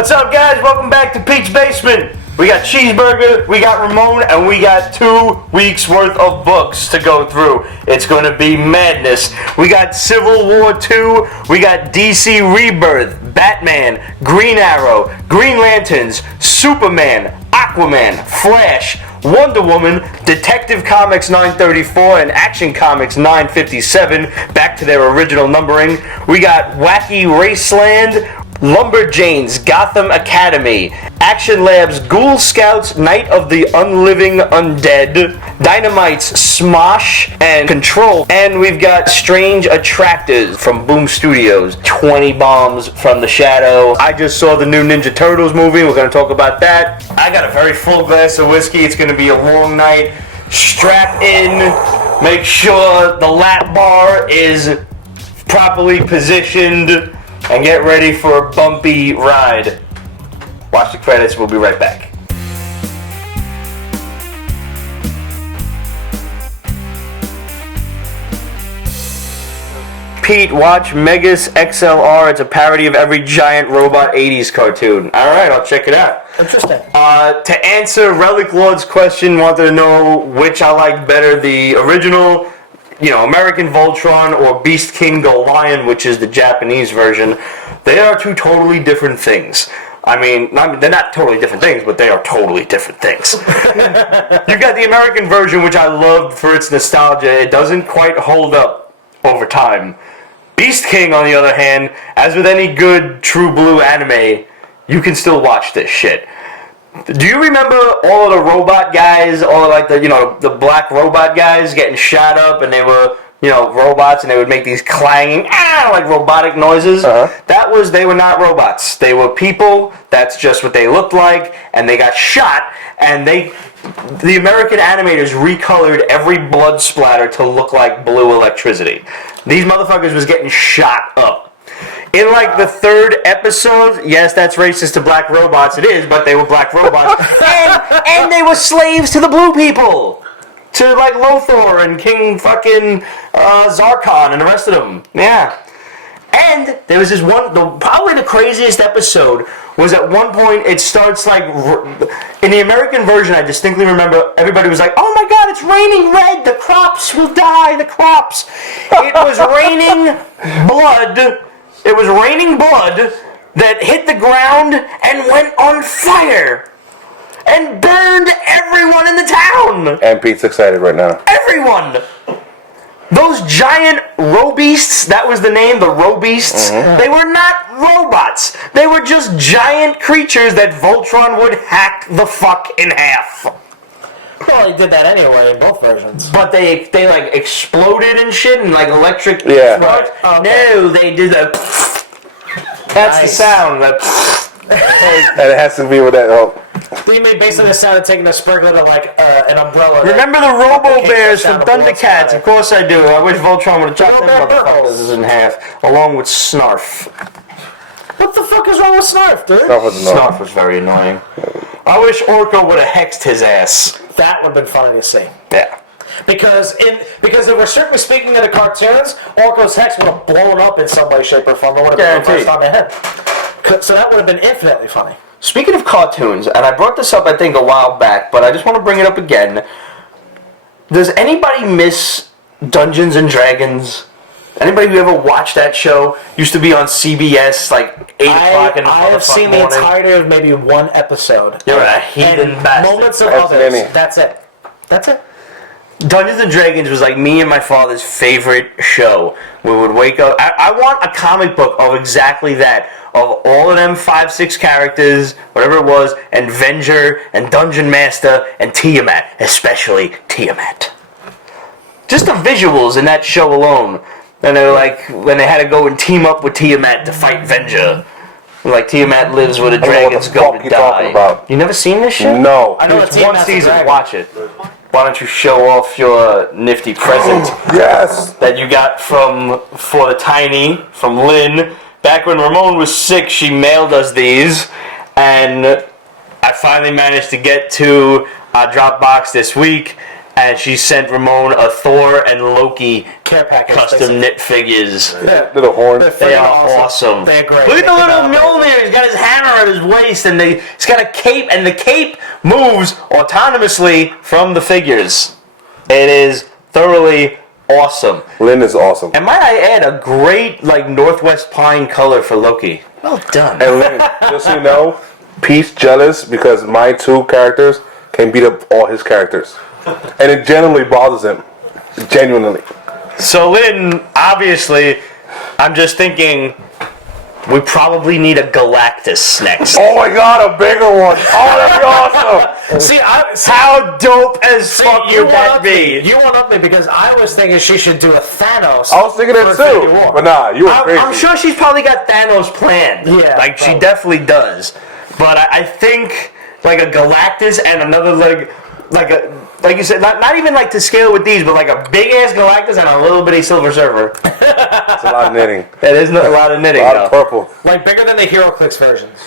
What's up, guys? Welcome back to Pete's Basement. We got Cheeseburger, we got Ramon, and we got 2 weeks worth of books to go through. It's going to be madness. We got Civil War 2, we got DC Rebirth, Batman, Green Arrow, Green Lanterns, Superman, Aquaman, Flash, Wonder Woman, Detective Comics 934, and Action Comics 957, back to their original numbering. We got Wacky Raceland, Lumberjanes, Gotham Academy, Action Labs, Ghoul Scouts, Night of the Unliving Undead, Dynamite's Smosh, and Control. And we've got Strange Attractors from Boom Studios, 20 Bombs from the Shadow. I just saw the new Ninja Turtles movie. We're going to talk about that. I got a very full glass of whiskey. It's going to be a long night. Strap in. Make sure the lap bar is properly positioned. And get ready for a bumpy ride. Watch the credits, we'll be right back. Pete, watch Megas XLR. It's a parody of every giant robot 80s cartoon. Alright, I'll check it out. Interesting. To answer Relic Lord's question, wanted to know which I liked better, the original, American Voltron, or Beast King Golion, which is the Japanese version. They are 2 totally different things. I mean, they're not totally different things, but they are totally different things. You got the American version, which I loved for its nostalgia. It doesn't quite hold up over time. Beast King, on the other hand, as with any good True Blue anime, you can still watch this shit. Do you remember all of the robot guys, all like the black robot guys getting shot up, and they were, robots, and they would make these clanging, like robotic noises? Uh-huh. They were not robots. They were people. That's just what they looked like, and they got shot, and the American animators recolored every blood splatter to look like blue electricity. These motherfuckers was getting shot up. In the 3rd episode, yes, that's racist to black robots, it is, but they were black robots, and they were slaves to the blue people, to Luthor and King fucking Zarkon and the rest of them, yeah. And there was this one, probably the craziest episode was at one point, it starts in the American version, I distinctly remember everybody was like, oh my god, it's raining red, the crops will die, the crops. It was raining blood. It was raining blood that hit the ground and went on fire and burned everyone in the town. And Pete's excited right now. Everyone. Those giant robeasts, that was the name, the robeasts, They were not robots. They were just giant creatures that Voltron would hack the fuck in half. Well, he did that anyway in both versions. But they exploded and shit and electric. Yeah. Right? Okay. No, they did the. That's the sound. And it has to be with that. So you made basically the sound of taking a sprinkler to an umbrella. Remember the Robo Bears from Thundercats? Of course I do. I wish Voltron would have chopped them motherfuckers in half, along with Snarf. What the fuck is wrong with Snarf, dude? Snarf was very annoying. I wish Orko would have hexed his ass. That would have been funny to see. Yeah. Because if we're strictly speaking of the cartoons, Orko's hex would have blown up in some way, shape, or form. It would have been reversed on the head. So that would have been infinitely funny. Speaking of cartoons, and I brought this up I think a while back, but I just want to bring it up again. Does anybody miss Dungeons and Dragons? Anybody who ever watched that show? Used to be on CBS 8 o'clock in the morning. I have seen the entirety of maybe one episode. You're a heathen bastard. Moments of others. That's it. That's it. Dungeons and Dragons was me and my father's favorite show. We would wake up. I want a comic book of exactly that. Of all of them 5-6 characters, whatever it was, and Venger, and Dungeon Master, and Tiamat. Especially Tiamat. Just the visuals in that show alone. And they were when they had to go and team up with Tiamat to fight Venger. Tiamat lives where the dragons go to die. You never seen this shit? No. I know it's one season. Watch it. Why don't you show off your nifty present? Yes. That you got for the Tiny from Lynn. Back when Ramon was sick, she mailed us these, and I finally managed to get to our drop box this week. and she sent Ramon a Thor and Loki care package, custom basically. knit figures. Yeah. Little horns. They are awesome. They're great. Look at the little Mjolnir. He's got his hammer his waist, and he's got a cape, and the cape moves autonomously from the figures. It is thoroughly awesome. Lynn is awesome. And might I add, a great Northwest pine color for Loki. Well done. And Lynn, just so you know, Pete's jealous because my 2 characters can beat up all his characters. And it genuinely bothers him. Genuinely. So Lynn, obviously, I'm just thinking we probably need a Galactus next. Oh my god, a bigger one. Oh, that'd be awesome. See, How dope as fuck would that be? You one up me because I was thinking she should do a Thanos. I was thinking that for Infinity too. War. But nah, you were crazy. I'm sure she's probably got Thanos planned. Yeah, she probably. definitely does. But I think a Galactus and another like you said, not even to scale with these, but a big ass Galactus and a little bitty Silver Surfer. It's a lot of knitting. That is a lot of knitting. A lot of purple. Bigger than the HeroClix versions.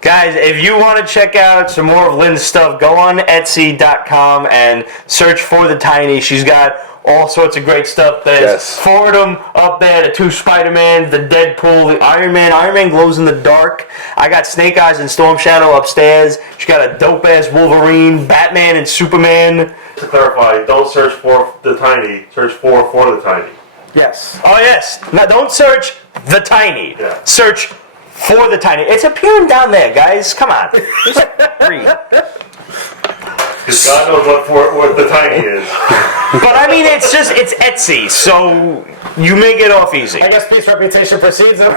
Guys, if you want to check out some more of Lynn's stuff, go on Etsy.com and search for the Tiny. She's got all sorts of great stuff. There's 4 of them up there, the 2 Spider-Mans, the Deadpool, the Iron Man. Iron Man glows in the dark. I got Snake Eyes and Storm Shadow upstairs. She got a dope-ass Wolverine, Batman, and Superman. To clarify, don't search for the Tiny, search for the Tiny. Yes. Oh, yes. Now, don't search the Tiny. Yeah. Search for the Tiny. It's appearing down there, guys. Come on. Just read. Because God knows what the Tiny is. But I mean, it's Etsy, so you may get off easy. I guess Pete's reputation precedes him.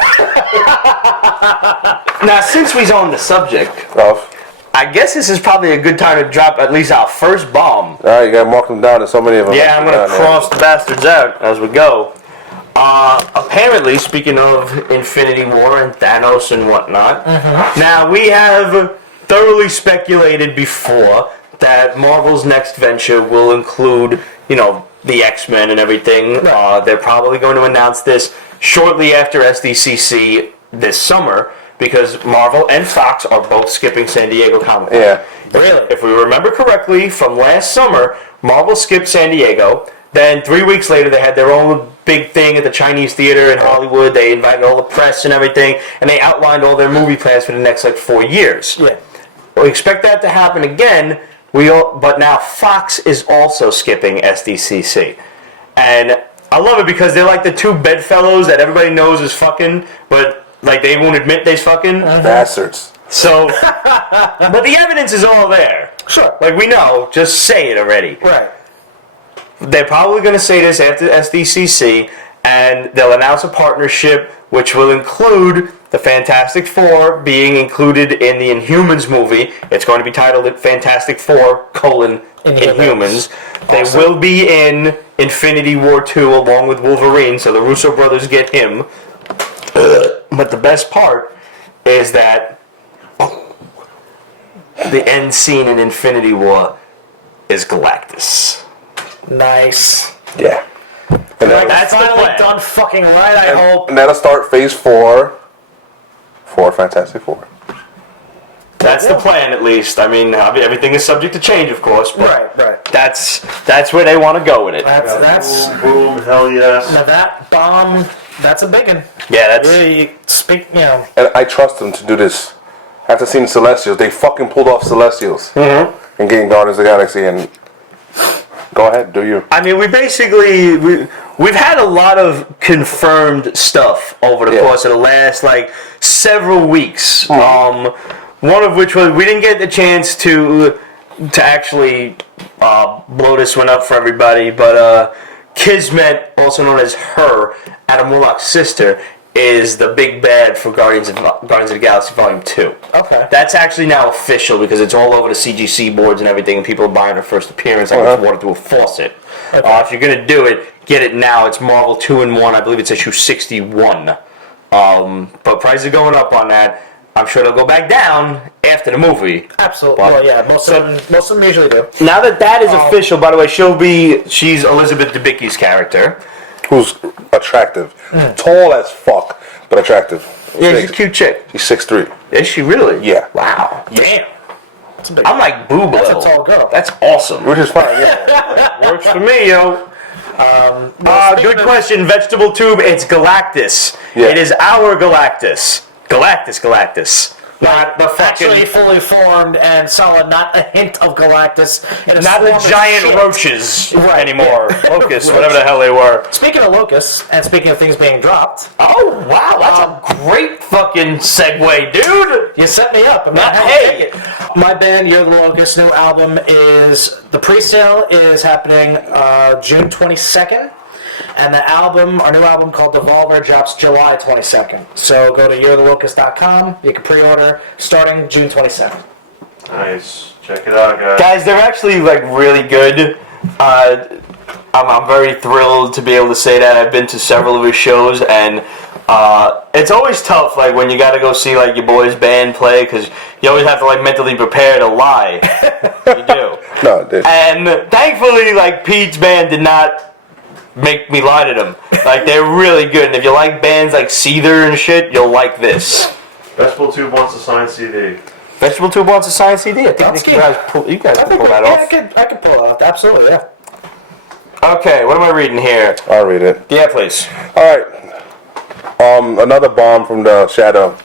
Now, since we's on the subject, Rough. I guess this is probably a good time to drop at least our first bomb. Alright, you gotta mark them down. There's so many of them. Yeah, I'm gonna cross the bastards out as we go. Apparently, speaking of Infinity War and Thanos and whatnot, now we have thoroughly speculated before that Marvel's next venture will include, the X-Men and everything. They're probably going to announce this shortly after SDCC this summer, because Marvel and Fox are both skipping San Diego Comic-Con. Yeah. Really? If we remember correctly, from last summer, Marvel skipped San Diego. Then 3 weeks later, they had their own big thing at the Chinese Theater in Hollywood. They invited all the press and everything, and they outlined all their movie plans for the next 4 years. Yeah. We expect that to happen again. But now Fox is also skipping SDCC, and I love it because they're like the 2 bedfellows that everybody knows is fucking, but they won't admit they's fucking. Bastards. So, but the evidence is all there. Sure. We know. Just say it already. Right. They're probably going to say this after SDCC, and they'll announce a partnership which will include the Fantastic Four being included in the Inhumans movie. It's going to be titled Fantastic Four: Inhumans. They will be in Infinity War 2 along with Wolverine, so the Russo brothers get him. But the best part is that the end scene in Infinity War is Galactus. Nice. Yeah. And That's the Finally plan. done fucking right, I hope. and that'll start phase 4 for Fantastic Four. That's the plan, at least. I mean, everything is subject to change, of course, but Right. that's where they want to go with it. That's Boom, hell yes. now that bomb. That's a big one. Yeah, that's Really And I trust them to do this. After seeing Celestials, they fucking pulled off Celestials. And getting Guardians of the Galaxy, and go ahead, do you. I mean, we've had a lot of confirmed stuff over the course of the last several weeks. One of which was we didn't get the chance to actually blow this one up for everybody, but Kismet, also known as Her, Adam Warlock's sister, is the big bad for Guardians of the Galaxy Volume 2. Okay. That's actually now official because it's all over the CGC boards and everything, and people are buying her first appearance like it's water through a faucet. If you're going to do it, get it now. It's Marvel 2-in-1. I believe it's issue 61. But prices are going up on that. I'm sure they'll go back down after the movie. Absolutely. Well, yeah, most of them usually do. Now that is official, by the way, she's Elizabeth Debicki's character. Who's attractive. Tall as fuck, but attractive. Yeah, she's a cute chick. She's 6'3". Is she really? Yeah. Wow. Damn. That's a big I'm like boob That's level. a tall girl. That's awesome. Which is fine, yeah. Works for me, yo. Good question. Vegetable tube. It's Galactus. Yeah. It is our Galactus. Galactus. Not the actually fucking, fully formed and solid, not a hint of Galactus. In a not the swarm of giant shit. roaches Right, anymore. yeah. Locusts, whatever the hell they were. Speaking of locusts, and speaking of things being dropped, Oh wow, that's a great fucking segue, dude. you set me up. I'm not Hey. My band, You're the Locust, new album is, the pre-sale is happening June 22nd. And the album, our new album called Devolver, drops July 22nd. So go to you'rethelocust.com. You can pre-order starting June 22nd. Nice. Check it out, guys. Guys, they're actually like really good. I'm very thrilled to be able to say that. I've been to several of his shows, and it's always tough, like when you got to go see like your boy's band play, because you always have to like mentally prepare to lie. You do. No, it did. And thankfully, like Pete's band did not make me lie to them. Like they're really good, and if you like bands like Seether and shit, you'll like this. Vegetable Tube wants a signed CD. Vegetable Tube wants a signed CD. I think That's you good. guys can pull that off. I could pull it off. Absolutely, yeah. Okay, what am I reading here? I'll read it. Yeah, please. All right. Another bomb from the Shadow.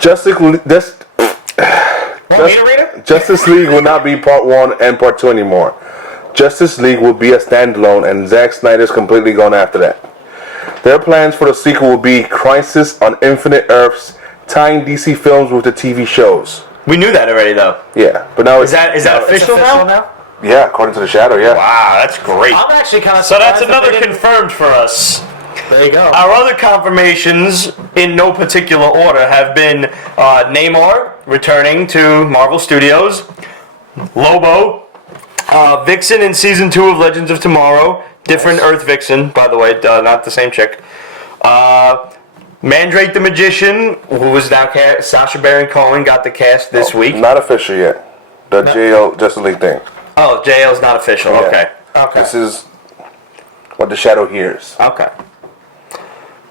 Justice Want me to read it? Justice League will not be part 1 and part 2 anymore. Justice League will be a standalone, and Zack Snyder's completely gone after that. Their plans for the sequel will be Crisis on Infinite Earths, tying DC films with the TV shows. We knew that already, though. Yeah, but now Is that It's official now? Yeah, according to the Shadow, yeah. Wow, that's great. I'm actually kind of So that's another confirmed for us. There you go. Our other confirmations, in no particular order, have been Namor returning to Marvel Studios, Lobo, Vixen in Season 2 of Legends of Tomorrow, different Earth Vixen, by the way, not the same chick. Mandrake the Magician, who was now Sacha Baron Cohen, got the cast this week. Not official yet. The JL Justice League thing. Oh, JL's not official, Yeah. okay. This is what the Shadow hears. Okay.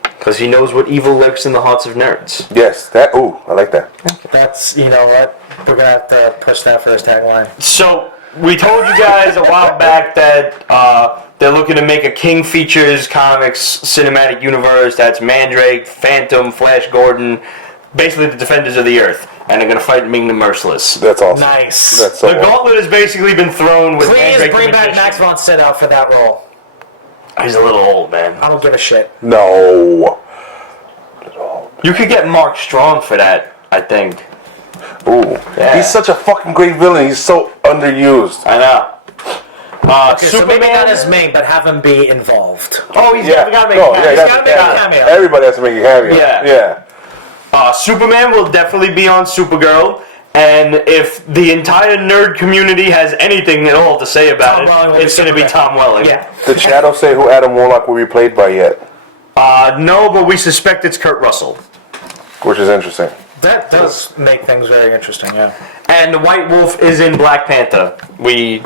Because he knows what evil lurks in the hearts of nerds. Yes, that. Ooh, I like that. That's, you know what? We're going to have to push that for his tagline. So, we told you guys a while back that they're looking to make a King Features Comics cinematic universe that's Mandrake, Phantom, Flash Gordon, basically the Defenders of the Earth. And they're going to fight Ming the Merciless. That's awesome. Nice. That's so The gauntlet has basically been thrown with Please Mandrake bring the back Magician. Max von Sydow for that role. He's a little old, man. I don't give a shit. No. You could get Mark Strong for that, I think. Ooh. Yeah. He's such a fucking great villain. He's so underused. I know. Okay, so maybe not as Ming, but have him be involved. Oh, he's Yeah. got to make No, a yeah, cameo. that's- gotta make a cameo. Everybody has to make a cameo. Yeah. Yeah. Superman will definitely be on Supergirl, and if the entire nerd community has anything at all to say about Tom Welling will it, be it's going to be Superman. Tom Welling. Yeah. Did Shadow say who Adam Warlock will be played by yet? No, but we suspect it's Kurt Russell. Which is interesting. That does make things very interesting, yeah. And the White Wolf is in Black Panther. We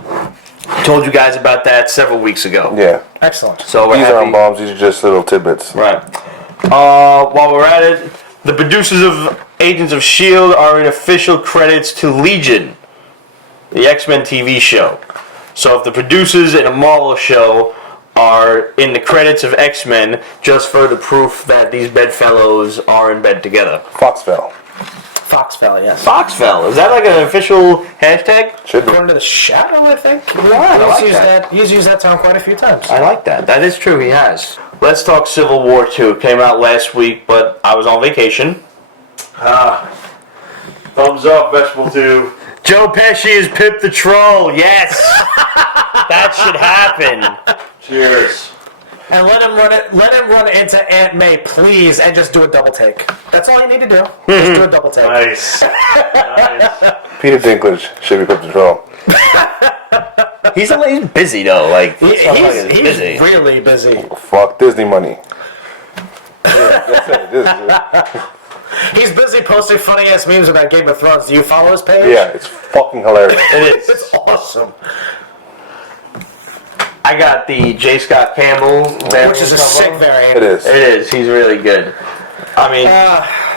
told you guys about that several weeks ago. Yeah. Excellent. So we're These happy. aren't bombs. These are just little tidbits. Right. While we're at it, the producers of Agents of S.H.I.E.L.D. are in official credits to Legion, the X-Men TV show. So if the producers in a Marvel show are in the credits of X-Men, just further proof that these bedfellows are in bed together. Foxville. Foxville, yes. Foxfell, is that like an official hashtag? Should be. According to the Shadow, I think. I like He's used that. he's used that term quite a few times. I like that. That is true, he has. Let's talk Civil War 2. It came out last week, but I was on vacation. Thumbs up, Vegetable Tube. Joe Pesci is Pip the Troll, yes! That should happen. Cheers. And let him run it. Let him run into Aunt May, please, and just do a double take. That's all you need to do. Just do a double take. Nice. Nice. Peter Dinklage should be put to trial. He's busy though, like He's busy. really busy. Fuck Disney money. Yeah, that's it. This is it. He's busy posting funny ass memes about Game of Thrones. Do you follow his page? Yeah, it's fucking hilarious. It is. It's awesome. I got the J. Scott Campbell, Which is a sick variant. It is. It is. He's really good. I mean,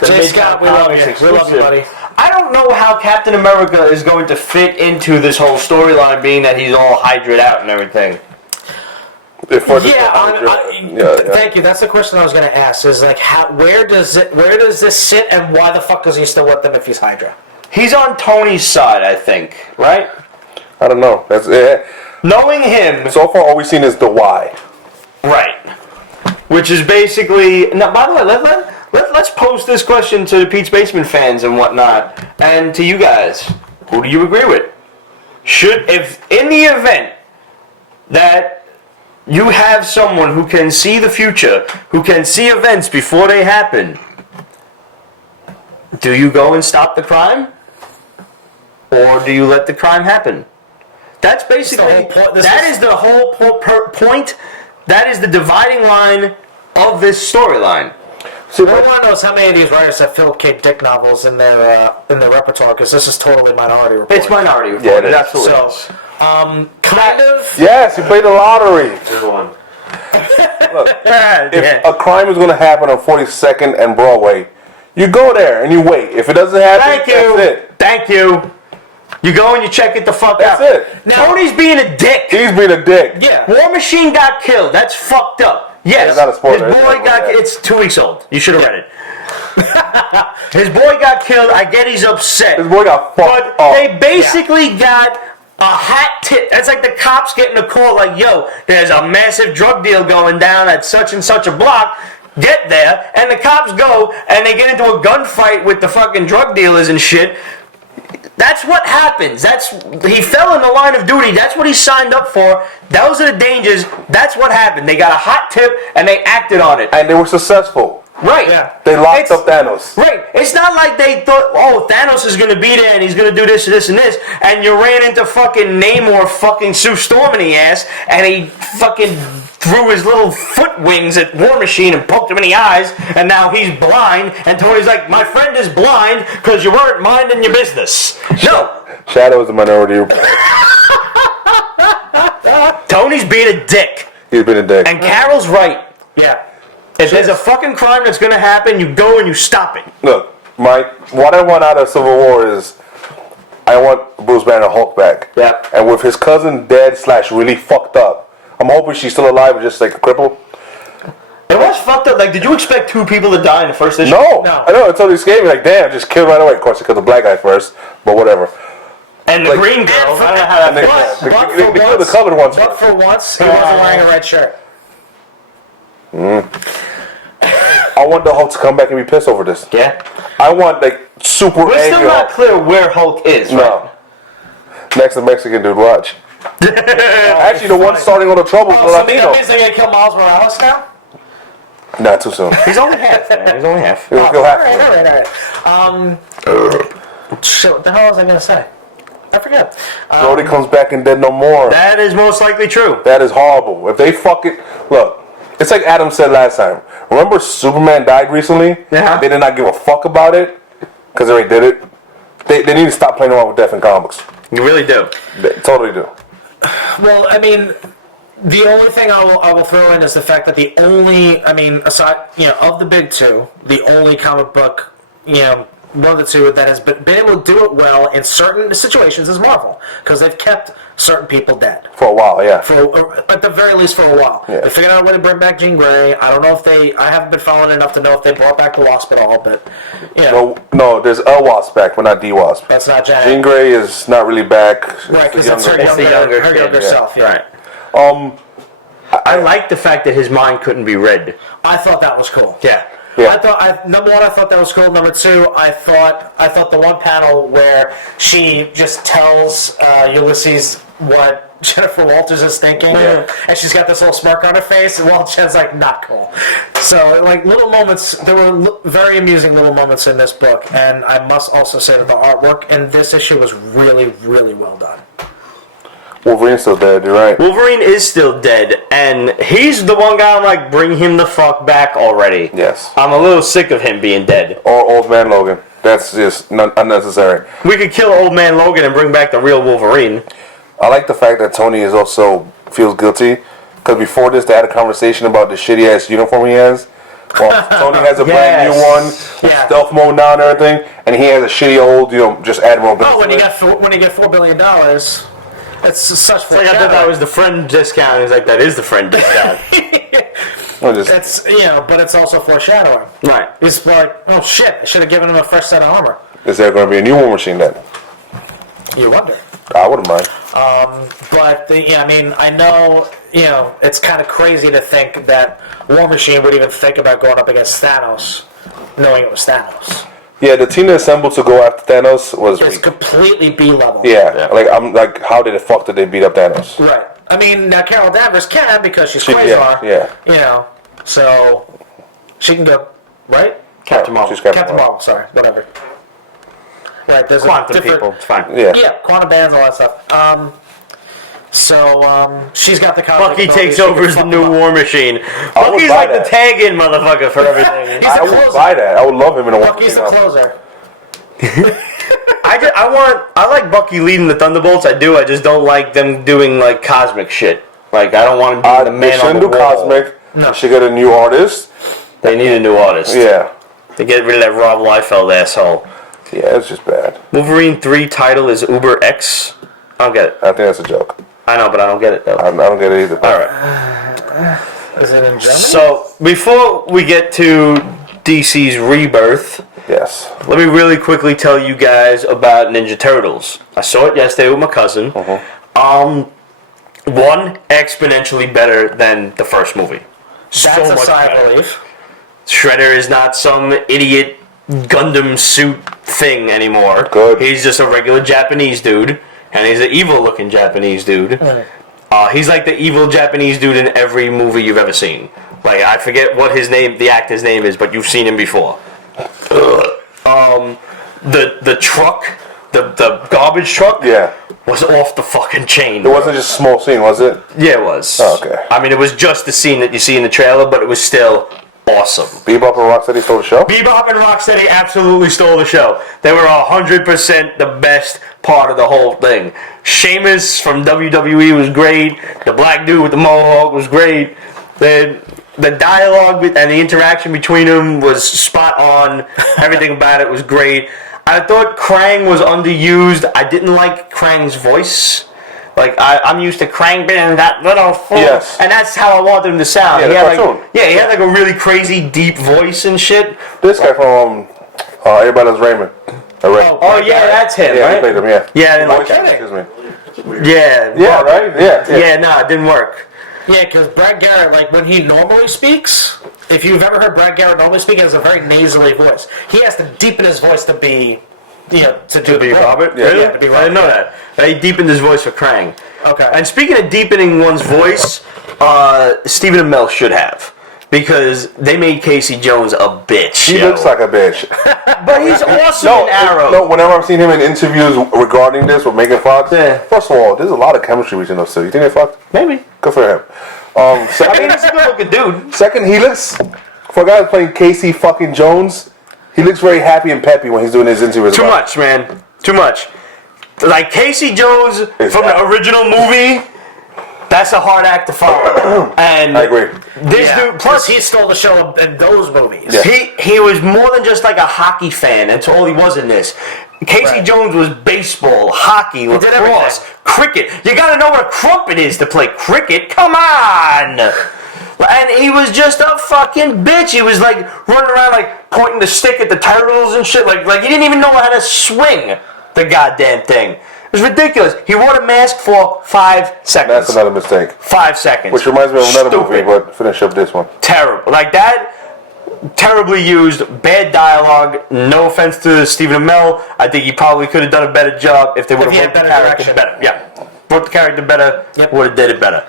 the Jay Midtown Scott, we love Comics you. We love you, exclusive. buddy. I don't know how Captain America is going to fit into this whole storyline, being that he's all hydrated out and everything. Thank you. That's the question I was going to ask. Is like, where does this sit, and why the fuck does he still with them if he's Hydra? He's on Tony's side, I think. Right? I don't know. That's it. Knowing him, So far, all we've seen is the why. right? Which is basically. Now, by the way, let's post this question to the Pete's Basement fans and whatnot, and to you guys. Who do you agree with? If in the event that you have someone who can see the future, who can see events before they happen, do you go and stop the crime? Or do you let the crime happen? That's basically, that is the whole point. That is the dividing line of this storyline. So no one knows how many of these writers have Philip K. Dick novels in their repertoire, because this is totally Minority Report. It's Minority Report. Yeah, it is. Absolutely. So, kind of. Yes, you played the lottery. There's one. Look, if a crime is going to happen on 42nd and Broadway, you go there and you wait. If it doesn't happen, that's it. Thank you. You go and you check it the fuck out. That's it. Now, Tony's being a dick. He's being a dick. Yeah. War Machine got killed. That's fucked up. Yes. Not a spoiler. His boy it's 2 weeks old. You should have read it. His boy got killed. I get he's upset. His boy got fucked But up. they basically got a hat tip. That's like the cops getting a call like, yo, there's a massive drug deal going down at such and such a block. Get there. And the cops go and they get into a gunfight with the fucking drug dealers and shit. That's what happens. He fell in the line of duty. That's what he signed up for. Those are the dangers. That's what happened. They got a hot tip and they acted on it. And they were successful. Right. Yeah. They locked up Thanos. Right. It's not like they thought, oh, Thanos is going to be there and he's going to do this and this and this, and you ran into fucking Namor fucking Sue Storm in the ass, and he fucking threw his little foot wings at War Machine and poked him in the eyes, and now he's blind, and Tony's like, my friend is blind because you weren't minding your business. No. Shadow is the Minority Report. Tony's being a dick. He's been a dick. And Carol's right. Yeah. If there's a fucking crime that's going to happen, you go and you stop it. Look, what I want out of Civil War is I want Bruce Banner Hulk back. Yeah. And with his cousin dead / really fucked up, I'm hoping she's still alive and just like a cripple. It was fucked up. Like, did you expect 2 people to die in the first issue? No. No. I know, it totally scared me. Like, damn, just killed right away. Of course, because the black guy first, but whatever. And the Like- green girl. I don't know how that And they killed the colored ones But first. for once, he wasn't wearing a red shirt. I want the Hulk to come back and be pissed over this. Yeah. I want, like, super We're angry still not Hulk. clear where Hulk is, right? No. Next, the Mexican dude, watch. Actually, the one starting all the trouble is Oh, so that Latino. means they're going to kill Miles Morales now? Not too soon. He's only half, man. He's only half. He'll have to. All right. Shit, what the hell was I going to say? I forget. Brody comes back and dead no more. That is most likely true. That is horrible. If they fuck it, look, it's like Adam said last time. Remember Superman died recently? Yeah. They did not give a fuck about it because they already did it. They need to stop playing around with death in comics. You really do. They totally do. Well, I mean, the only thing I will throw in is the fact that aside, of the big two, the only comic book, one of the two that has been able to do it well in certain situations is Marvel, because they've kept certain people dead. For a while, yeah. At the very least for a while. Yeah. They figured out a way to bring back Jean Grey. I don't know if I haven't been following enough to know if they brought back the Wasp at all, but, No, there's a Wasp back, but not the Wasp. that's not Janet. Jean Grey is not really back. Right, because It's it's the her younger- younger kid, self, yeah. Right. I like the fact that his mind couldn't be read. I thought that was cool. Yeah. Yeah. Number one, I thought that was cool. Number two, I thought the one panel where she just tells Ulysses what Jennifer Walters is thinking, and she's got this little smirk on her face, and Jen's like, not cool. So, like, little moments, there were very amusing little moments in this book, and I must also say that the artwork in this issue was really, really well done. Wolverine's still dead, you're right. Wolverine is still dead, and he's the one guy I'm like, bring him the fuck back already. Yes. I'm a little sick of him being dead. Or Old Man Logan. That's just unnecessary. We could kill Old Man Logan and bring back the real Wolverine. I like the fact that Tony is also feels guilty, because before this they had a conversation about the shitty ass uniform he has. Well, Tony has a brand new one, with stealth mode now and everything, and he has a shitty old, just Admiral. Oh, when you get $4 billion. It's such It's like I thought that was the friend discount. He's like, that is the friend discount. It's but it's also foreshadowing. Right. It's like, oh shit, I should have given him a fresh set of armor. Is there going to be a new War Machine then? You wonder. I wouldn't mind. But I know it's kind of crazy to think that War Machine would even think about going up against Thanos, knowing it was Thanos. Yeah, the team that assembled to go after Thanos was It's weak. completely B level. Yeah, I'm like, how did the fuck did they beat up Thanos? Right. I mean, now Carol Danvers can because she's She- Quasar. yeah. So she can go right. Captain Marvel. She's Captain Captain Marvel. Marvel. Sorry, whatever. Right. There's Quantum a different people. It's fine. Yeah. quantum bands, all that stuff. She's got the Bucky cosmic takes ability, she over can as the fuck new them up. War Machine. would Bucky's buy like that. the tag-in motherfucker for everything. He's I a would closer. buy that. I would love him in a War Bucky's the Machine. closer. I like Bucky leading the Thunderbolts. I do. I just don't like them doing like cosmic shit. Like I don't want him being the They man on shouldn't the do wall. Cosmic. No. They should get a new artist. They need a new artist. Yeah. To get rid of that Rob Liefeld asshole. Yeah, it's just bad. Wolverine 3 title is Uber X. I don't get it. I think that's a joke. I know, but I don't get it though. I don't get it either. All right. Is it in Germany? So before we get to DC's Rebirth, Yes. let me really quickly tell you guys about Ninja Turtles. I saw it yesterday with my cousin. One, exponentially better than the first movie. That's a sigh of relief. Shredder is not some idiot Gundam suit thing anymore. Good. He's just a regular Japanese dude, and he's an evil-looking Japanese dude. He's like the evil Japanese dude in every movie you've ever seen. Like, I forget what the actor's name is, but you've seen him before. The truck, the garbage truck, Yeah. was off the fucking chain. It wasn't just a small scene, was it? Yeah, it was. Oh, okay. I mean, it was just the scene that you see in the trailer, but it was still awesome. Bebop and Rocksteady stole the show? Bebop and Rocksteady absolutely stole the show. They were 100% the best part of the whole thing. Sheamus from WWE was great. The black dude with the mohawk was great. The dialogue and the interaction between them was spot on. Everything about it was great. I thought Krang was underused. I didn't like Krang's voice. Like, I'm used to Krang being that little fool. Yes. And that's how I wanted him to sound. Yeah, he the had cartoon. he had like a really crazy deep voice and shit. This guy from Everybody Loves Raymond. Oh yeah, that's him, Yeah, he right? played him, yeah. Yeah, I didn't like Voice that. acting, excuse me. Yeah. Yeah, right? Yeah. Yeah, no, it didn't work. Yeah, because Brad Garrett, like when he normally speaks, if you've ever heard Brad Garrett normally speak, he has a very nasally voice. He has to deepen his voice to be, to do To be the role. Robert? Yeah. Really? Yeah, to be I didn't know Robert. that. He deepened his voice for Krang. Okay. And speaking of deepening one's voice, Stephen Amell should have. Because they made Casey Jones a bitch. He looks like a bitch. But he's awesome in Arrow. No, whenever I've seen him in interviews regarding this with Megan Fox, Yeah. first of all, there's a lot of chemistry between those two. You think they fucked? Maybe. Good for him. I mean, Second, he's a good looking dude. second, he looks, for a guy who's playing Casey fucking Jones, he looks very happy and peppy when he's doing his interviews. Too much, man. Too much. Like Casey Jones from the original movie, that's a hard act to follow. And I agree. This Yeah, dude, plus he stole the show in those movies. Yeah. he was more than just like a hockey fan. That's all he was in this. Casey Right. Jones was baseball, hockey, did lacrosse, everything. cricket. You gotta know what a crumpet is to play cricket. Come on! And he was just a fucking bitch. He was like running around like pointing the stick at the turtles and shit. Like he didn't even know how to swing the goddamn thing. It was ridiculous. He wore a mask for 5 seconds. That's another mistake. 5 seconds. Which reminds me of another Stupid. movie, but finish up this one. Terrible. Like that, terribly used, bad dialogue. No offense to Stephen Amell. I think he probably could have done a better job if they would he have had wrote the better character direction. better. Yeah. Wrote the character better, Yep. would have did it better.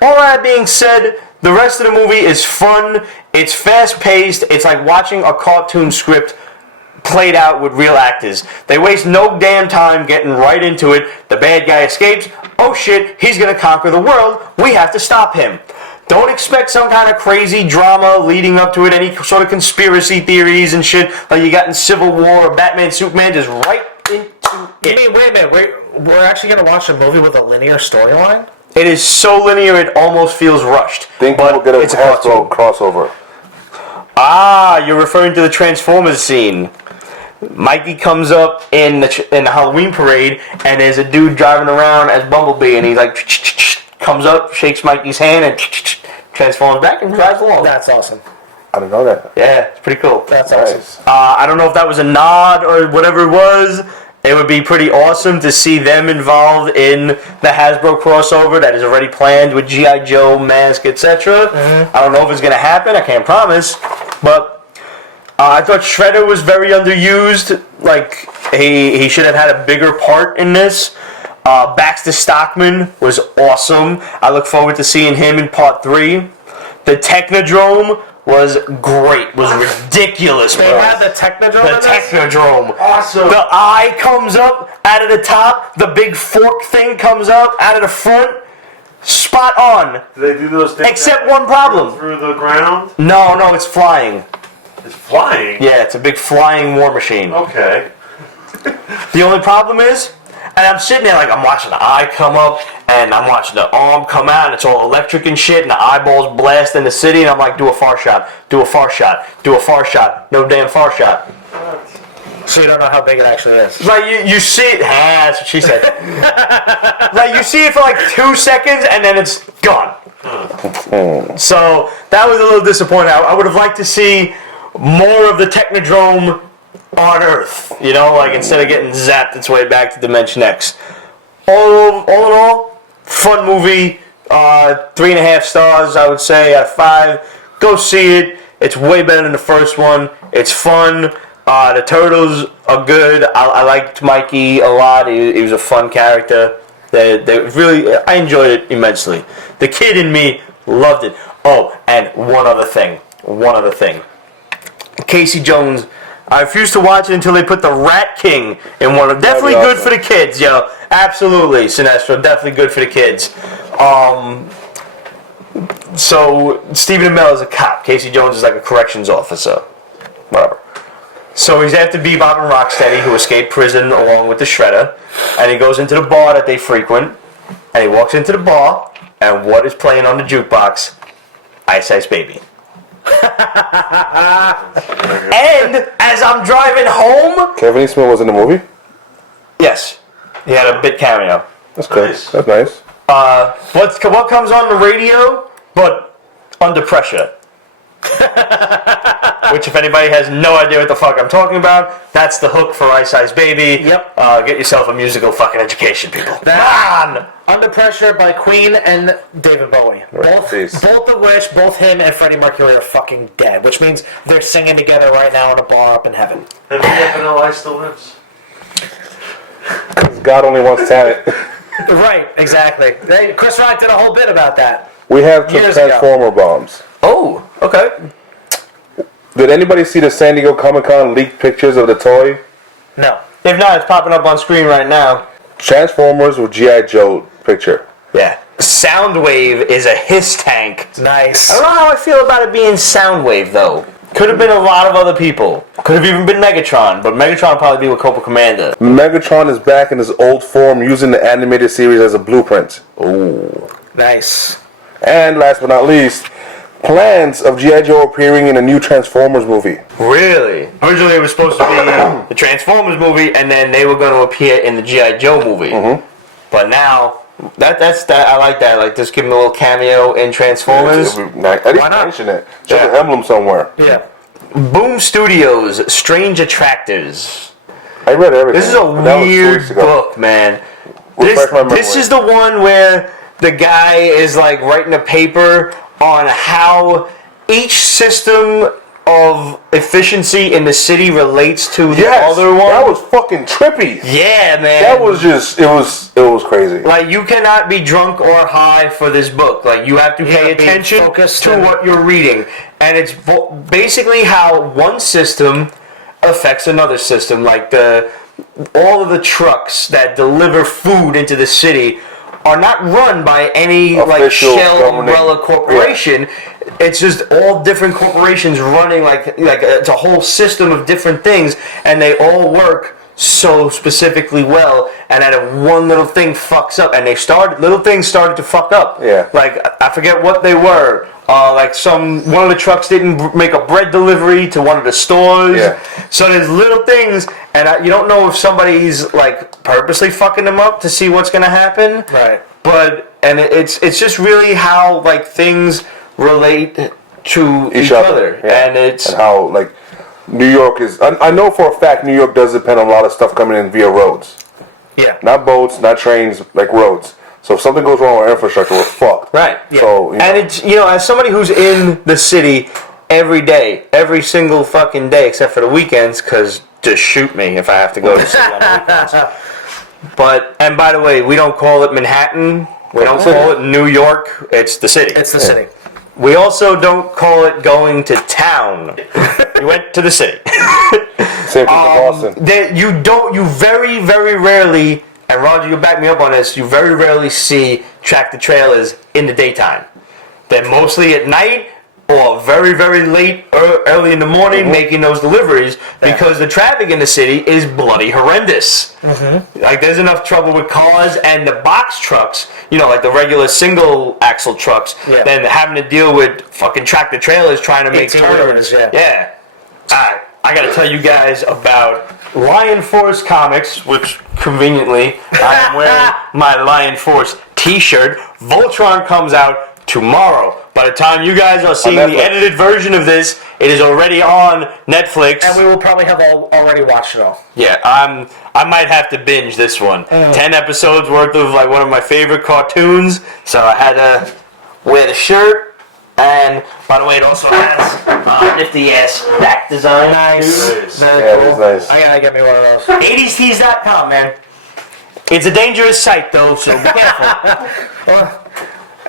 All that being said, the rest of the movie is fun. It's fast-paced. It's like watching a cartoon script played out with real actors. They waste no damn time getting right into it. The bad guy escapes. Oh shit, he's gonna conquer the world. We have to stop him. Don't expect some kind of crazy drama leading up to it, any sort of conspiracy theories and shit like you got in Civil War or Batman, Superman, just right into I it. mean, wait a minute. We're actually going to watch a movie with a linear storyline? It is so linear it almost feels rushed. Think but we'll get a it's Hasbro crossover. Ah, you're referring to the Transformers scene. Mikey comes up in the Halloween parade, and there's a dude driving around as Bumblebee, and he like comes up, shakes Mikey's hand, and transforms back and drives along. That's awesome. I didn't know that. Yeah, it's pretty cool. That's Nice. awesome. I don't know if that was a nod or whatever it was. It would be pretty awesome to see them involved in the Hasbro crossover that is already planned with G.I. Joe, Mask, etc. I don't know if it's going to happen. I can't promise. But I thought Shredder was very underused. Like, he should have had a bigger part in this. Baxter Stockman was awesome. I look forward to seeing him in part 3. The Technodrome was great. Was ridiculous, bro. They had the Technodrome. The Technodrome. Awesome. The eye comes up out of the top. The big fork thing comes up out of the front. Spot on. Do they do those things? Except that one problem. go through the ground? No, it's flying. It's flying? Yeah, it's a big flying war machine. Okay. The only problem is, and I'm sitting there like I'm watching the eye come up, and I'm watching the arm come out, and it's all electric and shit, and the eyeballs blast in the city, and I'm like, do a far shot, do a far shot, do a far shot, no damn far shot. So you don't know how big it actually is. Like you see it, that's what she said. Like you see it for like 2 seconds, and then it's gone. So that was a little disappointing. I would have liked to see more of the Technodrome on Earth, you know, like instead of getting zapped its way back to Dimension X. All in all, fun movie. 3.5 stars, I would say, out of 5. Go see it. It's way better than the first one. It's fun. The Turtles are good. I liked Mikey a lot. He was a fun character. They really, I enjoyed it immensely. The kid in me loved it. Oh, and one other thing. Casey Jones. I refuse to watch it until they put the Rat King in one of. Definitely good for the kids, yo. Absolutely, Sinestro. Definitely good for the kids. So Stephen Amell is a cop. Casey Jones is like a corrections officer. Whatever. So he's after Bebop and Rocksteady, who escaped prison along with the Shredder, and he goes into the bar that they frequent, and he walks into the bar, and what is playing on the jukebox? Ice Ice Baby. And as I'm driving home, Kevin E. Smith was in the movie? yes, he had a bit cameo. That's good. Nice. That's nice. What comes on the radio? But Under Pressure. Which, if anybody has no idea what the fuck I'm talking about, that's the hook for Ice Ice Baby. Yep. Get yourself a musical fucking education, people. Come on! Under Pressure by Queen and David Bowie. Peace. Both of which, both him and Freddie Mercury are fucking dead, which means they're singing together right now in a bar up in heaven. And Vanilla Ice still lives. God only wants talent. Right, exactly. Chris Rock did a whole bit about that. We have Years Transformer bombs. Oh, okay. Did anybody see the San Diego Comic-Con leaked pictures of the toy? No. If not, it's popping up on screen right now. Transformers with G.I. Joe picture. Yeah. Soundwave is a hiss tank. Nice. I don't know how I feel about it being Soundwave, though. Could have been a lot of other people. Could have even been Megatron, but Megatron would probably be with Cobra Commander. Megatron is back in his old form using the animated series as a blueprint. Ooh. Nice. And last but not least, plans of G.I. Joe appearing in a new Transformers movie. Really? Originally it was supposed to be the Transformers movie, and then they were going to appear in the G.I. Joe movie. Mm-hmm. But now, that's that. I like that. Like, just give him a little cameo in Transformers. At least Why not? mention it. Just an emblem somewhere. Yeah. Boom Studios, Strange Attractors. I read everything. This is a but that was 2 weird weeks ago. book, man. Refresh my memory. This is the one where the guy is like writing a paper on how each system of efficiency in the city relates to the other one. That was fucking trippy. Yeah, man. That was just, it was crazy. Like, you cannot be drunk or high for this book. Like, you have to pay gotta be attention focused to and- what you're reading. And it's basically how one system affects another system. Like, all of the trucks that deliver food into the city are not run by any Official shell governing- umbrella corporation. It's just all different corporations running like it's a whole system of different things, and they all work so specifically well, and then one little thing fucks up, and little things started to fuck up. Yeah. Like, I forget what they were. Like one of the trucks didn't make a bread delivery to one of the stores. Yeah. So there's little things, and you don't know if somebody's like purposely fucking them up to see what's gonna happen. Right. But it's just really how like things relate to each other, yeah. and how like New York is. I know for a fact New York does depend on a lot of stuff coming in via roads. Yeah. Not boats, not trains, like roads. So if something goes wrong with infrastructure, we're fucked. right. Yeah. So And it's as somebody who's in the city every day, every single fucking day, except for the weekends, because just shoot me if I have to go to the city on the weekends. And by the way, we don't call it Manhattan. We don't call it New York. It's the city. It's the city. We also don't call it going to town. You went to the city. same thing for Boston. You very, very rarely, and Roger, you'll back me up on this, you very rarely see tractor trailers in the daytime. They're mostly at night or very, very late, early in the morning making those deliveries because the traffic in the city is bloody horrendous. Like, there's enough trouble with cars and the box trucks, like the regular single axle trucks, than having to deal with fucking tractor trailers trying to make turns. Yeah. Alright, I gotta tell you guys about Lion Force Comics, which conveniently I am wearing my Lion Force t-shirt. Voltron comes out tomorrow. By the time you guys are seeing the edited version of this, it is already on Netflix. And we will probably have already watched it all. Yeah, I might have to binge this one. 10 episodes worth of like one of my favorite cartoons, so I had to wear the shirt. And by the way, it also has nifty ass back design. Nice. Yeah, it is nice. I gotta get me one of those. 80stees.com, man. It's a dangerous site though, so be careful. Well,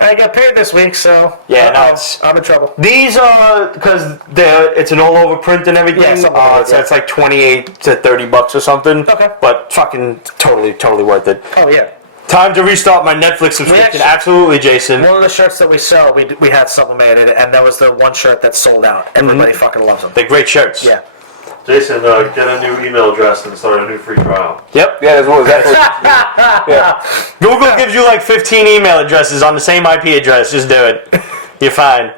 I got paid this week, so Yeah, I'm in trouble. These are because it's an all-over print and everything. Yeah, something like so that. it's like $28 to $30 or something. Okay. But fucking totally worth it. Oh yeah. Time to restart my Netflix subscription. Absolutely, Jason. One of the shirts that we sell, we had sublimated, and that was the one shirt that sold out. Everybody fucking loves them. They're great shirts. Yeah. Jason, get a new email address and start a new free trial. Yep. Yeah, that's what exactly. Yeah. Google gives you like 15 email addresses on the same IP address. Just do it. You're fine.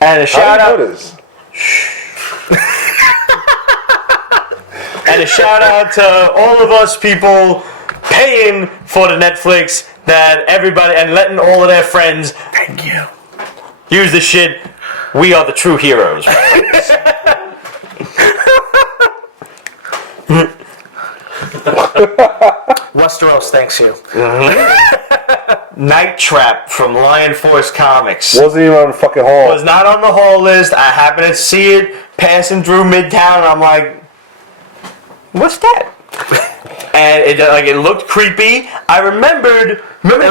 And a shout How out. do you know this? And a shout out to all of us people paying for the Netflix that everybody and letting all of their friends Thank you. use the shit. We are the true heroes. Westeros thanks you. Night Trap from Lion Force Comics. Wasn't even on the fucking hall. Was not on the haul list. I happened to see it passing through Midtown, and I'm like, "What's that?" And it looked creepy. I remember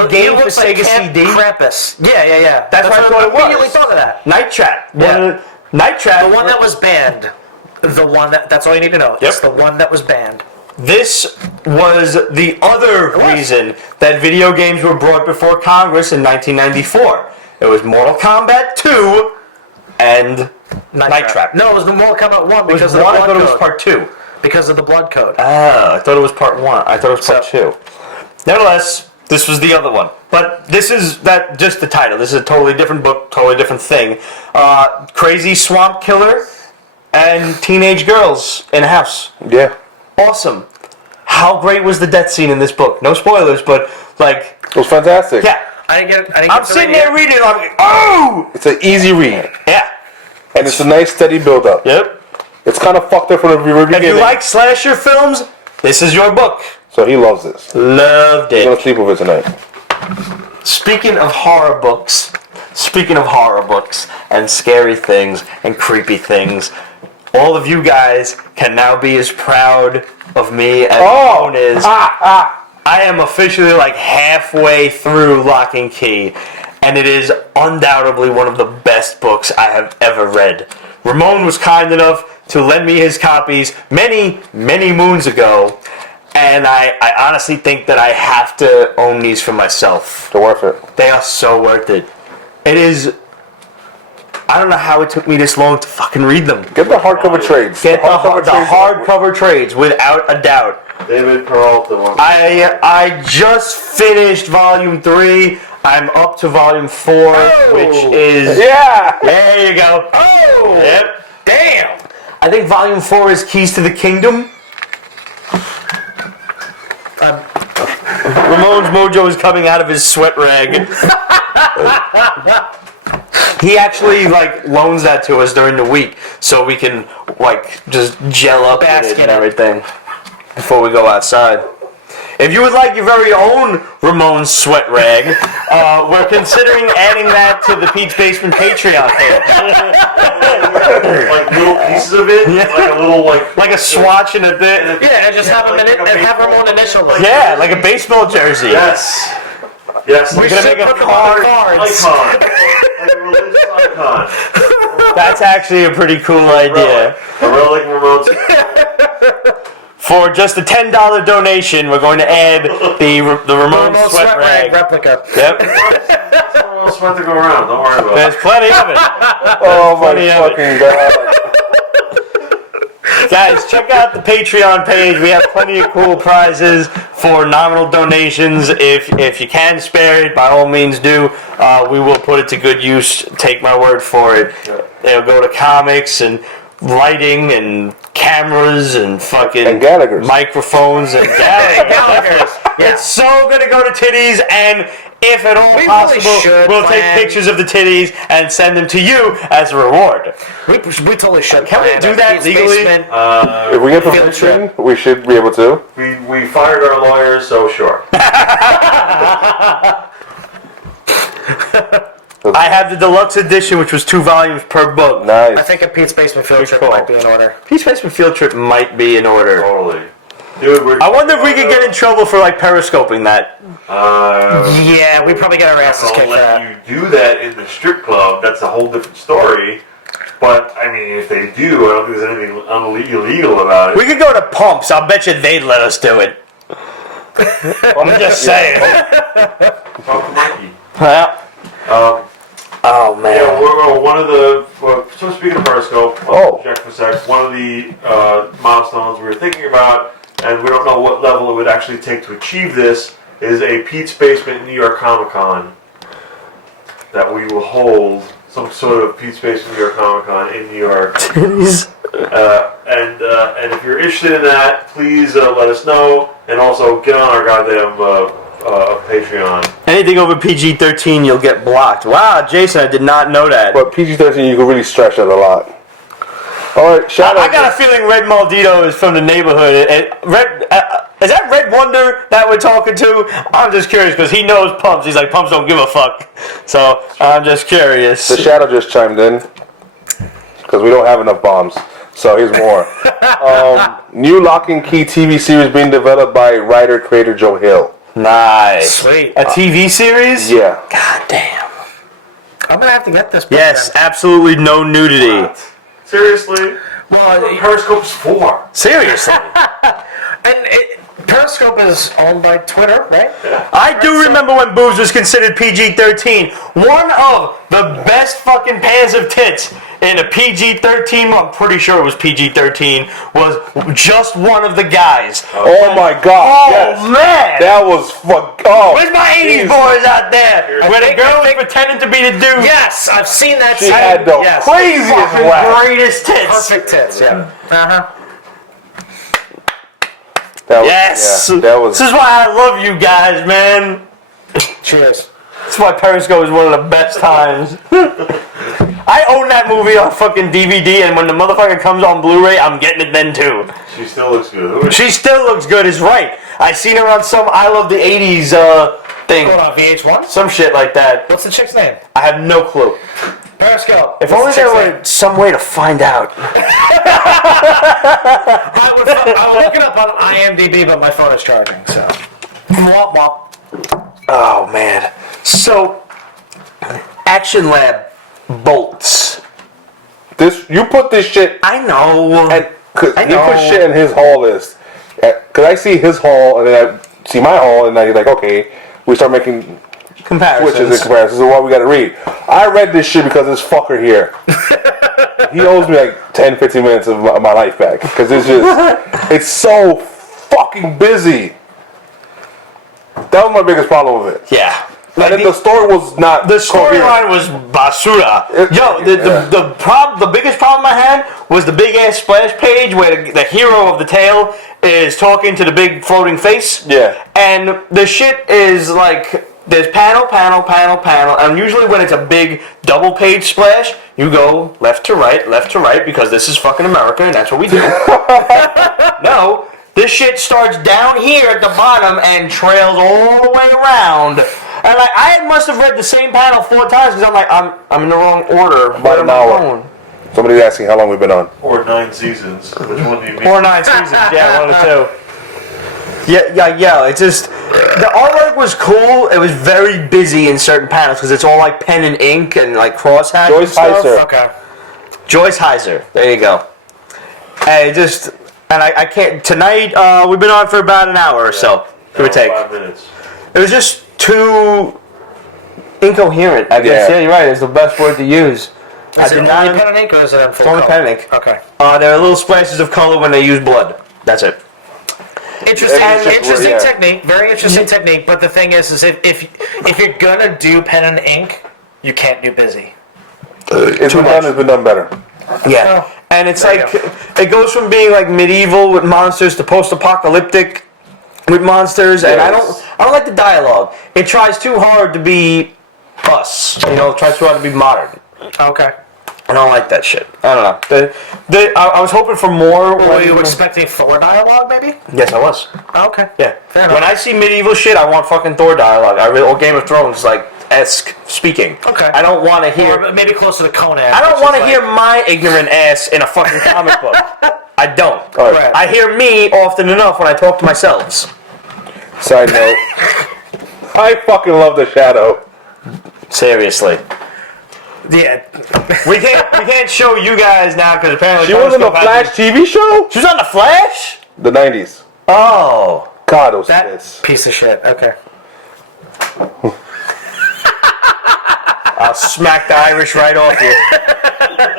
Game for Sega CD. Krampus. Yeah. That's what I thought it was. Immediately thought of that. Night Trap. Yeah. Night Trap. The one that was banned. The one that's all you need to know. Yep. It's the one that was banned. This was the other reason that video games were brought before Congress in 1994. It was Mortal Kombat 2 and Night Trap. No, it was the Mortal Kombat 1 It was because of the one, blood I thought it code. was part 2. Because of the blood code. Oh, I thought it was part 1. I thought it was part 2. Nevertheless, this was the other one. But this is just the title. This is a totally different book, totally different thing. Crazy swamp killer and teenage girls in a house. Yeah. Awesome. How great was the death scene in this book? No spoilers, but like, It was fantastic. yeah. I didn't get I'm sitting there reading it. I'm like, oh, It's an easy read. yeah. And it's a nice steady build up. Yep. It's kind of fucked up from the beginning. If you like slasher films, this is your book. So he loves this. Loved He's it. gonna sleep with it tonight. Speaking of horror books and scary things and creepy things, all of you guys can now be as proud of me as Owen is. I am officially like halfway through Lock and Key, and it is undoubtedly one of the best books I have ever read. Ramon was kind enough to lend me his copies many, many moons ago, and I honestly think that I have to own these for myself. They're worth it. They are so worth it. It is... I don't know how it took me this long to fucking read them. Get the hardcover trades. Get the hardcover trades, without a doubt. David Peralta wants. I just finished volume 3. I'm up to volume 4, which is There you go. Oh! Yep. Damn! I think volume 4 is Keys to the Kingdom. Ramon's mojo is coming out of his sweat rag. He actually loans that to us during the week so we can just gel up in it and everything before we go outside. If you would like your very own Ramon's sweat rag, we're considering adding that to the Pete's Basement Patreon page. Like little pieces of it, like a little like a swatch and a bit. Yeah, just have Ramon initial. Yeah, like a baseball jersey. Yes. Yes. We're gonna make a card. Icon. Like a religious icon. That's actually a pretty cool idea. A relic Ramon's. For just a $10 donation, we're going to add the Ramon sweat rag replica. Yep. Ramon's sweat to go around. Don't worry about it. There's plenty of it. Oh my fucking god. Guys, check out the Patreon page. We have plenty of cool prizes for nominal donations. If you can spare it, by all means do. We will put it to good use. Take my word for it. They'll go to comics and lighting and cameras and fucking and Gallagher's microphones and Gallagher's. It's so gonna go to titties, and if at all possible, we'll take pictures of the titties and send them to you as a reward. We totally should. Can we do that legally? If we get permission, we should be able to. We fired our lawyers, so sure. I have the deluxe edition, which was 2 volumes per book. Nice. I think a Pete's Basement field trip cool. might be in order. Pete's Basement field trip might be in order. Totally. Dude, I wonder if we could get in trouble for periscoping that. Yeah, we probably get our asses I'll kicked for let that. you do that in the strip club. That's a whole different story. But I mean, if they do, I don't think there's anything illegal about it. We could go to Pumps. I'll bet you they'd let us do it. I'm just saying. Talk to Mikey. Well, oh man. Yeah, one of the. So speaking of Periscope, check for a sec. One of the milestones we were thinking about, and we don't know what level it would actually take to achieve this, is a Pete's Basement New York Comic Con that we will hold. Some sort of Pete's Basement New York Comic Con in New York. Titties. And if you're interested in that, please let us know, and also get on our goddamn Patreon. Anything over PG-13, you'll get blocked. Wow, Jason, I did not know that. But PG-13, you can really stretch it a lot. All right, shout out. I got a feeling Red Maldito is from the neighborhood. Is that Red Wonder that we're talking to? I'm just curious because he knows Pumps. He's like, Pumps don't give a fuck. So I'm just curious. The Shadow just chimed in because we don't have enough bombs. So here's more. New Lock and Key TV series being developed by writer-creator Joe Hill. Nice. Sweet. A TV series? Yeah. God damn. I'm gonna have to get this book. Yes, then. absolutely no nudity. What? Seriously? Well, Periscope's for. Seriously. Periscope is owned by Twitter, right? I do remember when boobs was considered PG-13. One of the best fucking pairs of tits in a PG-13, I'm pretty sure it was PG-13, was just one of the guys. Oh my god. Oh, yes. man. That was Where's my 80s boys out there? Where the girl was pretending to be the dude. Yes, I've seen that. She had the craziest Fucking wax. greatest tits. Perfect tits, yeah. Uh-huh. Yes. Yeah, that was. This is why I love you guys, man. Cheers. That's why Periscope is one of the best times. I own that movie on fucking DVD, and when the motherfucker comes on Blu-ray, I'm getting it then too. She still looks good. She still looks good, is right. I seen her on some I Love the 80s thing. Going on VH1? Some shit like that. What's the chick's name? I have no clue. Periscope. If What's only the there chick's were some way to find out. I would look it up on IMDb, but my phone is charging, so. Womp womp. Oh, man. So, Action Lab bolts. You put this shit. I know. And I he know. put shit in his haul list. Because I see his haul, and then I see my haul, and then you're like, okay, we start making Comparisons. switches and comparisons of what we got to read. I read this shit because this fucker here. He owes me like 10, 15 minutes of my life back. Because it's just, it's so fucking busy. That was my biggest problem with it. Yeah. And then the story was not. The storyline was basura. The biggest problem I had was the big ass splash page where the hero of the tale is talking to the big floating face. Yeah. And the shit is like there's panel, and usually when it's a big double page splash, you go left to right because this is fucking America and that's what we do. No. This shit starts down here at the bottom and trails all the way around. And like I must have read the same panel 4 times because I'm like I'm in the wrong order. About an hour. Somebody's asking how long we've been on. Or 9 seasons. Which one do you mean? Or 9 seasons. Yeah, 1 or 2. Yeah. It's just the artwork was cool. It was very busy in certain panels because it's all like pen and ink and like crosshatch. Joyce Heiser. Okay. Joyce Heiser. There you go. And I can't. Tonight, we've been on for about an hour or so, give or take. 5 minutes. It was just too incoherent, I guess. Yeah. Yeah, you're right. It's the best word to use. Is it only pen and ink or is it in full It's only color? pen and ink. Okay. There are little splashes of color when they use blood. That's it. Interesting Yeah. technique. Very interesting technique. But the thing is if you're gonna do pen and ink, you can't do busy. It's been done better. Yeah. Well, And it's there like, you it goes from being like medieval with monsters to post-apocalyptic with monsters, and I don't like the dialogue. It tries too hard to be us. It tries too hard to be modern. Okay. I don't like that shit. I don't know. I was hoping for more. Were you expecting Thor dialogue, maybe? Yes, I was. Okay. Yeah. Fair enough. When I see medieval shit, I want fucking Thor dialogue. Or Game of Thrones, like, esque speaking. Okay. I don't want to hear. Or maybe closer to Conan. I don't which want is to like- hear my ignorant ass in a fucking comic book. I don't. All right. Right. I hear me often enough when I talk to myself. Side note. I fucking love the Shadow. Seriously. Yeah. We can't show you guys now because apparently She was on the Flash TV show? She was on the Flash? The 90s. Oh. God, those That kids. piece of shit. Okay. I'll smack the Irish right off you.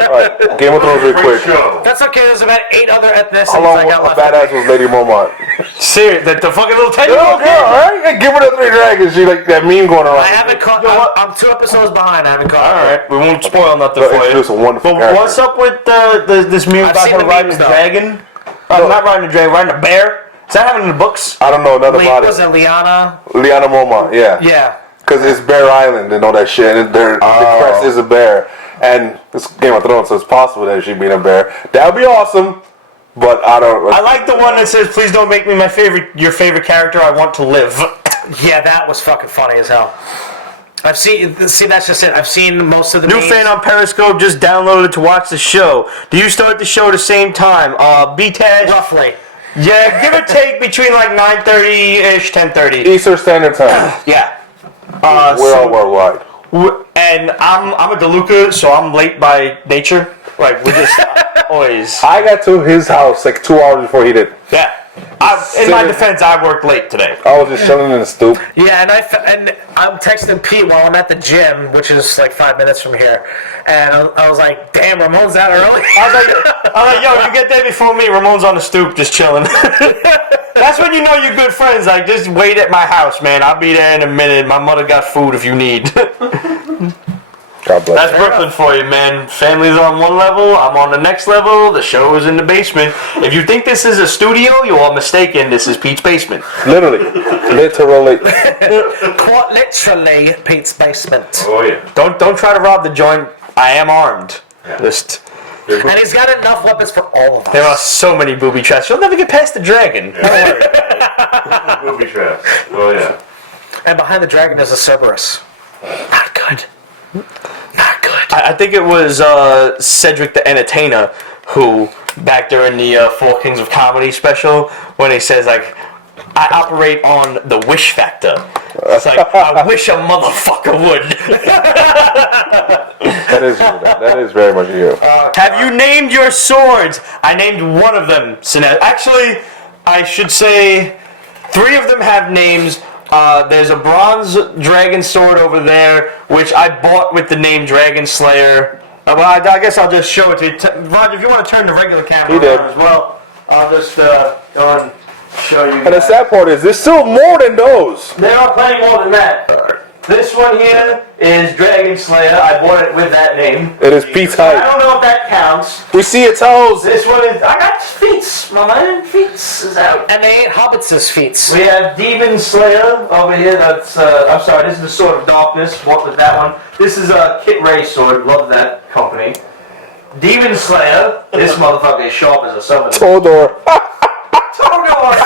Alright, Game of Thrones real Great quick. show. That's okay. There's about 8 other ethnicities How long I got a left. badass was Lady Mormont? Serious, the fucking little 10 Little girl, right? Hey, give her the 3 dragons. She like that meme going around. I haven't caught. I'm 2 episodes behind. I haven't caught. Alright, we won't spoil nothing But for you. introduce a wonderful But character. what's up with this meme I've about seen her the riding memes, a though. dragon? Not riding a dragon, riding a bear? Is that happening in the books? I don't know nothing Wait, about was it. it Liana? Liana Mormont, yeah. Yeah. Because it's Bear Island and all that shit. And the crest is a bear. And it's Game of Thrones, so it's possible that she'd be a bear. That would be awesome. But I don't. I like the one that says, "Please don't make me your favorite character. I want to live." Yeah, that was fucking funny as hell. I've seen. See, that's just it. I've seen most of the New memes. fan on Periscope just downloaded to watch the show. Do you start the show the same time? B-Taj? Roughly. Yeah, give or take between like 9:30-ish, 10:30. Eastern Standard Time. Yeah. We're all worldwide. And I'm a DeLuca, so I'm late by nature. Like, we're just always. I got to his house like 2 hours before he did. Yeah. In my defense, I worked late today. I was just chilling in the stoop. Yeah, and I'm texting Pete while I'm at the gym, which is like 5 minutes from here, and I was like, "Damn, Ramon's that early." I was like, yo, you get there before me. Ramon's on the stoop just chilling. That's when you know you're good friends. Like, just wait at my house, man. I'll be there in a minute. My mother got food if you need. God bless. That's Brooklyn for you, man. Family's on one level. I'm on the next level. The show is in the basement. If you think this is a studio, you are mistaken. This is Pete's basement. Literally. Quite literally, Pete's basement. Oh yeah. Don't try to rob the joint. I am armed. Just And he's got enough weapons for all of us. there are so many booby traps. You'll never get past the dragon. Don't worry. Booby traps. Oh yeah. And behind the dragon is a Cerberus. Not good. Not good. I think it was Cedric the Entertainer who, back during the Four Kings of Comedy special, when he says, like, I operate on the wish factor. It's like, I wish a motherfucker would. That is very much you. Have you named your swords? I named one of them. Actually, I should say 3 of them have names. There's a bronze dragon sword over there, which I bought with the name Dragon Slayer. Well, I guess I'll just show it to you. Roger, if you want to turn the regular camera He did. around as well, I'll just go on. show you. And the sad part is, there's still more than those. There are plenty more than that. This one here is Dragon Slayer. I bought it with that name. It is Pete's I height. don't know if that counts. We see your toes. This one is. I got feet, my man. Feet is out. And they ain't hobbits' feet. We have Demon Slayer over here. That's. I'm sorry. This is the Sword of Darkness. What with that one? This is a Kit Ray sword. Love that company. Demon Slayer. This motherfucker is sharp as a summoner. Todor. Todor!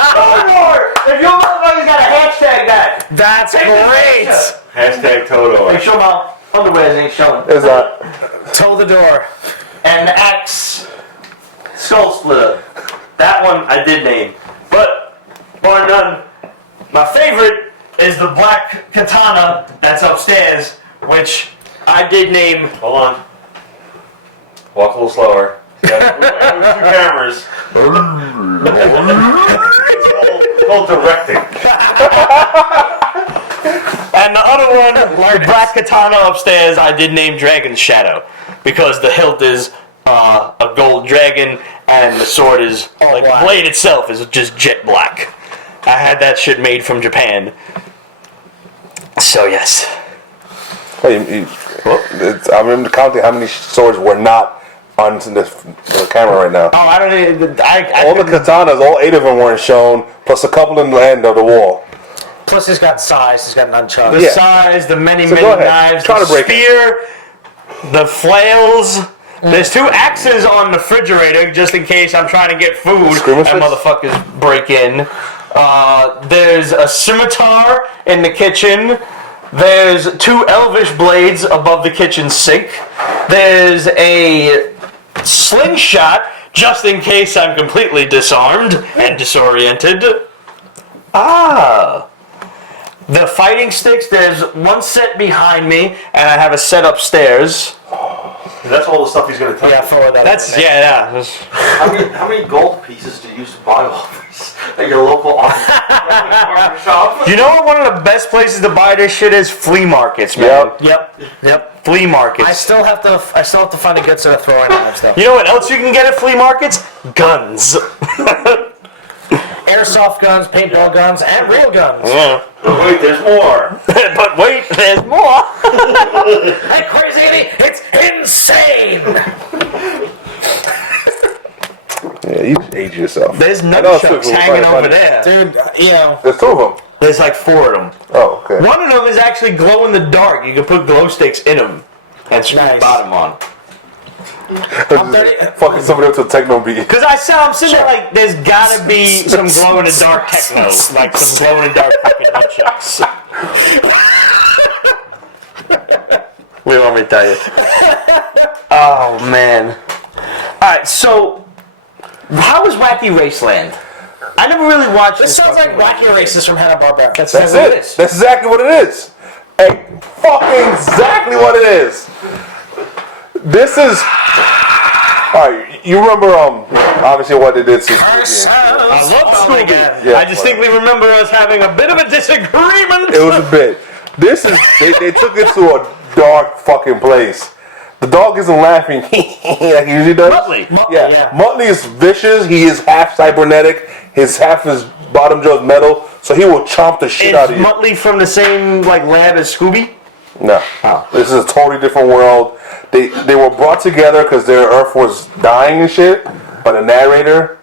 Todor! If your motherfucker's got a hashtag that. That's Take this great. picture. Hashtag Toto. Make sure my underwear ain't showing. Is that? Toe the door. And the axe skull splitter. That one I did name. But, bar none, my favorite is the black katana that's upstairs, which I did name. Hold on. Walk a little slower. Yeah, two cameras. It's called directing. And the other one, the black katana upstairs, I did name Dragon's Shadow. Because the hilt is a gold dragon, and the sword is, the blade itself is just jet black. I had that shit made from Japan. So, yes. Hey, I remember counting how many swords were not on the camera right now. Oh, I don't even. All the katanas, all 8 of them weren't shown, plus a couple in the end of the wall. Plus, he's got size. He's got nunchucks. The size, the many So go ahead. knives, Try the to break spear, the flails. There's 2 axes on the refrigerator just in case I'm trying to get food and Skirmishes? motherfuckers break in. There's a scimitar in the kitchen. There's 2 elvish blades above the kitchen sink. There's a slingshot just in case I'm completely disarmed and disoriented. The fighting sticks, there's 1 set behind me, and I have a set upstairs. That's all the stuff he's going to tell you. Yeah, follow that. That's, yeah. That's- How many gold pieces do you use to buy all these at your local office shop? You know what one of the best places to buy this shit is? Flea markets, man. Yep. Flea markets. I still have to find a good set of throwing knives though. You know what else you can get at flea markets? Guns. Airsoft guns, paintball guns, and real guns. Yeah. Wait, there's more. But wait, there's more. Hey, crazy Eddie, it's insane. Yeah, you just age yourself. There's I know it's nunchucks quick, we'll hanging find over it. there. Dude, you know. There's 2 of them. There's like 4 of them. Oh, okay. One of them is actually glow in the dark. You can put glow sticks in them and screw the Nice. bottom on. I'm 30. Fucking somebody up to a techno beat. Because I'm sitting there like, there's gotta be some glow in the dark techno, like some glow in the dark fucking nunchucks. What do you want me to tell you? Oh man. Alright, so how was Wacky Raceland? I never really watched This sounds like Wacky Races from Hanna-Barbera. That's it. That's exactly what it is. Hey, fucking exactly what it is. This is. Alright, you remember, obviously what they did to. I love Scooby. Yeah, I distinctly remember us having a bit of a disagreement. It was a bit. This is. They took it to a dark fucking place. The dog isn't laughing like he usually does. Muttley. Yeah. Muttley is vicious. He is half cybernetic. Half his bottom jaw is metal, so he will chomp the shit out of Is you. Muttley from the same lab as Scooby? No. Oh. This is a totally different world. They were brought together because their Earth was dying and shit by the narrator,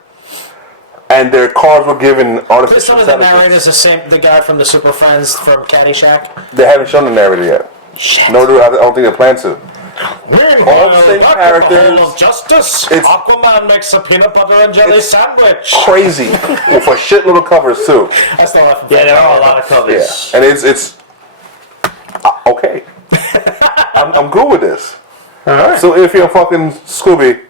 and their cars were given artificial Some of the intelligence. narrators the guy from the Super Friends from Caddyshack. They haven't shown the narrator yet. Shit. No, I don't think they plan to. All the same Hall characters. of Justice. It's- Aquaman makes a peanut butter and jelly sandwich. Crazy with a shitload of covers too. That's the one. Yeah, there are a lot of Yeah, covers. and it's okay. I'm good with this. Alright. So if you're fucking Scooby,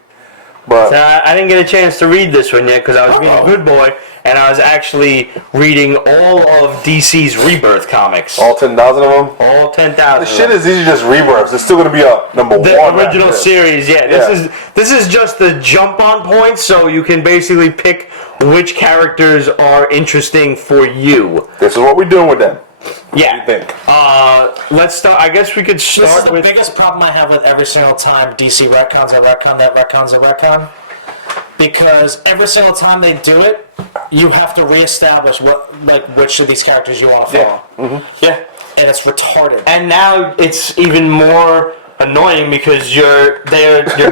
but I didn't get a chance to read this one yet because I was being a good boy and I was actually reading all of DC's Rebirth comics. all 10,000 of them. All 10,000. The shit is these are just rebirths. It's still gonna be a number The one. original after this. series, yeah. This is just the jump on point, so you can basically pick which characters are interesting for you. This is what we're doing with them. Yeah. What do you think? Let's start. I guess we could This is start the with. biggest problem I have with every single time DC retcons a retcon that retcons a retcon. Because every single time they do it, you have to reestablish which of these characters you want to follow. Yeah. And it's retarded. And now it's even more annoying because you're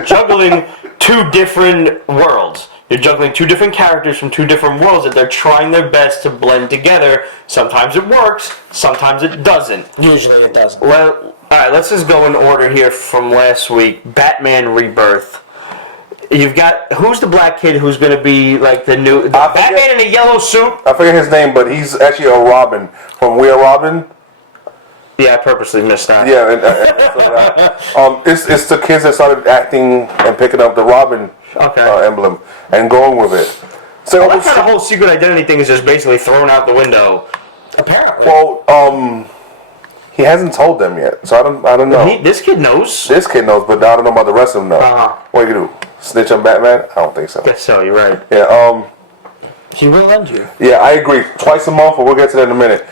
juggling two different worlds. You're juggling two different characters from two different worlds that they're trying their best to blend together. Sometimes it works, sometimes it doesn't. Usually it doesn't. Well, alright, let's just go in order here from last week. Batman Rebirth. You've got, who's the black kid who's going to be like the new... Batman in a yellow suit? I forget his name, but he's actually a Robin from We Are Robin. Yeah, I purposely missed that. Yeah, it's the kids that started acting and picking up the Robin emblem and going with it. So that's how the whole secret identity thing is just basically thrown out the window. Apparently. Well, he hasn't told them yet, so I don't know. This kid knows. This kid knows, but I don't know about the rest of them. What you gonna do? Snitch on Batman? I don't think so. Guess so. You're right. Yeah. He will lend you. Yeah, I agree. Twice a month, but we'll get to that in a minute.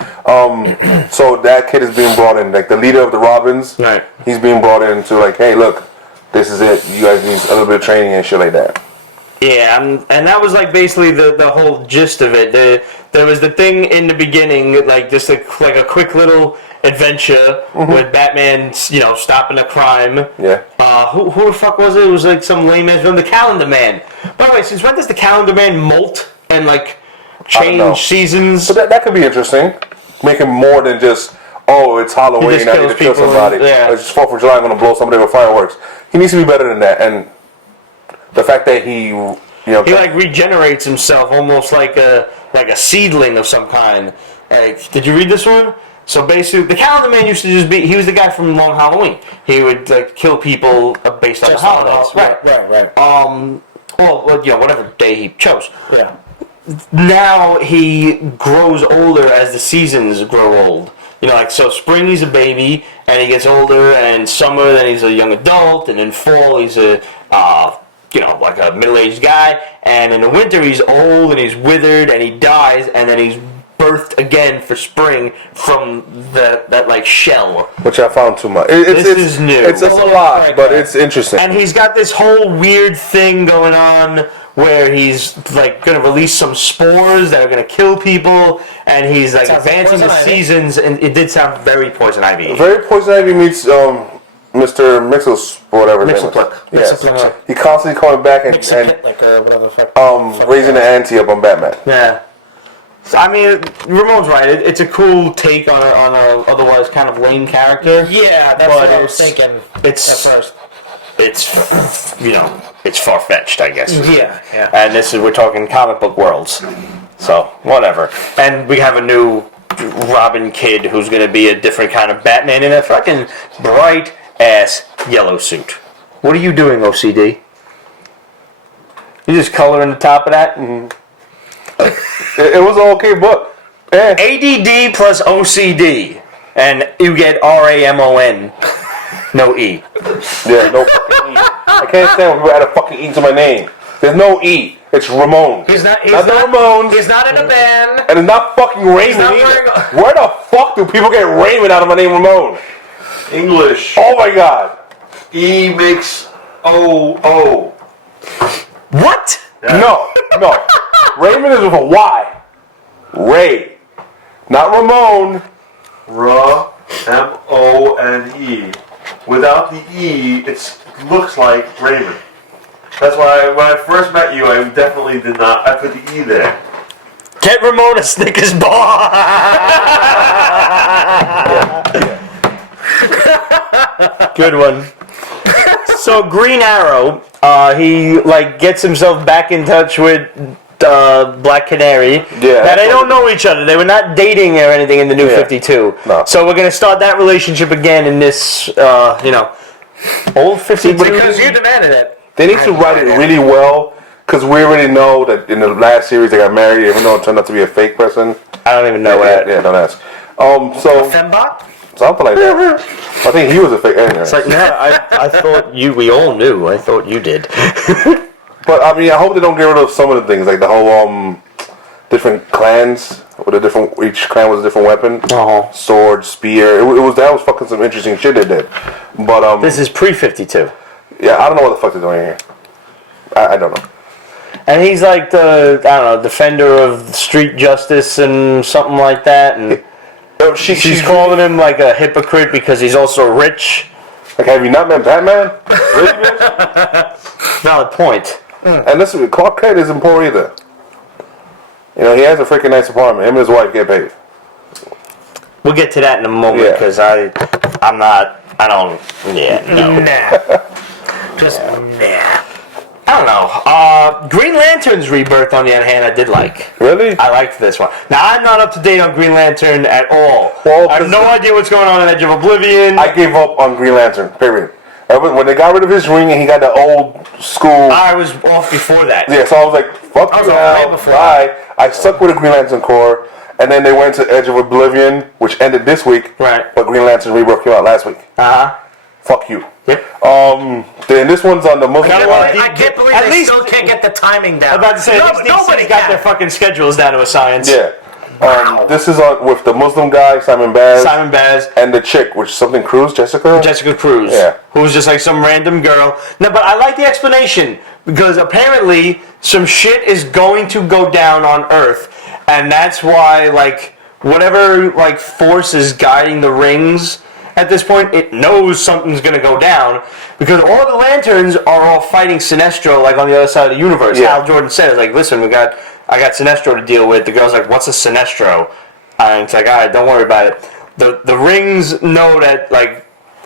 So that kid is being brought in, like the leader of the Robins. Right. He's being brought in to like, hey, look, this is it. You guys need a little bit of training and shit like that. Yeah, and that was like basically the whole gist of it. There was the thing in the beginning, like just like a quick little adventure with Batman, stopping a crime. Yeah. Who the fuck was it? It was like some lame ass film. The Calendar Man. By the way, since when does the Calendar Man molt and like change seasons? So that could be interesting. Make him more than just, oh, it's Halloween, I need to kill somebody. It's 4th of July, I'm going to blow somebody with fireworks. He needs to be better than that. And the fact that he like regenerates himself almost like a seedling of some kind. Like, did you read this one? So basically, the Calendar Man used to just be, he was the guy from Long Halloween. He would like kill people based on the holidays. Right. Well, whatever day he chose. Yeah. Now he grows older as the seasons grow old. So spring he's a baby, and he gets older, and summer then he's a young adult, and in fall he's a like a middle-aged guy, and in the winter he's old and he's withered and he dies, and then he's birthed again for spring from that like shell. Which I found too much. This is new. It's just a lot, but it's interesting. And he's got this whole weird thing going on where he's like going to release some spores that are going to kill people, and he's like advancing the seasons, and it did sound very Poison Ivy. Very Poison Ivy meets Mr. Mixels or whatever his name is. Yes. He constantly coming back and raising the ante up on Batman. Yeah. So, I mean, Ramon's right. It's a cool take on a otherwise kind of lame character. Yeah, that's what I was thinking. It's far-fetched, I guess. Yeah. And we're talking comic book worlds. So, whatever. And we have a new Robin kid who's going to be a different kind of Batman in a fucking bright-ass yellow suit. What are you doing, OCD? You just coloring the top of that? Mm-hmm. It was an okay book. ADD plus OCD. And you get RAMON. No E. Yeah, no fucking E. I can't stand when people add a fucking E to my name. There's no E. It's Ramon. He's not the Ramones. He's not in a band. And it's not fucking Raymond either. Where the fuck do people get Raymond out of my name Ramon? English. Oh my god. E makes O. What? Yeah. No. Raymond is with a Y. Ray. Not Ramon. R-M-O-N-E. Without the E, it looks like Raymond. That's why when I first met you, I definitely did not. I put the E there. Get Ramon a Snickers bar. Good one. So Green Arrow, he like gets himself back in touch with Black Canary. Yeah. Now they don't know each other. They were not dating or anything in the New 52. No. So we're gonna start that relationship again in this, old 52. Because you demanded it. They need to write it really well, because we already know that in the last series they got married, even though it turned out to be a fake person. I don't even know that. Yeah, don't ask. So Fembot? something like that. I think he was a fake. Anyway. It's like, no, I thought we all knew. I thought you did. But I mean, I hope they don't get rid of some of the things, like the whole different clans with each clan was a different weapon. Sword, spear. That was fucking some interesting shit they did. But this is pre-52. Yeah, I don't know what the fuck they're doing here. I don't know. And he's like the, I don't know, defender of street justice and something like that. And she's calling him like a hypocrite because he's also rich. Like, have you not met Batman? Really, bitch? Valid point. And listen, Clark Kent isn't poor either. You know, he has a freaking nice apartment. Him and his wife get paid. We'll get to that in a moment because no. Just nah. I don't know. Green Lantern's Rebirth, on the other hand, I did like. Really? I liked this one. Now, I'm not up to date on Green Lantern at all. Well, I have no idea what's going on in Edge of Oblivion. I gave up on Green Lantern, period. When they got rid of his ring and he got the old school... I was off before that. Yeah, so I was like, fuck you now, bye. I stuck with the Green Lantern Corps, and then they went to Edge of Oblivion, which ended this week. Right. But Green Lantern Rebirth came out last week. Uh-huh. Fuck you. Yep. Then this one's on the Muslim... I can't believe they still can't get the timing down. I'm about to say, nobody got their fucking schedules down to a science. Yeah. This is on with the Muslim guy, Simon Baz. And the chick, which is something Cruz, Jessica Cruz. Yeah. Who's just like some random girl. No, but I like the explanation because apparently some shit is going to go down on Earth, and that's why like whatever like force is guiding the rings at this point, it knows something's gonna go down because all the lanterns are all fighting Sinestro like on the other side of the universe. Yeah. Hal Jordan says like, listen, I got Sinestro to deal with. The girl's like, what's a Sinestro? And it's like, all right, don't worry about it. The rings know that like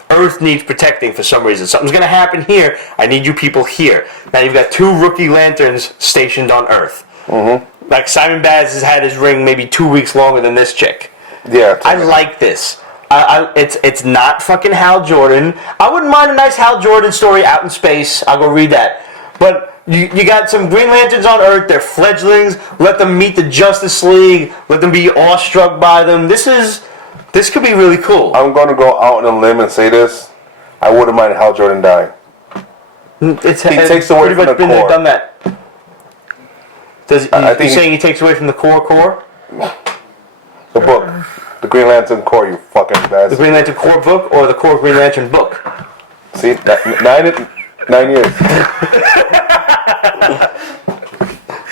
Earth needs protecting for some reason. Something's gonna happen here. I need you people here. Now you've got 2 rookie lanterns stationed on Earth. Mm-hmm. Like Simon Baz has had his ring maybe 2 weeks longer than this chick. Yeah. I like this. It's not fucking Hal Jordan. I wouldn't mind a nice Hal Jordan story out in space. I'll go read that. But you got some Green Lanterns on Earth. They're fledglings. Let them meet the Justice League. Let them be awestruck by them. This could be really cool. I'm going to go out on a limb and say this. I wouldn't mind Hal Jordan dying. He takes away from the been core. There, done that. You saying he takes away from the core? The book. The Green Lantern Corps, you fucking bastard. The Green Lantern Corps book or the Core Green Lantern book? See, 9 years.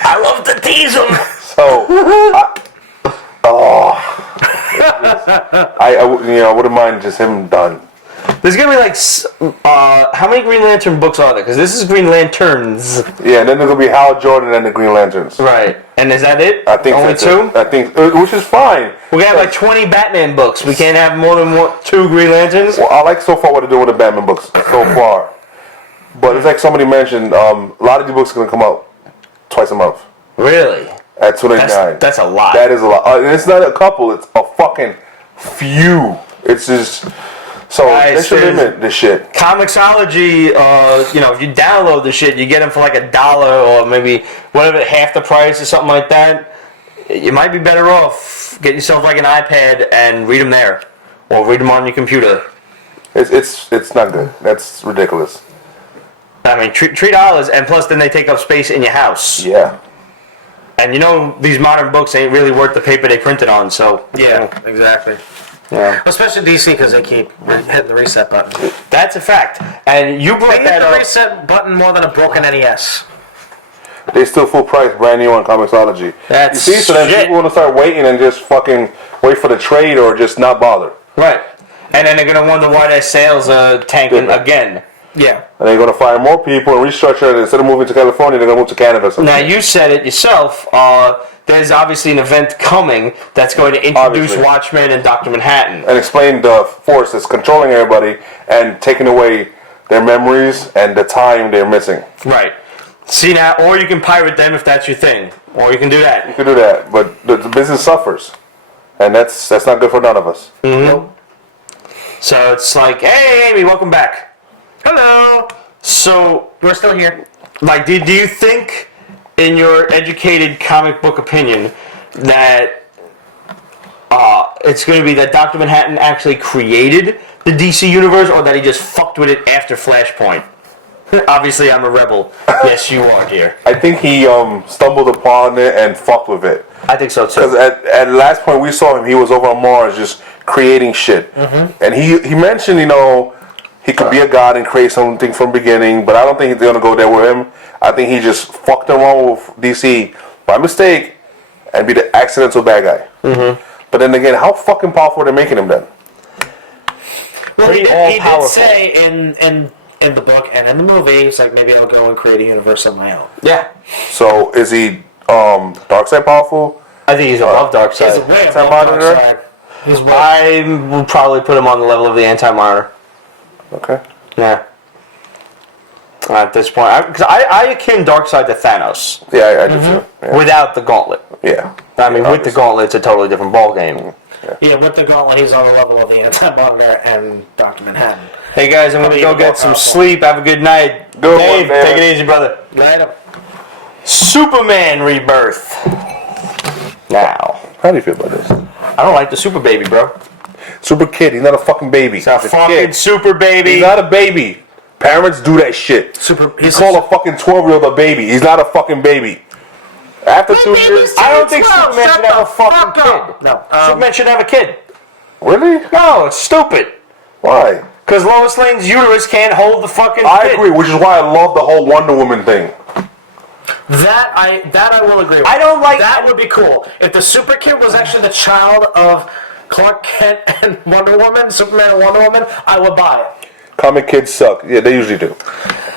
I love to tease him. So, I wouldn't mind just him done. There's gonna be like, how many Green Lantern books are there? Because this is Green Lanterns. Yeah, and then there's gonna be Hal Jordan and the Green Lanterns. Right. And is that it? I think only that's 2. It. I think, which is fine. We're gonna have like 20 Batman books. We can't have more than 2 Green Lanterns. Well, I like so far what they're doing with the Batman books so far, but it's like somebody mentioned. A lot of the books are gonna come out twice a month. Really? At 29. That's a lot. That is a lot. And it's not a couple. It's a fucking few. It's just. So they should limit this shit. Comixology, if you download the shit, you get them for like $1 or maybe whatever, half the price or something like that. You might be better off get yourself like an iPad and read them there, or read them on your computer. It's not good. That's ridiculous. I mean, $3, and plus then they take up space in your house. Yeah. And these modern books ain't really worth the paper they printed on. So yeah, exactly. Yeah. Especially DC because they keep hitting the reset button. That's a fact. And you brought that up. They hit the reset button more than a broken NES. They still full price, brand new on Comixology. That's you see, so then people want to start waiting and just fucking wait for the trade or just not bother. Right. And then they're gonna wonder why their sales are tanking again. Yeah. And they're gonna fire more people and restructure it. Instead of moving to California, they're gonna move to Canada. Now you said it yourself. There's obviously an event coming that's going to introduce Watchmen and Dr. Manhattan. And explain the force that's controlling everybody and taking away their memories and the time they're missing. Right. See now, or you can pirate them if that's your thing. Or you can do that. You can do that, but the business suffers. And that's not good for none of us. Mm-hmm. So it's like, hey, Amy, welcome back. Hello. So, we're still here. Like, do you think, in your educated comic book opinion, that it's going to be that Dr. Manhattan actually created the DC universe, or that he just fucked with it after Flashpoint? Obviously, I'm a rebel. Yes, you are, dear. I think he stumbled upon it and fucked with it. I think so, too. Because at the last point we saw him, he was over on Mars just creating shit. Mm-hmm. And he mentioned, he could be a god and create something from the beginning, but I don't think they're going to go there with him. I think he just fucked around with DC by mistake and be the accidental bad guy. Mm-hmm. But then again, how fucking powerful are they making him then? Well, he did say in the book and in the movie, he's like, maybe I'll go and create a universe of my own. Yeah. So is he Darkseid powerful? I think he's above Darkseid. He's way above Darkseid. I would probably put him on the level of the Anti-Monitor. Okay. Yeah. At this point, because I akin Darkseid to Thanos. Yeah, I do too. Yeah. Without the gauntlet. Yeah. I mean, with the gauntlet, it's a totally different ballgame. Yeah, with the gauntlet, he's on the level of the Anti-Monitor and Dr. Manhattan. Hey guys, I'm gonna go get some sleep. Have a good night. Good Dave, one, man. take it easy, brother. Later. Superman Rebirth. Now, How do you feel about this? I don't like the super baby, bro. Super kid. He's not a fucking baby. He's a fucking super baby. He's not a baby. Parents do that shit. You call a fucking 12-year-old a baby. He's not a fucking baby. After 2 years, I don't think Superman should have a fucking kid. No. Superman should have a kid. really? No, it's stupid. Why? Because Lois Lane's uterus can't hold the fucking I kid. agree, which is why I love the whole Wonder Woman thing. That I will agree with. I don't like... That would be cool. If the super kid was actually the child of Clark Kent and Wonder Woman, Superman and Wonder Woman, I would buy it. Comic kids suck. Yeah, they usually do.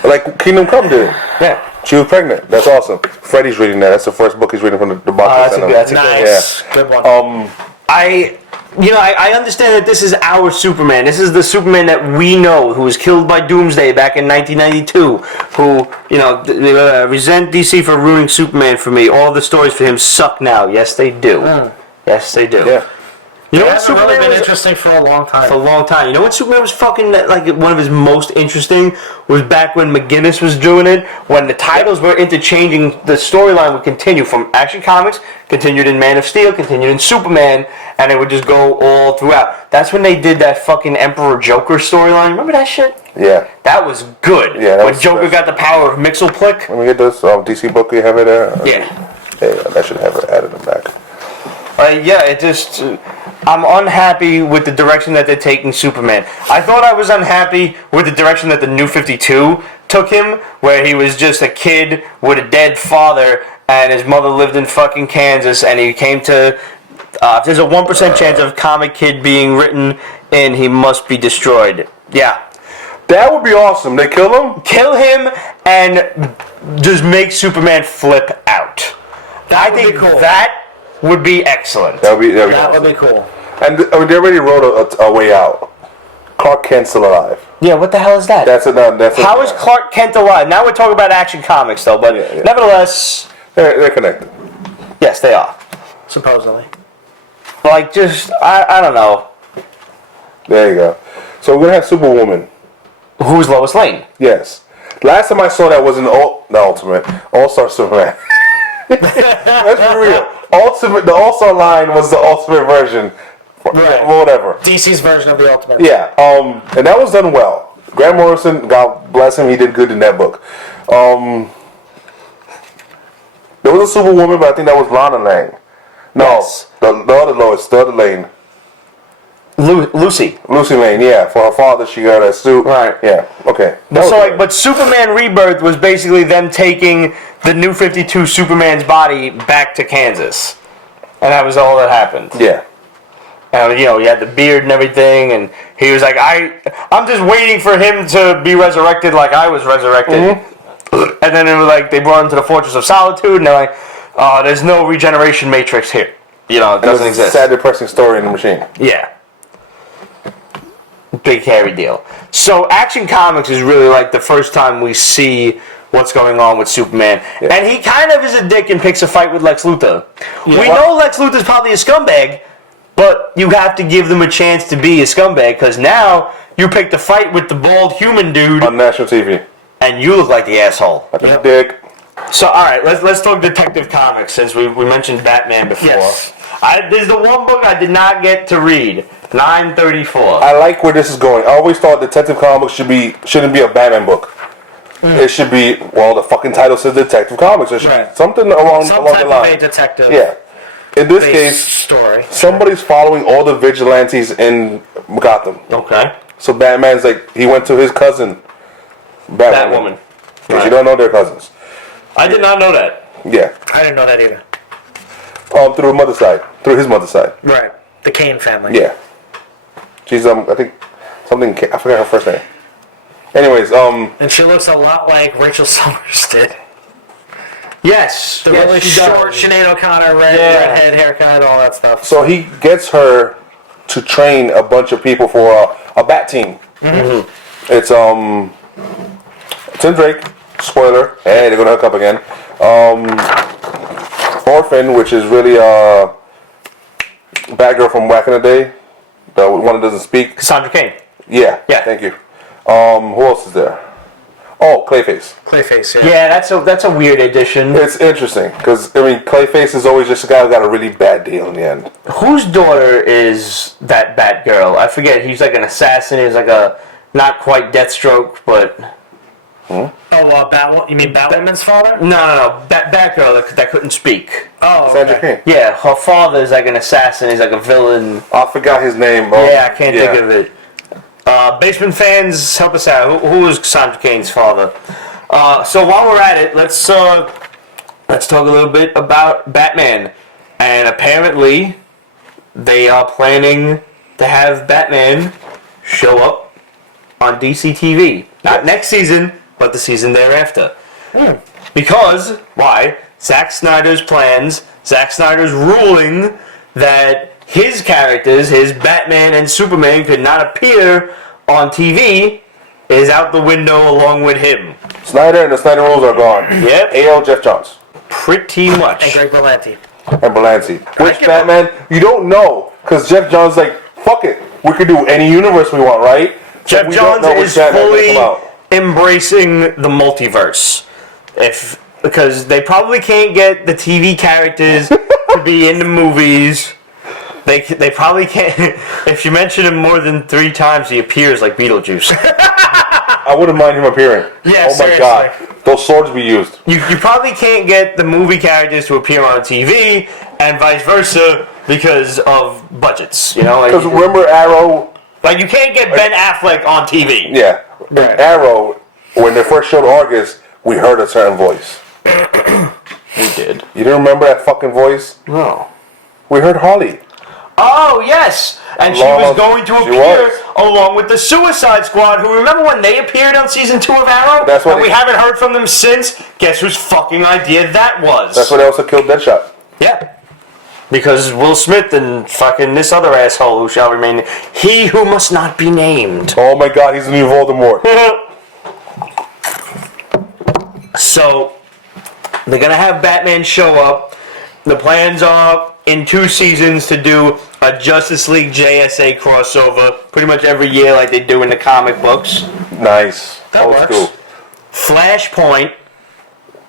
Like Kingdom Come did. Yeah. She was pregnant. That's awesome. Freddie's reading that. That's the first book he's reading from the box. That's a good. Nice. Yeah. Good one. I understand that this is our Superman. This is the Superman that we know, who was killed by Doomsday back in 1992. Who, resent DC for ruining Superman for me. All the stories for him suck now. Yes, they do. Yes, they do. Yeah. You know It what hasn't Superman really been was interesting for a long time. for a long time. You know what Superman was fucking like one of his most interesting was back when McGinnis was doing it, when the titles were interchanging. The storyline would continue from Action Comics, continued in Man of Steel, continued in Superman, and it would just go all throughout. That's when they did that fucking Emperor Joker storyline. Remember that shit? Yeah. That was good. Yeah, that when was Joker best. got the power of Mixelplick. Let me get this DC book. You have it there? Yeah. Yeah, I should have it added in the back. It just... I'm unhappy with the direction that they're taking Superman. I thought I was unhappy with the direction that the New 52 took him, where he was just a kid with a dead father, and his mother lived in fucking Kansas, and he came to... if there's a 1% chance of Comic Kid being written in, he must be destroyed. Yeah. That would be awesome. They kill him? Kill him and just make Superman flip out. That would be cool. That would be excellent. That would be That would be cool. And they already wrote a way out. Clark Kent's still alive. Yeah, what the hell is that? How is Clark Kent alive? Now we're talking about Action Comics, though, but nevertheless... They're connected. Yes, they are. Supposedly. Like, just, I don't know. There you go. So we're going to have Superwoman. Who's Lois Lane? Yes. Last time I saw that was in the Ultimate. All-Star Superman. Let's be real. The All-Star line was the Ultimate version. Right. Whatever. DC's version of the Ultimate. Yeah. And that was done well. Grant Morrison, God bless him, he did good in that book. There was a Superwoman, but I think that was Lana Lang. No, Yes. the other Lois, the other Lane. Lucy. Lucy Lane, yeah. For her father, she got a suit. Right. Yeah. Okay. But Superman Rebirth was basically them taking the New 52 Superman's body back to Kansas. And that was all that happened. Yeah. And, he had the beard and everything, and he was like, I'm just waiting for him to be resurrected like I was resurrected. Mm-hmm. And then it was like, they brought him to the Fortress of Solitude, and they're like, there's no regeneration matrix here. It doesn't exist. Sad, depressing story in the machine. Yeah. Big hairy deal. So Action Comics is really like the first time we see what's going on with Superman. Yeah. And he kind of is a dick and picks a fight with Lex Luthor. Yeah. We know Lex Luthor's probably a scumbag, but you have to give them a chance to be a scumbag, because now you picked a fight with the bald human dude on national TV. And you look like the asshole. Yep. Dick. So, alright, let's talk Detective Comics, since we mentioned Batman before. Yes. There's the one book I did not get to read. 934. I like where this is going. I always thought Detective Comics shouldn't be a Batman book. It should be, the fucking title says Detective Comics. It should be something along the line. Some type of a detective. Yeah. In this case, story. Somebody's following all the vigilantes in Gotham. Okay. So Batman's like, he went to his cousin, Batwoman. Because you don't know they're cousins. I did not know that. Yeah. I didn't know that either. Through her mother's side. Through his mother's side. Right. The Kane family. Yeah. She's I think something. I forgot her first name. Anyways, And she looks a lot like Rachel Summers did. Yes. The yes, really she short does. Sinead O'Connor, redhead haircut, all that stuff. so he gets her to train a bunch of people for a bat team. Mm-hmm. It's Tim Drake. Spoiler. Hey, they're gonna hook up again. Orphan, which is really Batgirl from back in the day. The one that doesn't speak. Cassandra Cain. Yeah. Yeah. Thank you. Who else is there? Oh, Clayface. Clayface, yeah. Yeah, that's a weird addition. It's interesting because I mean, Clayface is always just a guy who got a really bad deal in the end. Whose daughter is that Batgirl? I forget. He's like an assassin. He's like a not quite Deathstroke, but You mean Batwoman's father? no. Batgirl that couldn't speak. Oh, Sandra okay. King. Yeah, her father is like an assassin. He's like a villain. I forgot his name. Yeah, I can't think of it. Basement fans, help us out. Who is Cassandra Cain's father? So while we're at it, let's talk a little bit about Batman. And apparently, they are planning to have Batman show up on DC TV. Not next season, but the season thereafter. Because, why? Zack Snyder's plans, Zack Snyder's ruling that his characters, his Batman and Superman, could not appear on TV is out the window along with him. Snyder and the Snyder rules are gone. Yep. A.L. Jeff Johns Pretty much. And Greg Berlanti. and Berlanti. Which Batman? You don't know because Jeff Johns like fuck it. We could do any universe we want, right? Jeff we don't Johns know which is Batman's gonna fully come out. embracing the multiverse. Because they probably can't get the TV characters to be in the movies. They probably can't. If you mention him more than 3 times, he appears like Beetlejuice. I wouldn't mind him appearing. Yeah, oh my seriously. god, those swords we used. You probably can't get the movie characters to appear on TV, and vice versa because of budgets. You know, Because remember Arrow? like you can't get Ben Affleck on TV. Yeah, Right. Arrow. When they first showed August, we heard a certain voice. We did. You didn't remember that fucking voice? No. We heard Holly. Oh yes, and she Along was with- going to she appear was. along with the Suicide Squad. Who remember when they appeared on season 2 of Arrow? That's what and they- we haven't heard from them since. Guess whose fucking idea that was? That's why they also killed Deadshot. Yeah. Because Will Smith and fucking this other asshole who shall remain, he who must not be named. Oh my god, he's the new Voldemort. So, they're gonna have Batman show up. The plans are in 2 seasons to do a Justice League JSA crossover pretty much every year like they do in the comic books. Nice. That Old works. school. Flashpoint,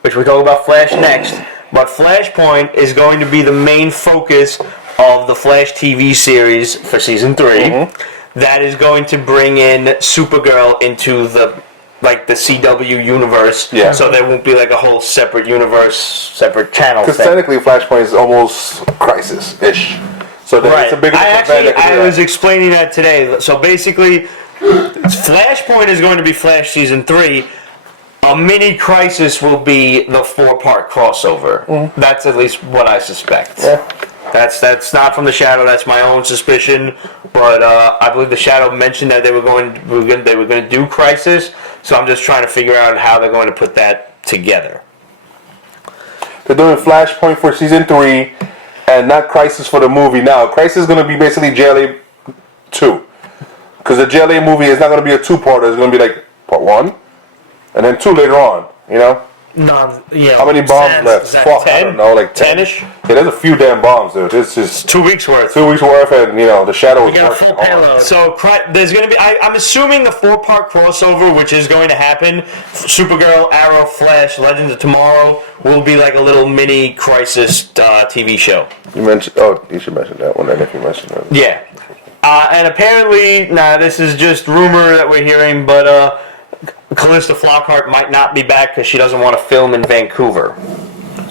which we'll talk about Flash next, but Flashpoint is going to be the main focus of the Flash TV series for season 3. That is going to bring in Supergirl into the CW universe. Yeah. So there won't be like a whole separate universe, separate channel Because thing. technically Flashpoint is almost Crisis-ish. So Right. it's a big I was explaining that today. So basically, Flashpoint is going to be Flash season 3. A mini Crisis will be the 4-part crossover. That's at least what I suspect. Yeah. That's not from the Shadow. That's my own suspicion. But I believe the Shadow mentioned that they were going to do Crisis. So I'm just trying to figure out how they're going to put that together. They're doing Flashpoint for season 3 and not Crisis for the movie now. Crisis is going to be basically JLA 2. Because the JLA movie is not going to be a 2-parter. It's going to be like part 1 and then 2 later on, you know? No, yeah. How many bombs Sans- left? Sans- Fuck, I 10? don't know, like 10-ish? Yeah, there's a few damn bombs, dude. It's just 2 weeks worth. 2 weeks worth and, you know, the Shadow is We got a working full hard. payload. So there's going to be. I'm assuming the 4-part crossover, which is going to happen, Supergirl, Arrow, Flash, Legends of Tomorrow, will be like a little mini Crisis TV show. You mentioned, oh, you should mention that one then if you mentioned it. Yeah, and apparently, this is just rumor that we're hearing, but Callista Flockhart might not be back because she doesn't want to film in Vancouver.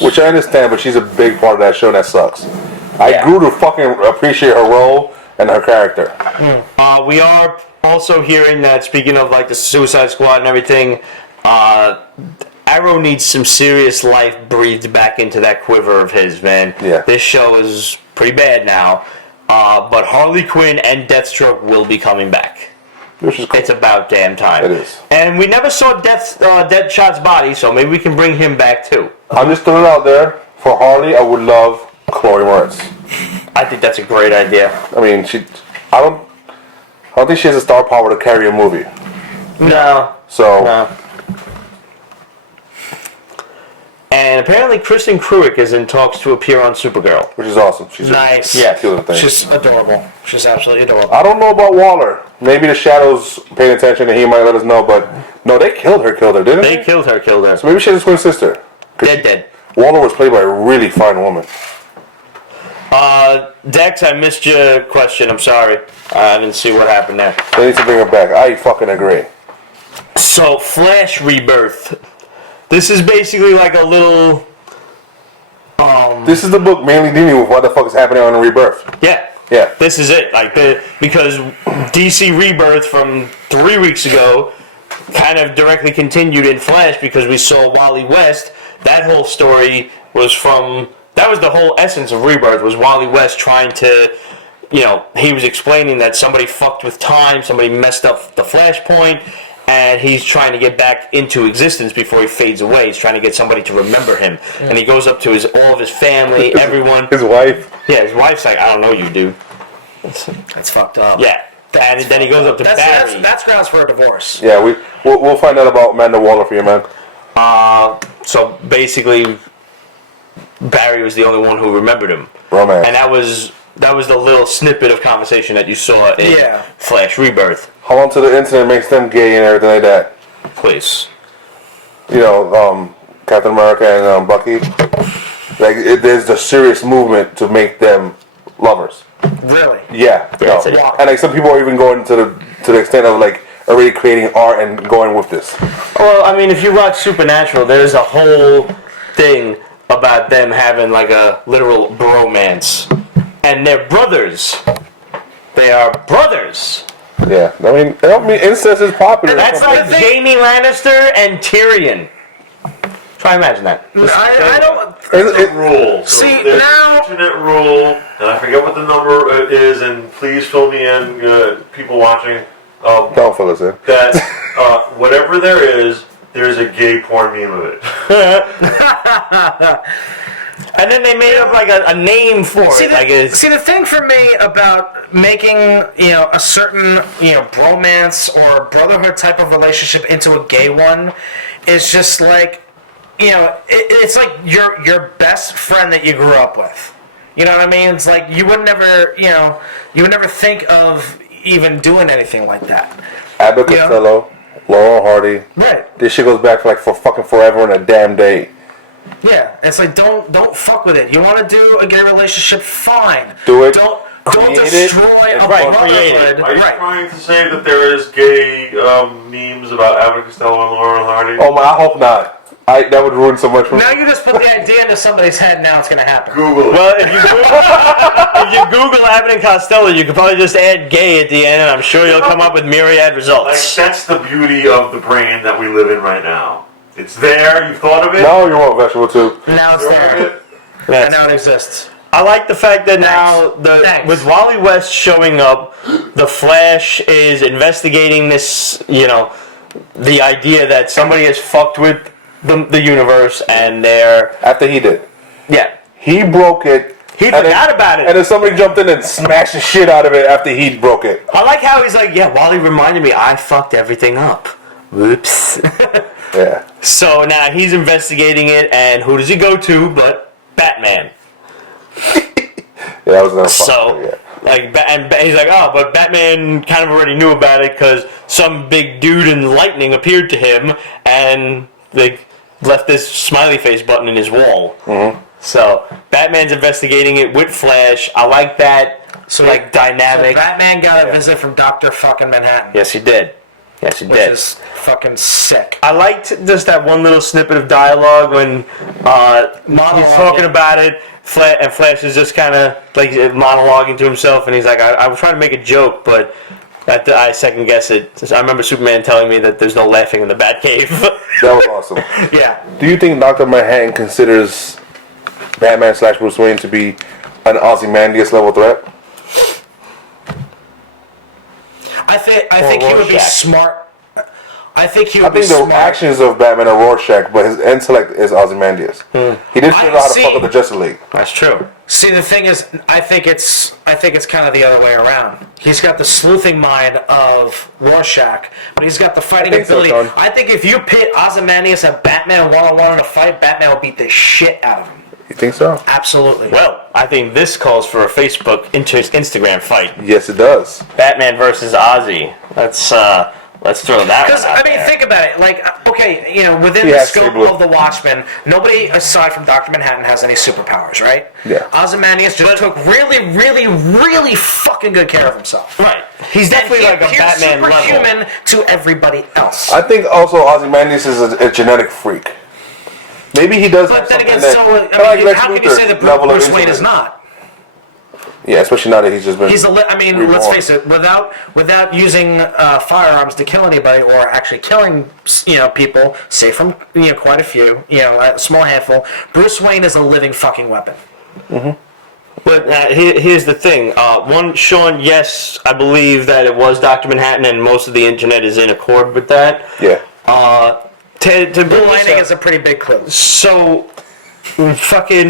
Which I understand, but she's a big part of that show and that sucks. I Yeah. grew to fucking appreciate her role and her character. We are also hearing that, speaking of like the Suicide Squad and everything, Arrow needs some serious life breathed back into that quiver of his, man. Yeah. This show is pretty bad now. But Harley Quinn and Deathstroke will be coming back. Which is cool. It's about damn time. It is. And we never saw Deadshot's body, so maybe we can bring him back too. I'm just throwing it out there. For Harley, I would love Chloe Moretz. I think that's a great idea. I mean, I don't think she has the star power to carry a movie. No. So. No. And apparently Kristen Cruick is in talks to appear on Supergirl. Which is awesome. She's Nice. a killer thing. She's adorable. She's absolutely adorable. I don't know about Waller. Maybe the Shadow's paying attention and he might let us know, but no, they killed her, didn't they? They killed her. So maybe she has a twin sister. Dead. Waller was played by a really fine woman. Dex, I missed your question. I'm sorry. I didn't see what happened there. They need to bring her back. I fucking agree. So, Flash Rebirth. This is basically like a little... This is the book mainly dealing with what the fuck is happening on Rebirth. Yeah. Yeah. This is it. Because DC Rebirth from 3 weeks ago kind of directly continued in Flash because we saw Wally West. That whole story was from... That was the whole essence of Rebirth, was Wally West trying to... he was explaining that somebody fucked with time, somebody messed up the Flashpoint, and he's trying to get back into existence before he fades away. He's trying to get somebody to remember him. Yeah. And he goes up to all of his family, everyone. His wife. Yeah, his wife's like, I don't know you, dude. That's fucked up. Yeah. And then he goes up to Barry. That's grounds for a divorce. Yeah, we'll find out about Amanda Waller for you, man. So basically, Barry was the only one who remembered him. Romance. And that was the little snippet of conversation that you saw in Flash Rebirth. How long till the incident makes them gay and everything like that? Please. Captain America and Bucky. There's a serious movement to make them lovers. Really? Yeah. And some people are even going to the extent of already creating art and going with this. Well, I mean, if you watch Supernatural, there's a whole thing about them having a literal bromance. And they're brothers. They are brothers. Yeah. I mean incest is popular. That's like Jaime Lannister and Tyrion. Try and imagine that. I don't... It's a rule. So See, there's now... an internet rule, and I forget what the number is, and please fill me in, people watching. Don't fill us in. That whatever there is, there's a gay porn meme of it. And then they made up a name for it. See, the thing for me about making a certain bromance or brotherhood type of relationship into a gay one is just it's like your best friend that you grew up with. You know what I mean? It's like you would never think of even doing anything like that. Abbott Costello, Laurel Hardy. Right. This shit goes back for fucking forever and a damn day. Yeah, it's like don't fuck with it. You want to do a gay relationship? Fine. Do it. Don't Create destroy it. a Right, brotherhood. Are you trying to say that there is gay memes about Abbott Costello and Laurel Hardy? Oh my! I hope not. That would ruin so much for me. Now you just put the idea into somebody's head. Now it's going to happen. Google it. Well, if you Google Abbott and Costello, you could probably just add gay at the end, and I'm sure you'll come up with myriad results. That's the beauty of the brain that we live in right now. It's there. You've thought of it. No, you want vegetable too. Now it's there. And now it exists. I like the fact that now with Wally West showing up, the Flash is investigating this. The idea that somebody has fucked with the universe, and they're After he did. Yeah. He broke it. He forgot about it. And then somebody jumped in and smashed the shit out of it after he broke it. I like how he's like, yeah, Wally reminded me I fucked everything up. Whoops. Yeah. So now he's investigating it, and who does he go to but Batman? Yeah, I was gonna So, and he's like, oh, but Batman kind of already knew about it because some big dude in lightning appeared to him, and they left this smiley face button in his wall. Mm-hmm. So Batman's investigating it with Flash. I like that. So dynamic. So Batman got a visit from Dr. fucking Manhattan. Yes, he did. Yes, he did. Which is fucking sick. I liked just that one little snippet of dialogue when he's talking about it, and Flash is just kind of monologuing to himself, and he's like, I was trying to make a joke, but I second guess it. I remember Superman telling me that there's no laughing in the Batcave. That was awesome. Yeah. Do you think Dr. Manhattan considers Batman / Bruce Wayne to be an Ozymandias level threat? I think he would be Rorschach. smart. I think he I would be think the smart. actions of Batman are Rorschach, but his intellect is Ozymandias. He did figure out how to see- fuck up the Justice League. That's true. See, the thing is, I think it's kind of the other way around. He's got the sleuthing mind of Rorschach, but he's got the fighting think so, ability. Sean. I think if you pit Ozymandias and Batman one-on-one in a fight, Batman will beat the shit out of him. You think so? Absolutely. Well, I think this calls for a Facebook Instagram fight. Yes, it does. Batman versus Ozzy. Let's throw that Because, one out I mean, there. think about it. Like, okay, you know, within Yeah, the scope Stabler. of the Watchmen, nobody aside from Dr. Manhattan has any superpowers, right? Yeah. Ozymandias just took really, really, really fucking good care of himself. Right. He's definitely And like a Batman level. superhuman to everybody else. I think also Ozymandias is a genetic freak. Maybe he does. But have then again, something so that- kinda I mean, Lex how can you Luthor say that level of Bruce Wayne intellect. is not? Yeah, especially now that he's just been. He's I mean, reborn. let's face it. Without using firearms to kill anybody or actually killing, people, say from quite a few, a small handful. Bruce Wayne is a living fucking weapon. But here's the thing. Sean, yes, I believe that it was Dr. Manhattan, and most of the internet is in accord with that. Yeah. To Blue bring Lightning this is a pretty big clue. so fucking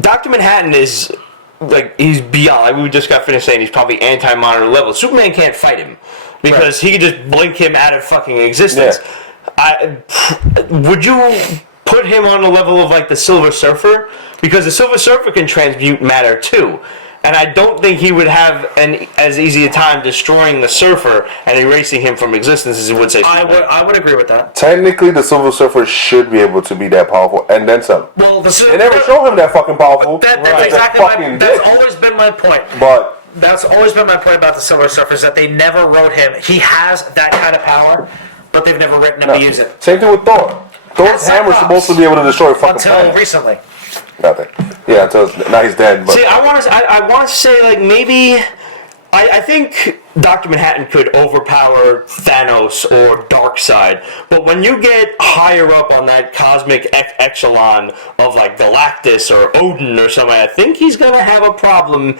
Dr. Manhattan is like he's beyond. Like we just got finished saying, he's probably anti-monitor level. Superman can't fight him because he could just blink him out of fucking existence. Would you put him on the level of like the Silver Surfer? Because the Silver Surfer can transmute matter too. And I don't think he would have as easy a time destroying the Surfer and erasing him from existence as he would say. I would agree with that. Technically, the Silver Surfer should be able to be that powerful, and then some. Well, They never show him that fucking powerful. That's exactly that's always been my point. But That's always been my point about the Silver Surfer is that they never wrote him. He has that kind of power, but they've never written him to use it. same thing with Thor. Thor's That's hammer's Cyclops. supposed to be able to destroy fucking Until planets. recently. Nothing. Yeah, until now he's dead. But See, I want to say like maybe I think Dr. Manhattan could overpower Thanos or Darkseid, but when you get higher up on that cosmic echelon of like Galactus or Odin or something, I think he's gonna have a problem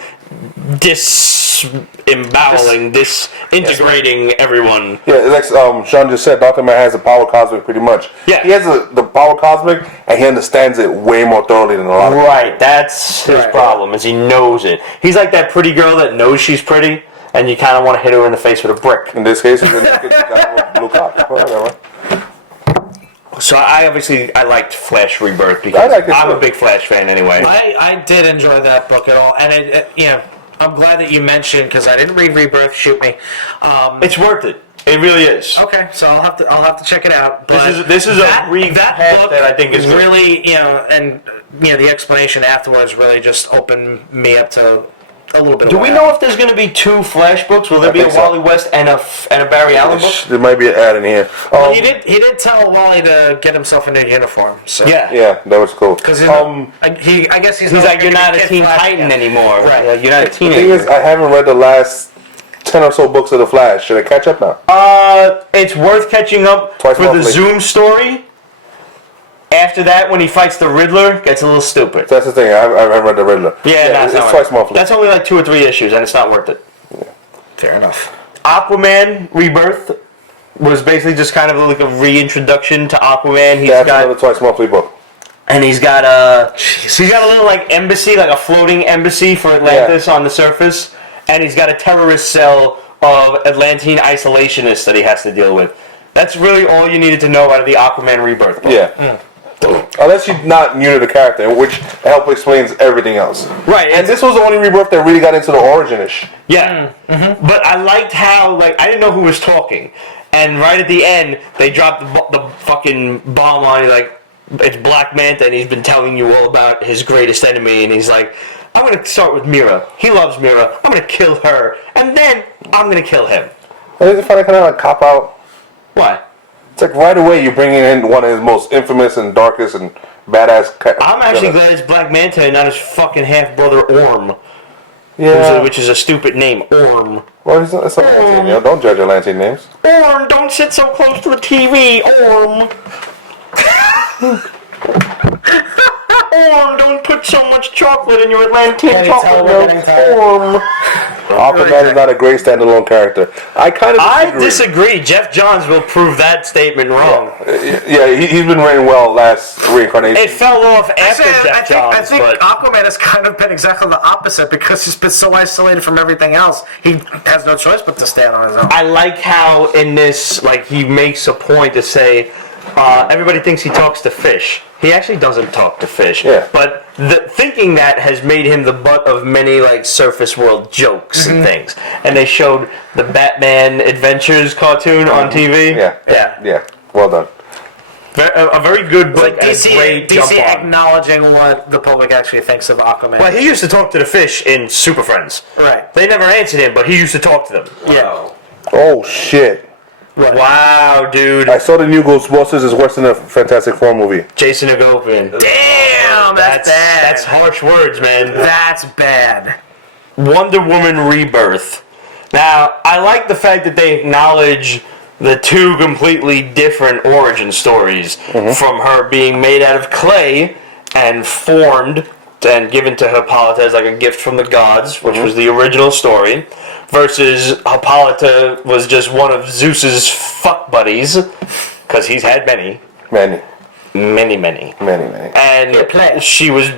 disintegrating everyone. yeah, like Sean just said, Dr. Man has the power cosmic pretty much. Yeah. He has the power cosmic, and he understands it way more thoroughly than a lot of people. Right, that's his problem, is he knows it. He's like that pretty girl that knows she's pretty, and you kind of want to hit her in the face with a brick. In this case, he's a naked guy with a blue cock. Whatever. So I liked Flash Rebirth I because like it I'm too. a big Flash fan anyway. I did enjoy that book at all, and I'm glad that you mentioned because I didn't read Rebirth. Shoot me. It's worth it. It really is. Okay, so I'll have to check it out. But This is a read that I think is good. really the explanation afterwards really just opened me up to a little bit. Do we know if there's going to be 2 Flash books? Will there be a think so. Wally West and a Barry Allen book? There might be an ad in here. He did tell Wally to get himself into a uniform. So. Yeah. Yeah, that was cool. Because I guess he's He's like, you're not a Kid Teen Flash Titan again." anymore. Right. Yeah, you're not a The thing teenager. is, I haven't read the last 10 or so books of The Flash. Should I catch up now? It's worth catching up Twice for the monthly. Zoom story. After that, when he fights the Riddler, gets a little stupid. That's the thing. I haven't read the Riddler. Yeah, it's not twice monthly. That's only like 2 or 3 issues, and it's not worth it. Fair enough. Aquaman Rebirth was basically just kind of like a reintroduction to Aquaman. That's another twice monthly book. And he's got a little like embassy, like a floating embassy for Atlantis on the surface, and he's got a terrorist cell of Atlantean isolationists that he has to deal with. That's really all you needed to know out of the Aquaman Rebirth book. Yeah. Unless you're not new to the character, which help explains everything else. Right, And this was the only Rebirth that really got into the origin-ish. Yeah. But I liked how, like, I didn't know who was talking. And right at the end, they dropped the fucking bomb on you, like, it's Black Manta, and he's been telling you all about his greatest enemy, and he's like, I'm going to start with Mira. He loves Mira. I'm going to kill her. And then I'm going to kill him. And does it find it kind of like cop out? Why? It's like right away you're bringing in one of his most infamous and darkest and badass. I'm actually glad it's Black Manta and not his fucking half brother Orm. Yeah. which is a stupid name. Orm. Well, it's not Atlantean, you know. Don't judge Atlantean names. Orm, don't sit so close to the TV. Orm. Orm, don't put so much chocolate in your Atlantean Can you tell chocolate we're milk. getting tired? Orm. Aquaman is not a great standalone character. I kind of I disagree. Jeff Johns will prove that statement wrong. Yeah, he's been running well last reincarnation. It fell off after Jeff Johns, I think but Aquaman has kind of been exactly the opposite because he's been so isolated from everything else. He has no choice but to stand on his own. I like how in this, like, he makes a point to say, everybody thinks he talks to fish. He actually doesn't talk to fish. Yeah. But thinking that has made him the butt of many, like, surface world jokes and things. And they showed the Batman Adventures cartoon on TV. Yeah. Well done. A very good book Like and a great jump DC on. acknowledging what the public actually thinks of Aquaman. Well, he used to talk to the fish in Super Friends. Right. They never answered him, but he used to talk to them. Yeah. Oh shit! Wow, dude. I saw the new Ghostbusters is worse than the Fantastic Four movie. Jason Agopian. Damn, that's bad. That's harsh words, man. That's bad. Wonder Woman Rebirth. Now, I like the fact that they acknowledge the two completely different origin stories from her being made out of clay and formed and given to Hippolyta as like a gift from the gods, which was the original story, versus Hippolyta was just one of Zeus's fuck buddies, because he's had many. Many. And she was,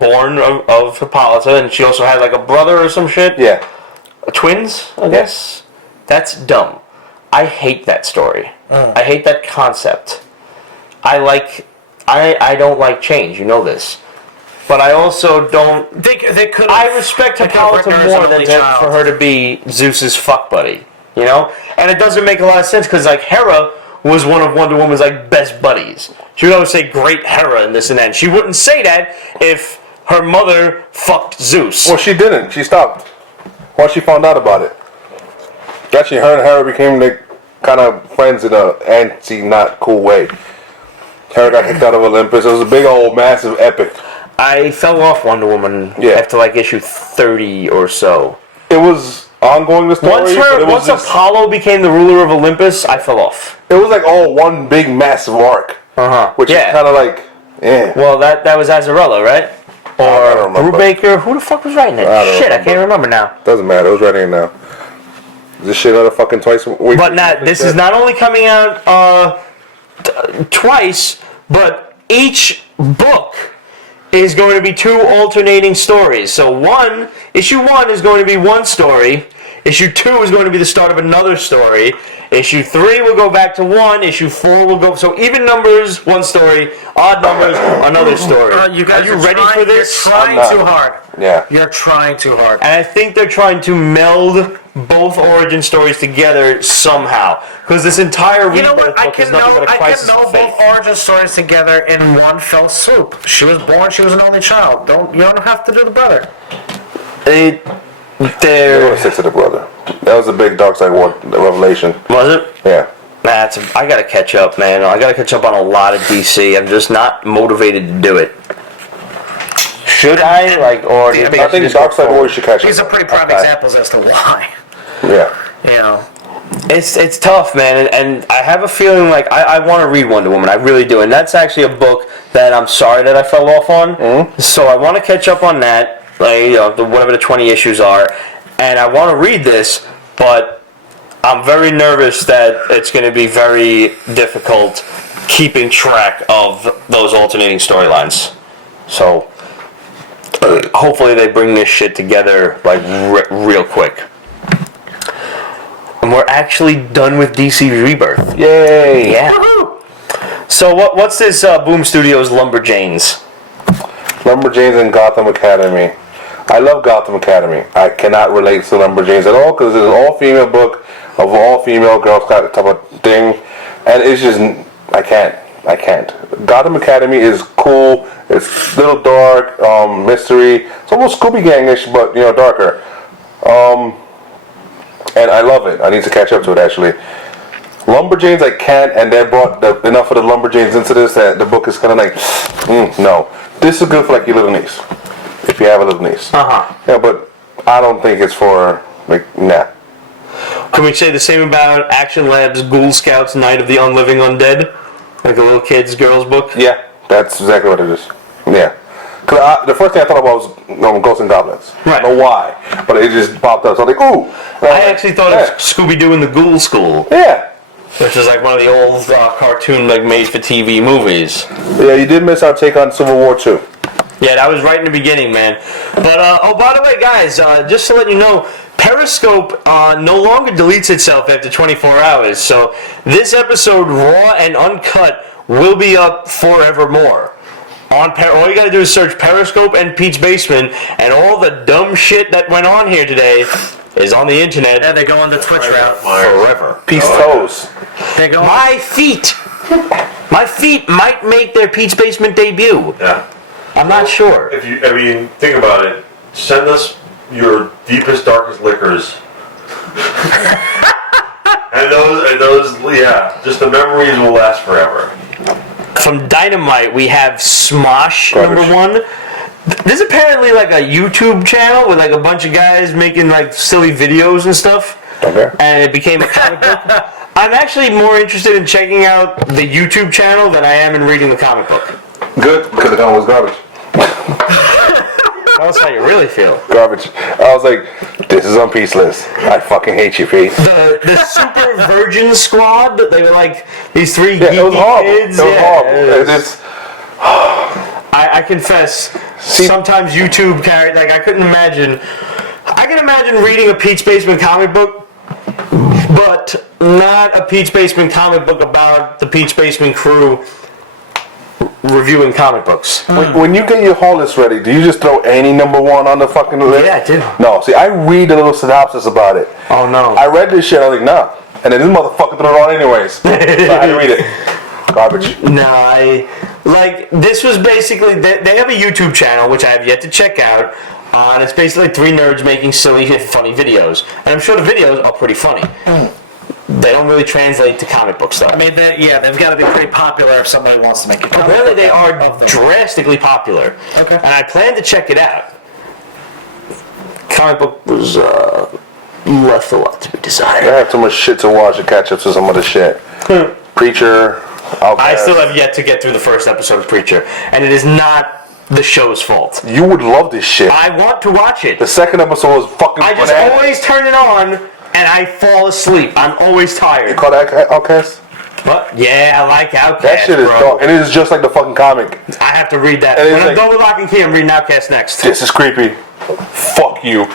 born of Hippolyta, and she also had like a brother or some shit. Yeah. Twins, I guess. That's dumb. I hate that story. I hate that concept. I don't like change. You know this. But I also don't. They could. I respect Hippolyta more than for her to be Zeus's fuck buddy. You know, and it doesn't make a lot of sense because like Hera was one of Wonder Woman's like best buddies. She would always say "Great Hera" and this and that. And she wouldn't say that if her mother fucked Zeus. Well, she didn't. She stopped once she found out about it. Actually, her and Hera became like kind of friends in a not cool way. Hera got kicked out of Olympus. It was a big old massive epic. I fell off Wonder Woman after like issue 30 or so. It was ongoing the story. Once Apollo became the ruler of Olympus, I fell off. It was like all one big massive arc. Which is kind of like, Well, that was Azarella, right? Or Brubaker. Who the fuck was writing it? I can't remember now. Doesn't matter. Who's writing it now? Is this shit another fucking twice a week? But this is not only coming out twice, but each book is going to be two alternating stories. So issue 1 is going to be one story. Issue 2 is going to be the start of another story. Issue 3 will go back to 1. Issue 4 will go... So even numbers, one story. Odd numbers, another story. You guys are you ready for this? You're trying too hard. Yeah. You're trying too hard. And I think they're trying to meld both origin stories together somehow. Because this entire Rebirth book is nothing but a crisis I can know of faith. both origin stories together in one fell swoop. She was born, she was an only child. You don't have to do the brother. They want to stick to the brother. That was a big Darkseid revelation. Was it? Yeah. I gotta catch up, man. I gotta catch up on a lot of DC. I'm just not motivated to do it. Should I? Or do you think I think Darkseid Warriors should catch up. These are pretty prime examples as to why. Yeah. You know. It's tough, man, and I have a feeling like I want to read Wonder Woman. I really do, and that's actually a book that I'm sorry that I fell off on. So I want to catch up on that, whatever the 20 issues are, and I want to read this, but I'm very nervous that it's going to be very difficult keeping track of those alternating storylines. So hopefully they bring this shit together like real quick. And we're actually done with DC Rebirth. Yay! Yeah. Woo-hoo! So what's this Boom Studios Lumberjanes? Lumberjanes and Gotham Academy. I love Gotham Academy. I cannot relate to Lumberjanes at all because it's an all-female book of all-female Girl Scout type of thing, and it's just I can't. Gotham Academy is cool. It's a little dark, mystery. It's almost Scooby Gang-ish, but darker. And I love it. I need to catch up to it, actually. Lumberjanes, I can't, and they brought enough of the Lumberjanes into this that the book is kind of like, no. This is good for, like, your little niece. if you have a little niece. Yeah, but I don't think it's for, like, nah. Can we say the same about Action Lab's Ghoul Scouts Night of the Unliving Undead? Like a little kid's girl's book? Yeah, that's exactly what it is. Yeah. Cause the first thing I thought about was Ghosts and Goblins. Right. I don't know why, but it just popped up. So I was like, ooh. I actually thought of Scooby-Doo and the Ghoul School. Yeah. Which is like one of the old cartoon, like, made-for-TV movies. Yeah, you did miss our take on Civil War 2. Yeah, that was right in the beginning, man. But, oh, by the way, guys, just to let you know, Periscope no longer deletes itself after 24 hours. So this episode, raw and uncut, will be up forevermore. All you gotta do is search Periscope and Pete's Basement, and all the dumb shit that went on here today is on the internet. Yeah, they go on the Twitch route. Forever. Peace toes. They go. My feet might make their Pete's Basement debut. Yeah. I'm not sure. Think about it. Send us your deepest, darkest liquors. and those, yeah, just the memories will last forever. From Dynamite, we have Smosh, Garbage. number one. There's apparently like a YouTube channel with like a bunch of guys making like silly videos and stuff. Okay. And it became a comic book. I'm actually more interested in checking out the YouTube channel than I am in reading the comic book. Good, because the comic was garbage. That's how you really feel. Garbage. I was like, this is on Pete's list. I fucking hate you, Pete. The Super Virgin Squad, they were like these three Yeah, geeky it was horrible. kids. It was horrible. It's I confess, sometimes YouTube carried, like I can imagine reading a Pete's Basement comic book, but not a Pete's Basement comic book about the Pete's Basement crew reviewing comic books. when you get your haul list ready, do you just throw any number one on the fucking list? Yeah, I do. No, see, I read a little synopsis about it. Oh no. I read this shit, I was like, nah. And then this motherfucker threw it on anyways. So I had to read it. Garbage. No, this was basically, they have a YouTube channel, which I have yet to check out, and it's basically three nerds making silly, funny videos. And I'm sure the videos are pretty funny. They don't really translate to comic book stuff. I mean, they've got to be pretty popular if somebody wants to make a comic Apparently book they are of them. drastically popular. Okay. And I plan to check it out. Comic book was left a lot to be I desired. have too much shit to watch to catch up to some of the shit. Preacher, Outcast. I still have yet to get through the first episode of Preacher, and it is not the show's fault. You would love this shit. I want to watch it. The second episode was fucking I just bananas. always turn it on, and I fall asleep. I'm always You tired. call that Outcast? What? Yeah, I like Outcast, That shit is bro. dark. And it is just like the fucking comic. I have to read that. And it's When I'm like- done with Lock and Key, I'm reading Outcast next. This is creepy. Fuck you.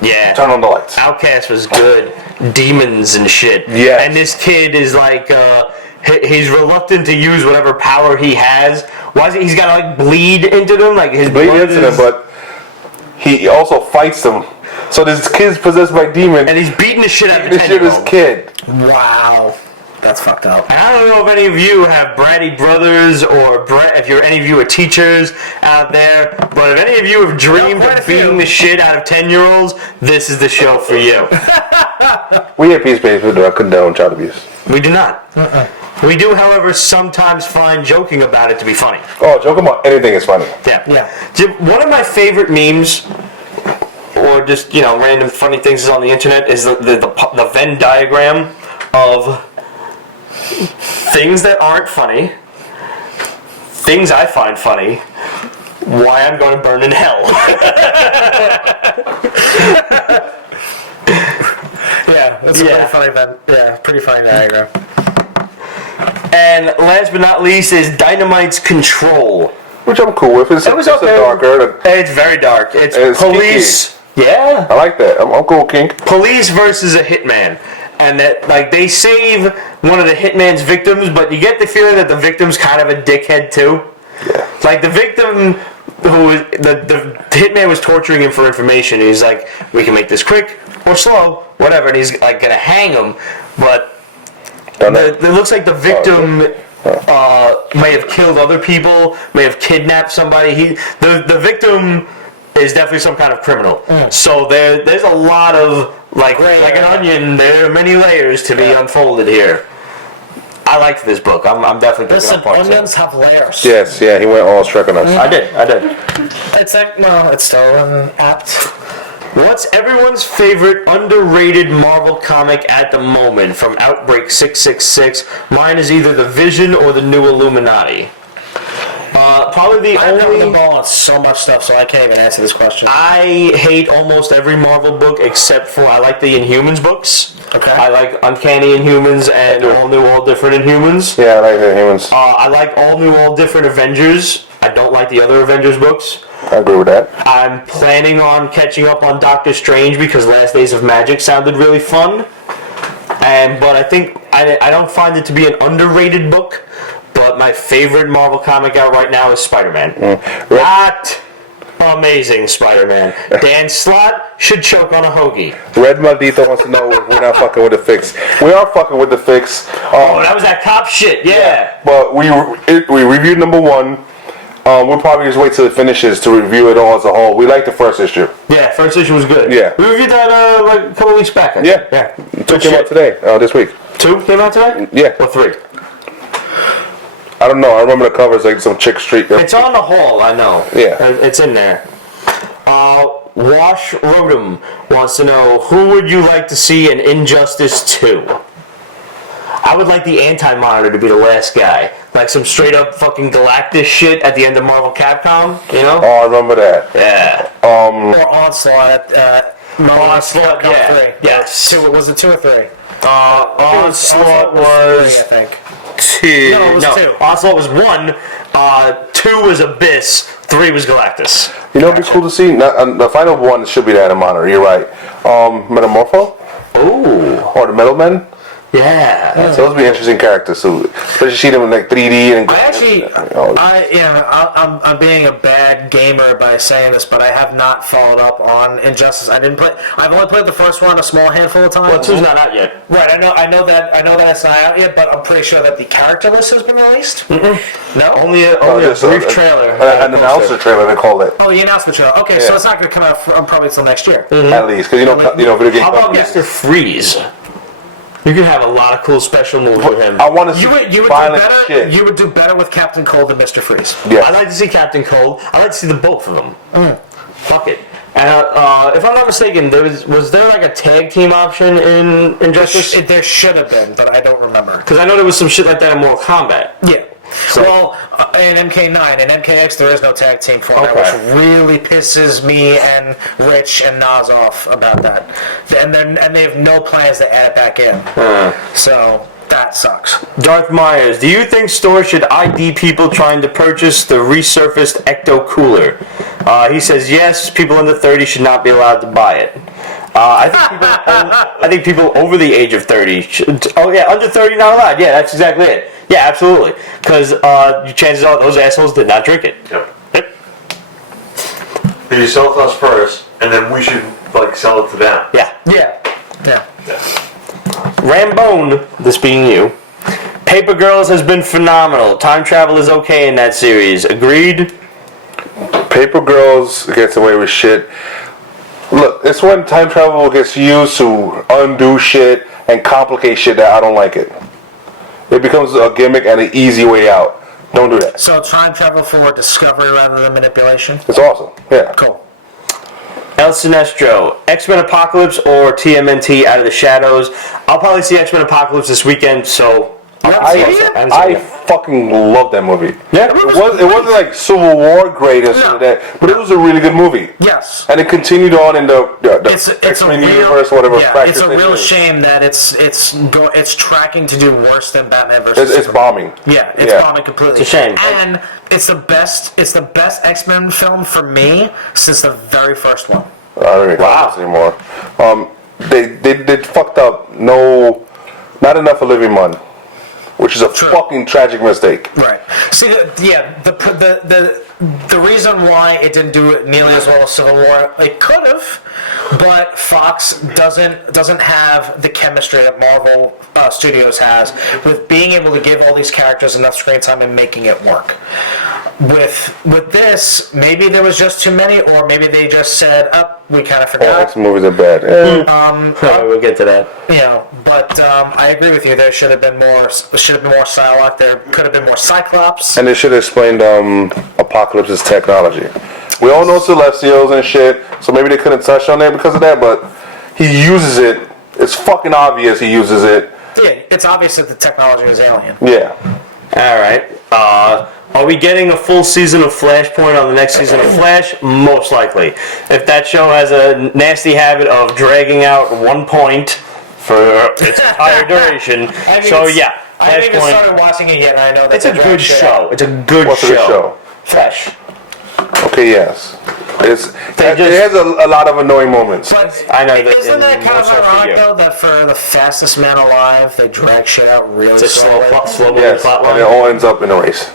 Yeah. Turn on the lights. Outcast was good. Demons and shit. Yes. And this kid is like, he's reluctant to use whatever power he has. Why is he's got to like bleed into them? Like his Bleed blood into them, is- but he also fights them. So this kid's possessed by demons. And he's beating the shit out of This the shit is 10-year-old. kid. Wow. That's fucked up. And I don't know if any of you have bratty brothers or if any of you are teachers out there, but if any of you have dreamed quite a of beating few. the shit out of 10-year-olds, this is the show for you. We at Peace Basement do not condone child abuse. We do not. We do, however, sometimes find joking about it to be funny. Oh, joke about anything is funny. Yeah. One of my favorite memes, or just, random funny things is on the internet, is the Venn diagram of things that aren't funny, things I find funny, why I'm going to burn in hell. Yeah, that's Yeah. pretty funny then. Yeah, pretty funny diagram. And last but not least is Dynamite's Control. Which I'm cool with. It's It was it's okay. darker. It's very dark. It's police. Yeah. I like that. I'm cool, Kink. Police versus a hitman. And that, they save one of the hitman's victims, but you get the feeling that the victim's kind of a dickhead too. Yeah. Like the victim the hitman was torturing him for information. He's like, we can make this quick or slow, whatever, and he's like gonna hang him, but it looks like the victim may have killed other people, may have kidnapped somebody. The victim is definitely some kind of criminal. So there's a lot of like an onion. There are many layers to be unfolded here. I liked this book. I'm definitely picking Listen, up points. onions have layers. Yes, yeah, he went all Shrek on us. I did. It's like, no, it's still an apt. What's everyone's favorite underrated Marvel comic at the moment from Outbreak 666? Mine is either The Vision or The New Illuminati. Probably the I've only... the ball on so much stuff, so I can't even answer this question. I hate almost every Marvel book except for I like the Inhumans books. Okay. I like Uncanny Inhumans and All New, All Different Inhumans. Yeah, I like the humans. I like All New, All Different Avengers. I don't like the other Avengers books. I agree with that. I'm planning on catching up on Doctor Strange because Last Days of Magic sounded really fun. But I think I don't find it to be an underrated book. But my favorite Marvel comic out right now is Spider-Man. Not amazing Spider-Man. Dan Slott should choke on a hoagie. Red Maldito wants to know if we're not fucking with the fix. We are fucking with the fix. Oh, that was that cop shit, yeah. But we reviewed number 1. We'll probably just wait till it finishes to review it all as a whole. We like the first issue. Yeah, first issue was good. Yeah. We reviewed that like a couple weeks back. I think. Yeah. Yeah. 2 came out today, this week. 2 came out today? Yeah. Or 3? I don't know. I remember the covers like some chick street. It's on the haul, I know. Yeah. It's in there. Wash Rodham wants to know, who would you like to see in Injustice 2? I would like the Anti-Monitor to be the last guy. Like some straight up fucking Galactus shit at the end of Marvel Capcom, you know? Oh, I remember that. Yeah. Or Onslaught at Onslaught, yeah. 3. Yes. 2, was it 2 or 3? Onslaught was 3, I think. 2. No, it was 2. Onslaught was 1. 2 was Abyss. 3 was Galactus. You know, it'd be cool to see. The final one should be the Anti-Monitor. You're right. Metamorpho? Ooh. Or the Metalman? Yeah. So those would be interesting characters too. Especially see them in like 3D and. I'm being a bad gamer by saying this, but I have not followed up on Injustice. I've only played the first one a small handful of times. Well, 2's not out yet. Right, I know that it's not out yet, but I'm pretty sure that the character list has been released. No, Only a brief trailer. An announcer trailer, they called it. Oh, the announcement trailer. Okay, so it's not going to come out probably until next year. At least, because video game. How about Mr. Freeze? You could have a lot of cool special moves with him. I want to see violent shit. You would do better with Captain Cold than Mr. Freeze. Yeah. I'd like to see Captain Cold. I'd like to see the both of them. Fuck it. And if I'm not mistaken, was there like a tag team option in Injustice? There should have been, but I don't remember. Because I know there was some shit like that in Mortal Kombat. Yeah. Well, in MK9 and MKX, there is no tag team format, which really pisses me and Rich and Nas off about that. And they have no plans to add it back in. So that sucks. Darth Myers, do you think stores should ID people trying to purchase the resurfaced Ecto Cooler? He says yes. People under 30 should not be allowed to buy it. I think people over the age of 30 should. Oh yeah, under 30 not allowed. Yeah, that's exactly it. Yeah, absolutely. Because chances are those assholes did not drink it. Yep. You sell it to us first, and then we should sell it to them. Yeah. Yeah. Rambone, this being you. Paper Girls has been phenomenal. Time travel is okay in that series. Agreed? Paper Girls gets away with shit. Look, it's when time travel gets used to undo shit and complicate shit that I don't like it. It becomes a gimmick and an easy way out. Don't do that. So time travel for discovery rather than manipulation? It's awesome. Yeah. Cool. El Sinestro, X-Men Apocalypse or TMNT Out of the Shadows? I'll probably see X-Men Apocalypse this weekend, so... I fucking love that movie. Yeah. It wasn't like Civil War great or something like that, but it was a really good movie. Yes. And it continued on in the X-Men universe, whatever. Yeah, it's a real shame that it's tracking to do worse than Batman versus It's bombing. Yeah, it's bombing completely. It's a shame. And it's the best X-Men film for me since the very first one. I don't even know this anymore. They fucked up. Not enough Olivia Munn, which is a fucking tragic mistake. Right. See, the reason why it didn't do it nearly as well as Civil War, it could have, but Fox doesn't have the chemistry that Marvel Studios has with being able to give all these characters enough screen time and making it work. With this, maybe there was just too many, or maybe they just said, we kind of forgot. X movies are bad. We'll get to that. But I agree with you. There should have been more. Psylocke. There could have been more Cyclops. And they should have explained Apocalypse's technology. We all know Celestials and shit, so maybe they couldn't touch on it because of that, but he uses it. It's fucking obvious he uses it. Yeah, it's obvious that the technology is alien. Yeah. Alright. Are we getting a full season of Flashpoint on the next season of Flash? Most likely. If that show has a nasty habit of dragging out one point for its entire duration. I haven't even started watching it yet, and I know that it's a good show. It's a good What's the show? Flash. Okay, yes. It has a lot of annoying moments. But I know that. Isn't that kind of ironic, though, that for the fastest man alive, they drag shit out really It's a slow Yes, plot and line. it all ends up in a race.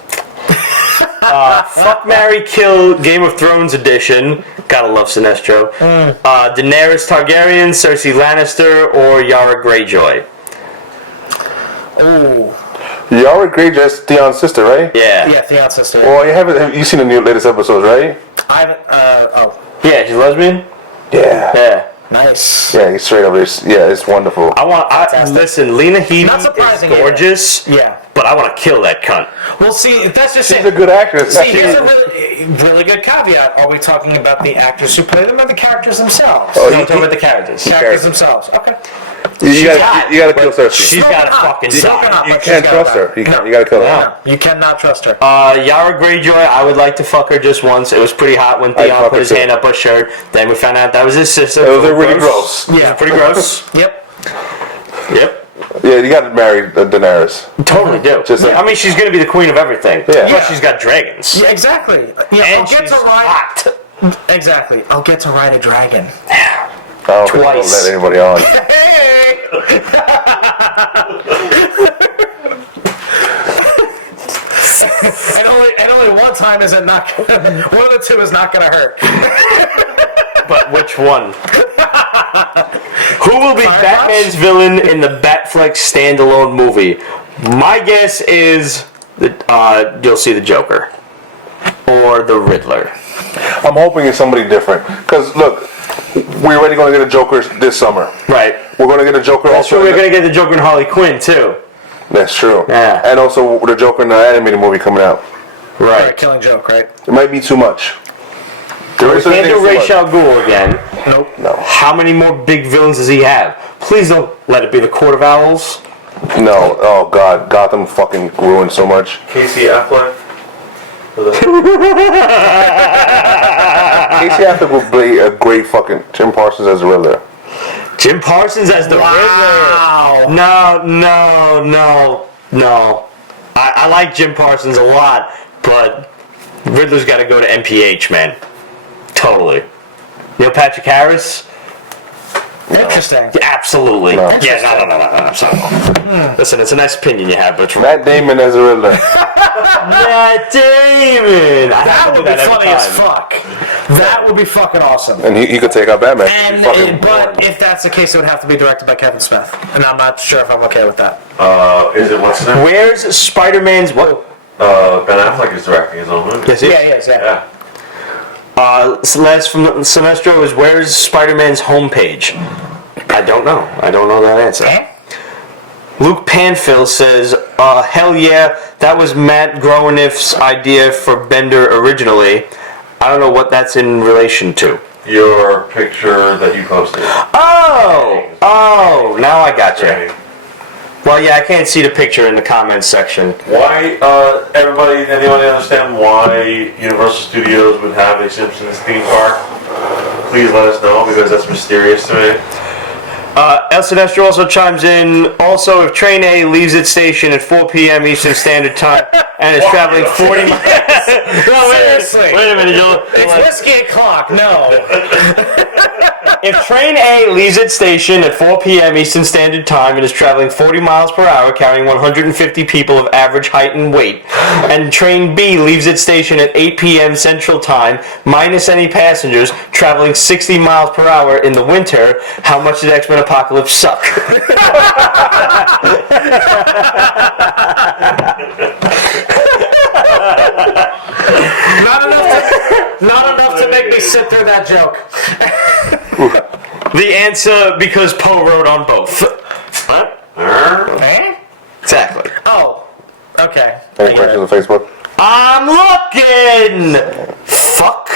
Fuck, marry, kill, Game of Thrones edition. Gotta love Sinestro. Daenerys Targaryen, Cersei Lannister, or Yara Greyjoy. Ooh. Yara Greyjoy's Theon's sister, right? Yeah. Yeah, Theon's sister. Well, you seen the new latest episodes, right? I haven't. Yeah, she's lesbian? Yeah. Yeah. Nice. Yeah, he's straight up. It's wonderful. Listen, Lena Headey Not surprising is gorgeous. Yeah. But I want to kill that cunt. Well, see, that's just She's it. a good actress. See, here's a really good caveat. Are we talking about the actors who play them or the characters themselves? Oh, No, I'm talking about the characters. Characters themselves. Okay. You gotta kill Cersei. She's got a fucking side. You can't trust her. You gotta kill her. No, you cannot trust her. Yara Greyjoy, I would like to fuck her just once. It was pretty hot when Theon put his hand up her shirt. Then we found out that was his sister. It was really gross. Yeah. Pretty gross. Yep. Yep. Yeah, you gotta marry Daenerys. Totally do. I mean, she's going to be the queen of everything. Yeah. Plus, she's got dragons. Yeah, exactly. Yeah, And I'll get she's to ride. hot. Exactly. I'll get to ride a dragon. I don't think they'll Twice. let anybody on. Hey! and only one time is it not. One of the two is not going to hurt. But which one? Who will be Fireflies? Batman's villain in the Batfleck standalone movie? My guess is that you'll see the Joker or the Riddler. I'm hoping it's somebody different. Because look, we're already going to get a Joker this summer. Right. We're going to get a Joker That's also. true. We're going to get the Joker and Harley Quinn too. That's true. Yeah. And also the Joker in the animated movie coming out. Right. Killing Joke, right? It might be too much. We can't do Ra's al Ghul again. Nope. No. How many more big villains does he have? Please don't let it be the Court of Owls. No. Oh God, Gotham fucking ruined so much. Casey Affleck. Casey Affleck would be a great fucking Jim Parsons as the Riddler. Jim Parsons as the Wow. Riddler. No. I like Jim Parsons a lot, but Riddler's got to go to MPH, man. Totally. Neil Patrick Harris? Interesting. Yeah, absolutely. No. Yeah, no. Sorry. Listen, it's a nice opinion you have, but it's Matt Damon as the Riddler. Matt Damon. That would be funny as fuck. That would be fucking awesome. And he could take out Batman. But if that's the case, it would have to be directed by Kevin Smith, and I'm not sure if I'm okay with that. Is it what's his name? Where's Spider-Man's what? Ben Affleck is directing his own movie. Yes, he is. Yeah, he is. Yeah. Last from Sinestro is where's Spider-Man's homepage? I don't know that answer. Eh? Luke Panfill says, hell yeah, that was Matt Groenough's idea for Bender originally. I don't know what that's in relation to. Your picture that you posted. Oh, now I got you. Well, yeah, I can't see the picture in the comments section. Why, anybody understand why Universal Studios would have a Simpsons theme park? Please let us know, because that's mysterious to me. El Sinestro also chimes in, also, if Train A leaves its station at 4 p.m. Eastern Standard Time and is traveling 40 miles... Seriously. Wait a minute, It's whiskey o'clock. No. If Train A leaves its station at 4 p.m. Eastern Standard Time and is traveling 40 miles per hour, carrying 150 people of average height and weight, and Train B leaves its station at 8 p.m. Central Time, minus any passengers, traveling 60 miles per hour in the winter, how much did X-Men Apocalypse suck? Not enough to make me sit through that joke. The answer, because Poe wrote on both. Exactly. Oh, okay. Any questions on Facebook? I'm looking! Fuck.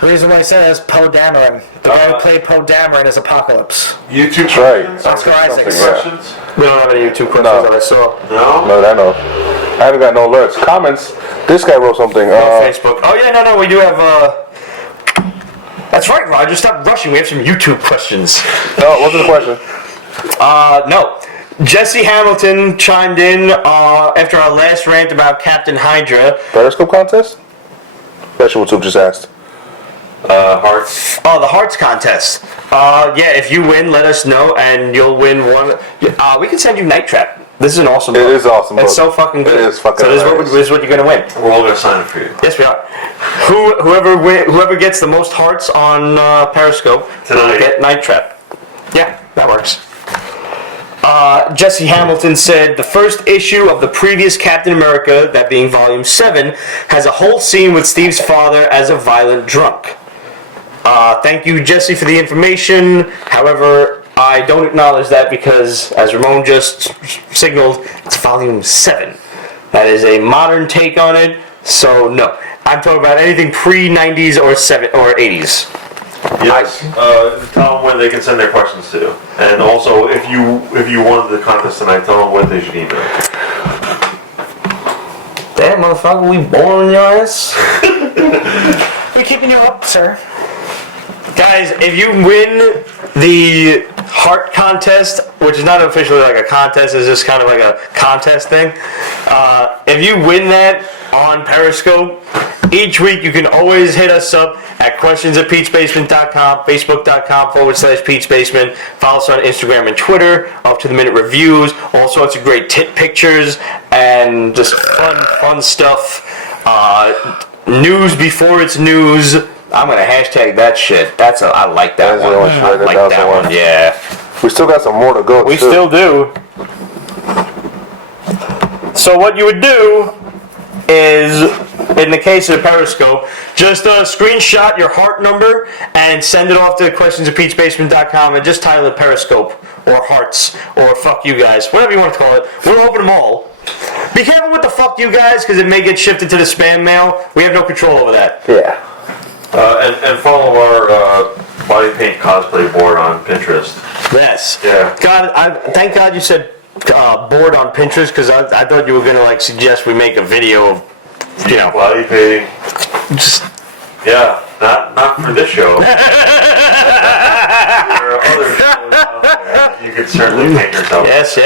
The reason why I said is Poe Dameron. The guy who played Poe Dameron is Apocalypse. YouTube That's right. questions? Oscar Isaacs. Questions? We don't have any YouTube questions No. that I saw. No? No, I know. I haven't got no alerts. Comments. This guy wrote something. On Facebook. Oh, yeah, no, we do have, That's right, Roger. Stop rushing. We have some YouTube questions. No, what's the question? No. Jesse Hamilton chimed in after our last rant about Captain Hydra. Periscope contest? That's what Tube just asked. Hearts. Oh, the Hearts contest. Yeah, if you win, let us know, and you'll win one. We can send you Night Trap. This is an awesome book. It is awesome. It's book. so fucking good. It is fucking So this hilarious. is what you're going to win. We're all going to sign it for you. Yes, we are. Whoever gets the most hearts on Periscope Tonight. will get Night Trap. Yeah, that works. Jesse Hamilton said the first issue of the previous Captain America, that being Volume 7, has a whole scene with Steve's father as a violent drunk. Thank you, Jesse, for the information. However, I don't acknowledge that because, as Ramon just signaled, it's Volume 7. That is a modern take on it, so no. I'm talking about anything pre-90s or 80s. Yes. Tell them when they can send their questions to. And also, if you won the contest tonight, tell them what they should email. Damn, motherfucker, we boring your ass? We're keeping you up, sir. Guys, if you win the heart contest, which is not officially like a contest, it's just kind of like a contest thing. If you win that on Periscope, each week you can always hit us up at questions@peachbasement.com, facebook.com/peachbasement. Follow us on Instagram and Twitter, up to the minute reviews, all sorts of great pictures, and just fun stuff. News before it's news. I'm gonna hashtag that shit. I like that That's one. the one. I like That's that the one. one. Yeah. We still got some more to go. We too. still do. So what you would do is, in the case of Periscope, just screenshot your heart number and send it off to questions@peachbasement.com and just title it Periscope or Hearts or Fuck You Guys, whatever you want to call it. We'll open them all. Be careful with the Fuck You Guys because it may get shifted to the spam mail. We have no control over that. Yeah. And follow our body paint cosplay board on Pinterest. Yes. Yeah. God, thank God you said board on Pinterest because I thought you were gonna like suggest we make a video of, Body painting. just. Yeah. Not for this show. There are other shows out there. You could certainly paint yourself. Yes.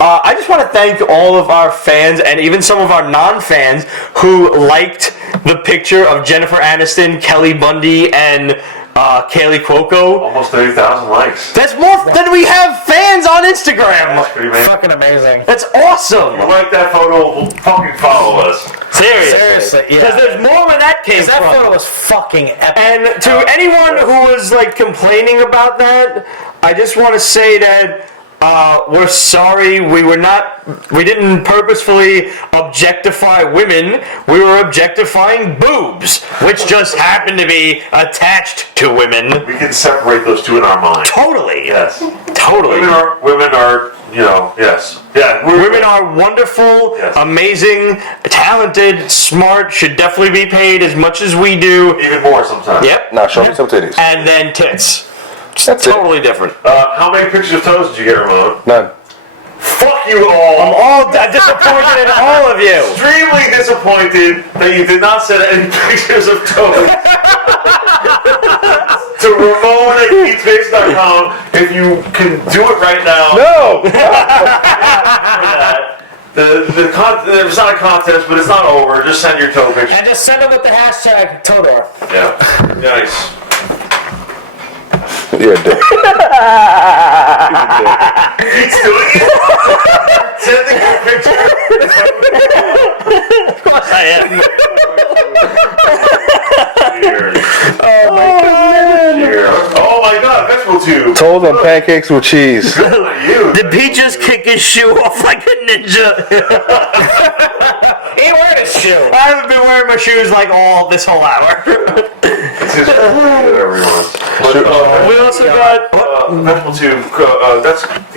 I just want to thank all of our fans and even some of our non-fans who liked the picture of Jennifer Aniston, Kelly Bundy, and Kaylee Cuoco. Almost 30,000 likes. That's more than we have fans on Instagram. That's pretty amazing. Fucking amazing. That's If you awesome. like that photo, fucking follow us. Seriously, yeah. because there's more where that came That from. photo was fucking epic. And to anyone who was like complaining about that, I just want to say that we're sorry. We didn't purposefully objectify women. We were objectifying boobs, which just happened to be attached to women. We can separate those two in our mind. Totally. Yes. Totally. Women are, yes. Yeah. Women are wonderful, Yes. amazing, talented, smart, should definitely be paid as much as we do. even more sometimes. Yep. Now show me some titties. And then tits. That's Totally different. How many pictures of toes did you get, Ramon? None. Fuck you all. I'm all disappointed in all of you. Extremely disappointed that you did not send any pictures of toes to Ramon@peachbase.com. If you can do it right now. No. It's not a contest, but it's not over. Just send your toe picture. And just send them with the hashtag Todor. Yeah. Nice. You're a dick. He's doing it. Sending a picture. Of course I am. Cheers. Oh my god. Cheers. Oh my god, vegetable tube. Toes on pancakes with cheese. You. Did Pete just kick his shoe off like a ninja? He ain't wearing his shoe. I haven't been wearing my shoes like all this whole hour. It's just whatever he wants. But, We also got. vegetable tube.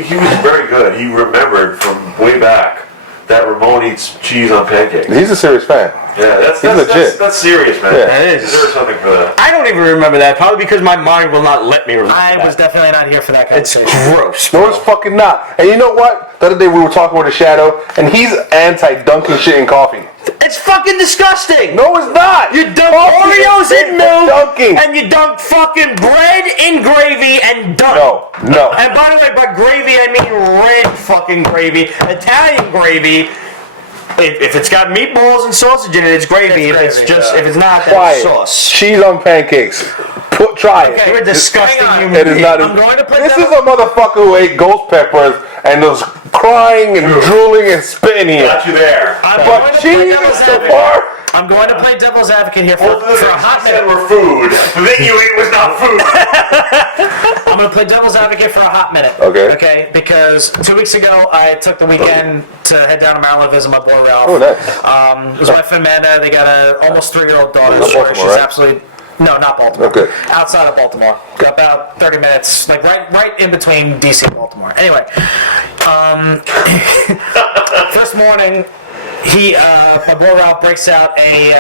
He was very good. He remembered from way back that Ramon eats cheese on pancakes. He's a serious fan. Yeah, that's legit. That's serious, man. Yeah. That is. Is there something for that? I don't even remember that, probably because my mind will not let me remember I that. was definitely not here for that It's conversation. gross. No, it's fucking not. And you know what? The other day we were talking with a Shadow, and he's anti-dunking shit in coffee. It's fucking disgusting. No, it's not. You dunk Coffee Oreos is in milk, dunking. and you dunk fucking bread in gravy and dunk. No. And by the way, by gravy I mean red fucking gravy, Italian gravy. If it's got meatballs and sausage in it, it's gravy. It's if it's gravy, just if it's not, Try then it's it. sauce. Cheese on pancakes. Try it. You're a disgusting hang on. human It is being. not. I'm going to put This that- is a motherfucker who ate ghost peppers and was crying and drooling and spitting here. Got you there. I'm going But to play cheese devil's is so advocate. far. I'm going to play devil's advocate here for Both of the a things hot you said minute. were food. The thing you ate was not food. I'm going to play devil's advocate for a hot minute. Okay. Okay, because 2 weeks ago I took the weekend to head down to Maryland to visit my boy Ralph. Oh, nice. His wife Amanda, they got a almost 3-year-old daughter. Not Baltimore, She's right? absolutely no, not Baltimore. Okay. Outside of Baltimore, about 30 minutes, like right in between DC and Baltimore. Anyway, first morning. My boy Ralph breaks out a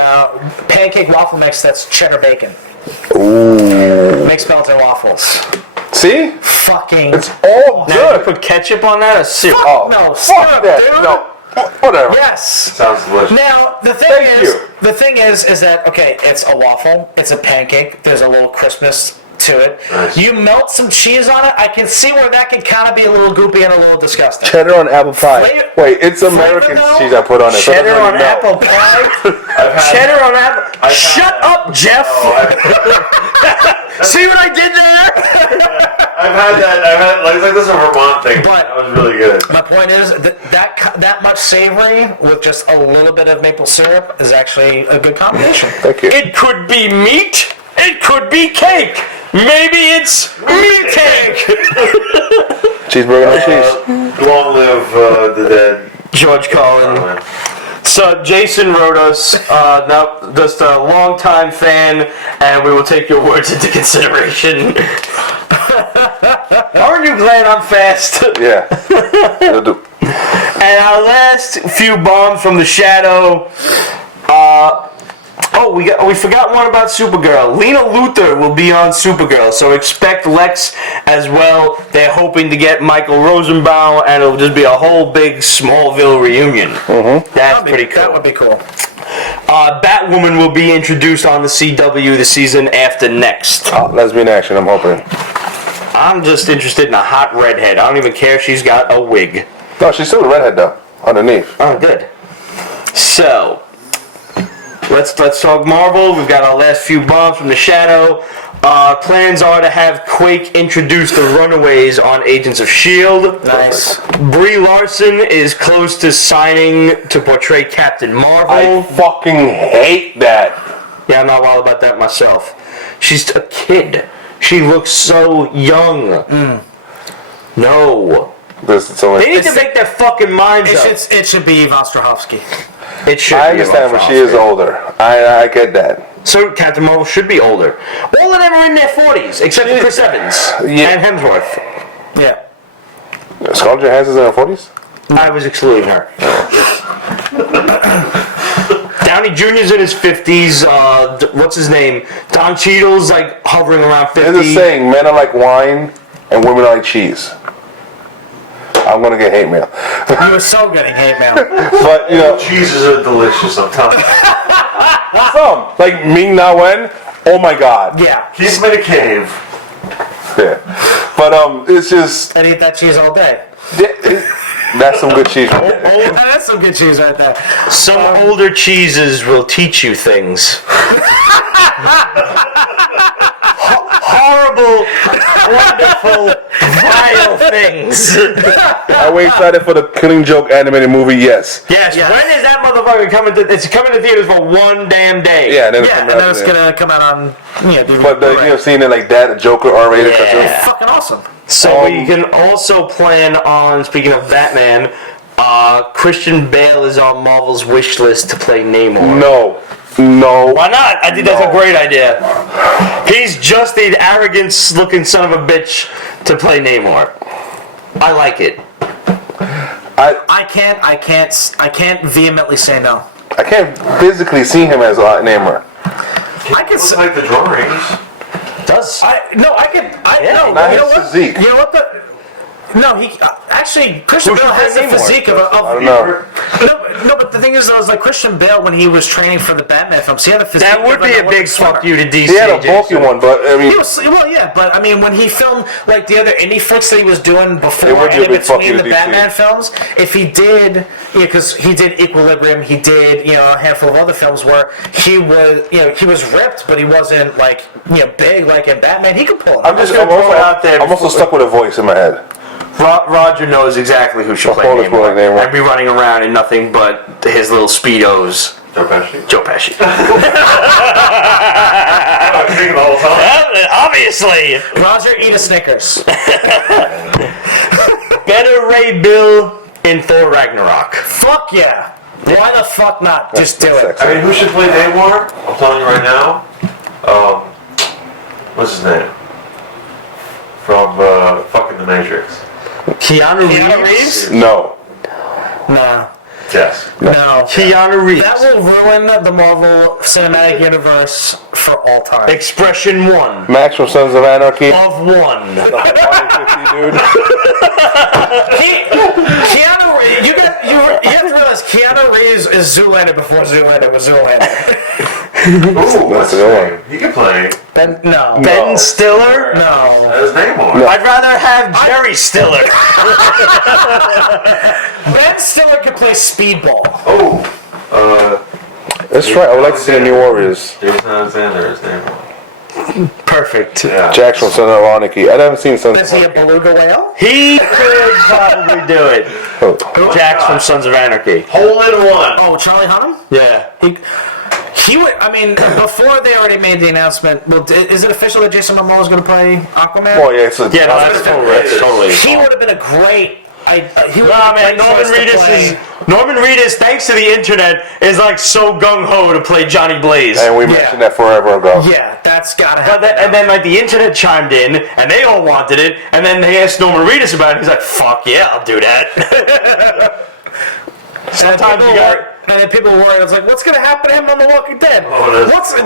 pancake waffle mix that's cheddar bacon. Ooh. Makes Belgian waffles. See? Fucking. It's all Now, you good. put ketchup on that or syrup? Oh, no, fuck syrup, that. dude. No. Whatever. Yes. Sounds delicious. Now the thing Thank is, you. that okay? It's a waffle. It's a pancake. There's a little crispness to it. Nice. You melt some cheese on it. I can see where that can kind of be a little goopy and a little disgusting. Cheddar on apple pie. Flavor- Wait, it's American though? cheese I put on it. so it Cheddar doesn't on really melt. apple pie? I've had, Cheddar on apple. I've Shut had- up, Geoff. See what I did there? I've had that. Like this is a Vermont thing. But- that was really good. My point is that much savory with just a little bit of maple syrup is actually a good combination. Thank you. It could be meat. It could be cake. Maybe it's meat cake. Cheeseburger no cheese. Long live the dead. George Carlin. So Jason wrote us, just a longtime fan, and we will take your words into consideration. Aren't you glad I'm fast? Yeah. It'll do. And our last few bombs from the Shadow. We forgot one about Supergirl. Lena Luthor will be on Supergirl, so expect Lex as well. They're hoping to get Michael Rosenbaum, and it'll just be a whole big Smallville reunion. Mm-hmm. That's pretty cool. That would be cool. Batwoman will be introduced on the CW the season after next. Lesbian action, I'm hoping. I'm just interested in a hot redhead. I don't even care if she's got a wig. No, she's still a redhead though. Underneath. Oh, good. So, let's talk Marvel. We've got our last few bombs from the Shadow. Plans are to have Quake introduce the Runaways on Agents of S.H.I.E.L.D. Nice. Brie Larson is close to signing to portray Captain Marvel. I fucking hate that. Yeah, I'm not wild about that myself. She's a kid. She looks so young. No. They need to make their fucking minds up. It should be Yvonne Strahovski. It should I be understand, Yvonne but she is Strahovski. older. I get that. So Captain Marvel should be older. All of them are in their 40s, except for Chris Evans Yeah. and Hemsworth. Yeah. Scarlett Johansson's in her 40s? I was excluding her. Downey Jr.'s in his 50s. What's his name? Don Cheadle's like hovering around 50. There's a saying, men are like wine and women are like cheese. I'm gonna get hate mail. You were so getting hate mail. But, you know, Cheeses are delicious, I'm telling you. some. Like Ming Na Wen, oh my god. Yeah. Keep them in a cave. Yeah. But, it's just, I'd eat that cheese all day. that's some good cheese. That's some good cheese right there. Some older cheeses will teach you things. horrible, wonderful, vile things. Are we excited for the Killing Joke animated movie? Yes. Yes. When is that motherfucker coming to? It's coming to theaters for one damn day. Yeah, and then Yeah, and then it's gonna come out on DVD. But seeing it like that, a Joker R-rated Yeah. cartoon. It's fucking awesome. So we can also plan on, speaking of Batman, Christian Bale is on Marvel's wish list to play Namor. No. Why not? I think that's a great idea. He's just the arrogant-looking son of a bitch to play Namor. I like it. I can't vehemently say no. I can't physically see him as Namor. I can Looks say. like the drawings. Does I can. Yeah, not You know his what? physique. You know what? No, he actually Christian Who Bale should has the play Namor? physique of. I don't know. No, but the thing is, though, is like Christian Bale when he was training for the Batman films, he had a physique. that would of be an a big Olympic swimmer. fuck you to DC. He had a bulky one, but I mean, He was, well, yeah, but I mean, when he filmed like the other indie flicks that he was doing before It would be a and in big fuck you between to the DC. Batman films, if he did, because he did Equilibrium, he did, a handful of other films where he was, he was ripped, but he wasn't like, big like in Batman. He could pull it. I'm off. also stuck with a voice in my head. Roger knows exactly who should play Paul is playing Namor. Namor. I'd be running around in nothing but his little Speedos. Joe Pesci. Joe Pesci. I was thinking the whole time. Obviously. Roger, eat a Snickers. Better Ray Bill in Thor Ragnarok. Fuck yeah. Why the fuck not? Just do it. I mean, who should play Namor? I'm telling you right now. What's his name? From fucking The Matrix. Keanu Reeves? No. No. Yes. No. Keanu Reeves. That will ruin the Marvel Cinematic Universe for all time. Expression 1. Max from Sons of Anarchy. Of 1. Dude. Keanu Reeves, you have to realize Keanu Reeves is Zoolander before Zoolander was Zoolander. Ooh, what's his the name? He can play. Ben Ben Stiller? No. As Namor. I'd rather have Jerry Stiller. Ben Stiller could play Speedball. Oh. That's right. I would like to see the New Warriors. Jason Alexander is Namor. Perfect. Yeah. Jax from Sons of Anarchy. I haven't seen Sons Is of he a Anarchy. beluga whale? He could probably do it. Oh. Jax from Sons of Anarchy. Hole in one. Oh, Charlie Hunnam? Yeah. He would. I mean, before they already made the announcement. Well, is it official that Jason Momoa is going to play Aquaman? Oh, yeah. It's a, Yeah, no, that's totally. He would have been a great. He would Nah, have man, been a great choice to play. Norman Reedus, thanks to the internet, is like so gung ho to play Johnny Blaze. And we mentioned that forever ago. Yeah, that's gotta But happen. and then like the internet chimed in, and they all wanted it, and then they asked Norman Reedus about it. He's like, "Fuck yeah, I'll do that." Sometimes you got. And then people were worried. It's like, what's going to happen to him on The Walking Dead?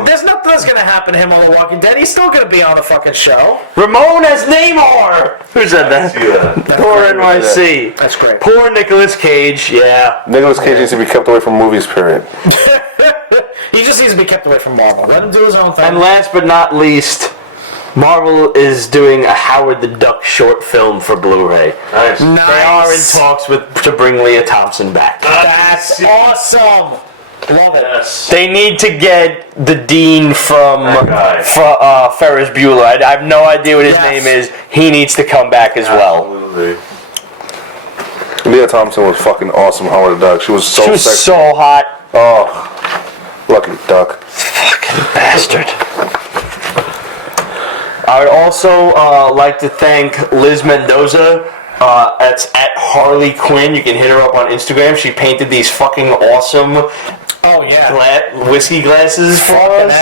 There's nothing that's going to happen to him on The Walking Dead. He's still going to be on the fucking show. Ramon as Namor. Who said that? Thor NYC. That's great. Poor Nicolas Cage. Yeah. Nicolas Cage needs to be kept away from movies, period. He just needs to be kept away from Marvel. Let him do his own thing. And last but not least, Marvel is doing a Howard the Duck short film for Blu-ray. Nice. They are in talks to bring Leah Thompson back. That's awesome. Love it. Yes. They need to get the Dean from Ferris Bueller. I have no idea what his name is. He needs to come back as well. Absolutely. Leah Thompson was fucking awesome, Howard the Duck. She was so She was sexy. so hot. Oh, lucky duck. Fucking bastard. I would also like to thank Liz Mendoza. That's at Harley Quinn. You can hit her up on Instagram. She painted these fucking awesome whiskey glasses for us.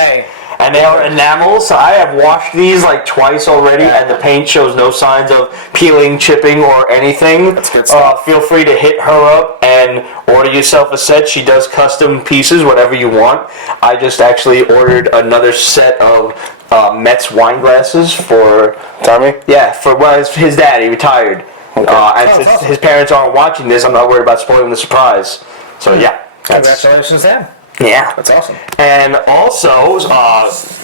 And they are enamel, so I have washed these like twice already, and the paint shows no signs of peeling, chipping, or anything. That's good stuff. Feel free to hit her up and order yourself a set. She does custom pieces, whatever you want. I just actually ordered another set of Mets wine glasses for Tommy? Yeah, for his dad. He retired. And since his parents aren't watching this, I'm not worried about spoiling the surprise. So yeah, Congratulations, Dan. yeah. That's awesome. And also,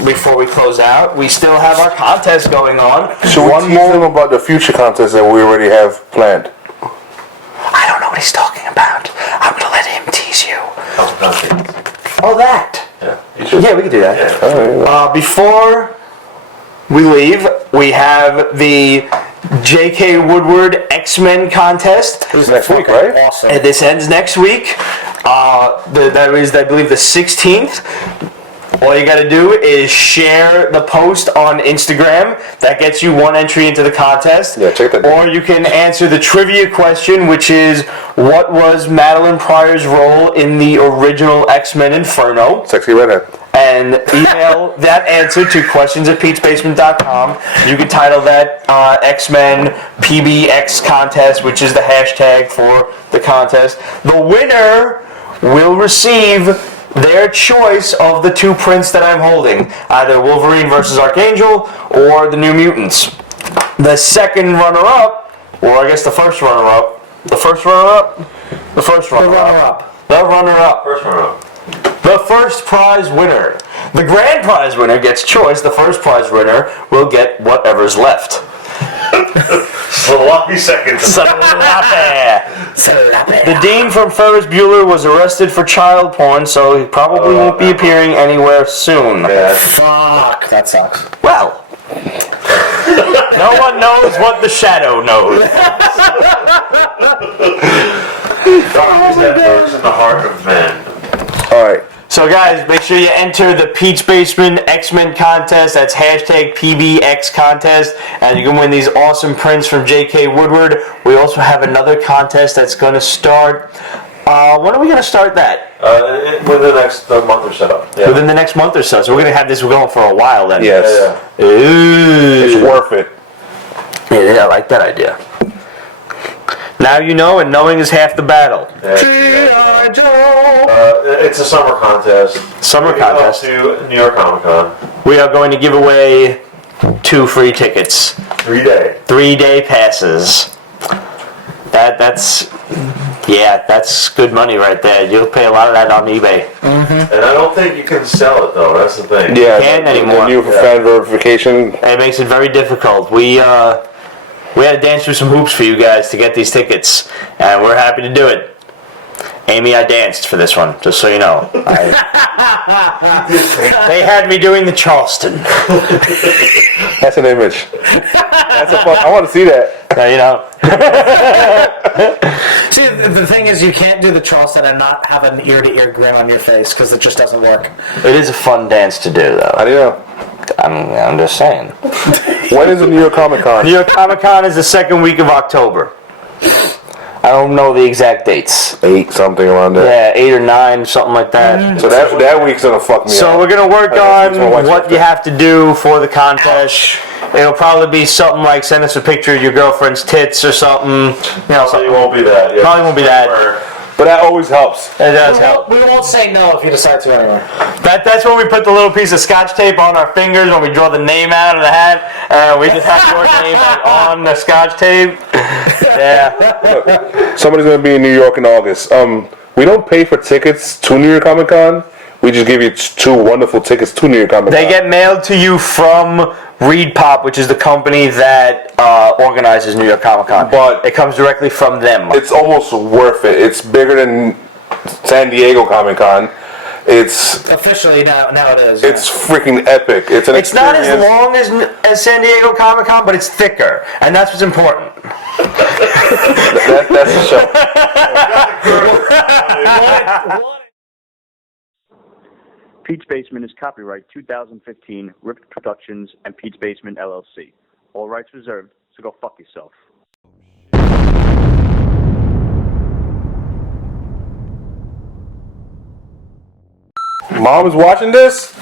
before we close out, we still have our contest going on. So one more about the future contest that we already have planned. I don't know what he's talking about. I'm gonna let him tease you. Oh, Oh, that. yeah. You should. Yeah, we can do that. Yeah. Before we leave. We have the J.K. Woodward X-Men contest. This is next week, right? Awesome. And this ends next week. That is, I believe, the 16th. All you got to do is share the post on Instagram. That gets you one entry into the contest. Yeah, check that out. Or you can answer the trivia question, which is, what was Madeline Pryor's role in the original X-Men Inferno? Sexy redhead. And email that answer to questions@petesbasement.com. You can title that X-Men PBX contest, which is the hashtag for the contest. The winner will receive their choice of the two prints that I'm holding, either Wolverine versus Archangel or the New Mutants. The second runner-up, or I guess the first runner-up, the first runner-up, the first runner-up, the runner-up, First runner-up. the first prize winner. The grand prize winner gets choice. The first prize winner will get whatever's left. Sloppy seconds. The Dean from Ferris Bueller was arrested for child porn, so he probably won't be appearing anywhere soon. Fuck, that sucks. Well, no one knows what the Shadow knows. Darkness that lurks in the heart of man. Alright. So guys, make sure you enter the Pete's Basement X-Men contest. That's hashtag PBX contest. And you can win these awesome prints from J.K. Woodward. We also have another contest that's going to start. When are we going to start that? Within the next month or so. Yeah. Within the next month or so. So we're going to have this going for a while then. Yes. Yeah. Ooh. It's worth it. Yeah, I like that idea. Now you know, and knowing is half the battle. G.I. Joe! It's a summer contest. Summer contest. To New York Comic Con. We are going to give away 2 free tickets. 3-day. 3-day passes. That's good money right there. You'll pay a lot of that on eBay. And I don't think you can sell it though. That's the thing. Yeah, Can't anymore. The new fan verification. It makes it very difficult. We had to dance through some hoops for you guys to get these tickets, and we're happy to do it. Amy, I danced for this one, just so you know. They had me doing the Charleston. That's an image. That's a fun. I want to see that. You know. See, the thing is, you can't do the Charleston and not have an ear-to-ear grin on your face, because it just doesn't work. It is a fun dance to do, though. How do you know? I'm just saying. When is the New York Comic Con? New York Comic Con is the second week of October. I don't know the exact dates. 8 something around there. Yeah, 8 or 9, something like that. So that week's gonna fuck me up. So we're gonna work That's my on wife's what birthday. you have to do for the contest. It'll probably be something like send us a picture of your girlfriend's tits or something. You know, So it won't be that. Yeah. Probably won't be that. But that always helps. It does help. We won't say no if you decide to anyway. That's when we put the little piece of Scotch tape on our fingers when we draw the name out of the hat. We just have your name on the Scotch tape. Yeah. Look, somebody's gonna be in New York in August. We don't pay for tickets to New York Comic Con. We just give you 2 wonderful tickets to New York Comic Con. They get mailed to you from Reed Pop, which is the company that organizes New York Comic Con. But it comes directly from them. it's almost worth it. It's bigger than San Diego Comic Con. It's Officially, now it is. it's freaking epic. It's an It's not as experience. long as San Diego Comic Con, but it's thicker, and that's what's important. That's the show. Pete's Basement is copyright 2015, Ripped Productions and Pete's Basement LLC. All rights reserved, so go fuck yourself. Mom is watching this?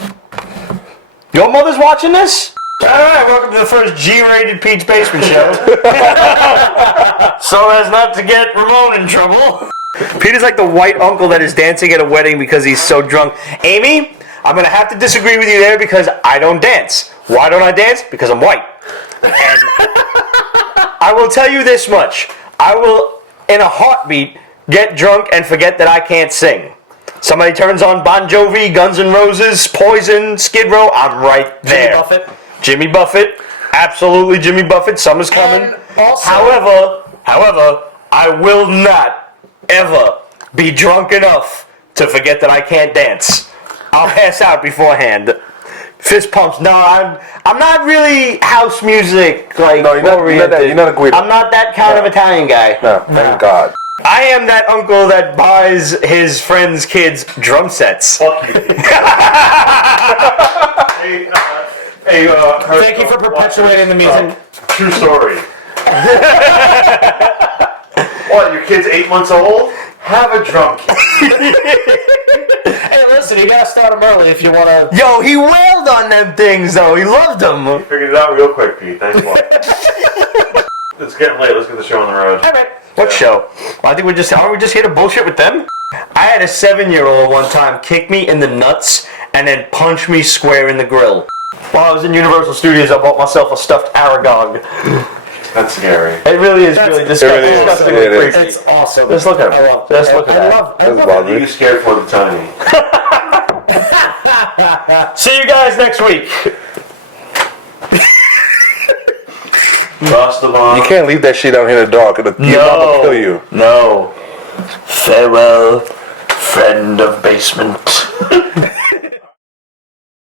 Your mother's watching this? Alright, welcome to the first G-rated Pete's Basement show. So as not to get Ramon in trouble. Peter's like the white uncle that is dancing at a wedding because he's so drunk. Amy, I'm going to have to disagree with you there because I don't dance. Why don't I dance? Because I'm white. And I will tell you this much. I will, in a heartbeat, get drunk and forget that I can't sing. Somebody turns on Bon Jovi, Guns N' Roses, Poison, Skid Row, I'm right there. Jimmy Buffett. Absolutely Jimmy Buffett. Summer's coming. And also- However, I will not ever be drunk enough to forget that I can't dance. I'll pass out beforehand. Fist pumps. No, I'm not really house music like No, you're not a Guido. I'm not that kind of Italian guy. No, thank God. I am that uncle that buys his friends' kids drum sets. Fuck you. Thank you for perpetuating the music. True story. What, your kid's 8 months old? Have a drum kit. Hey, listen, you gotta start them early if you wanna. Yo, he wailed on them things though. He loved them. Figured it out real quick, Pete. Thanks a lot. It's getting late. Let's get the show on the road. All right. What show? Well, I think aren't we just here to bullshit with them? I had a 7-year-old one time kick me in the nuts and then punch me square in the grill. While I was in Universal Studios, I bought myself a stuffed Aragog. That's scary. It really is really disgusting. It really is. Disgustingly It is. creepy. It's awesome. Just look at I him. love. Just look at I that. love. I That's love bothering You me. scared for the tiny. See you guys next week. Cross the line. You can't leave that shit out here in the dark. Your mom will kill you. No. Farewell, friend of basement.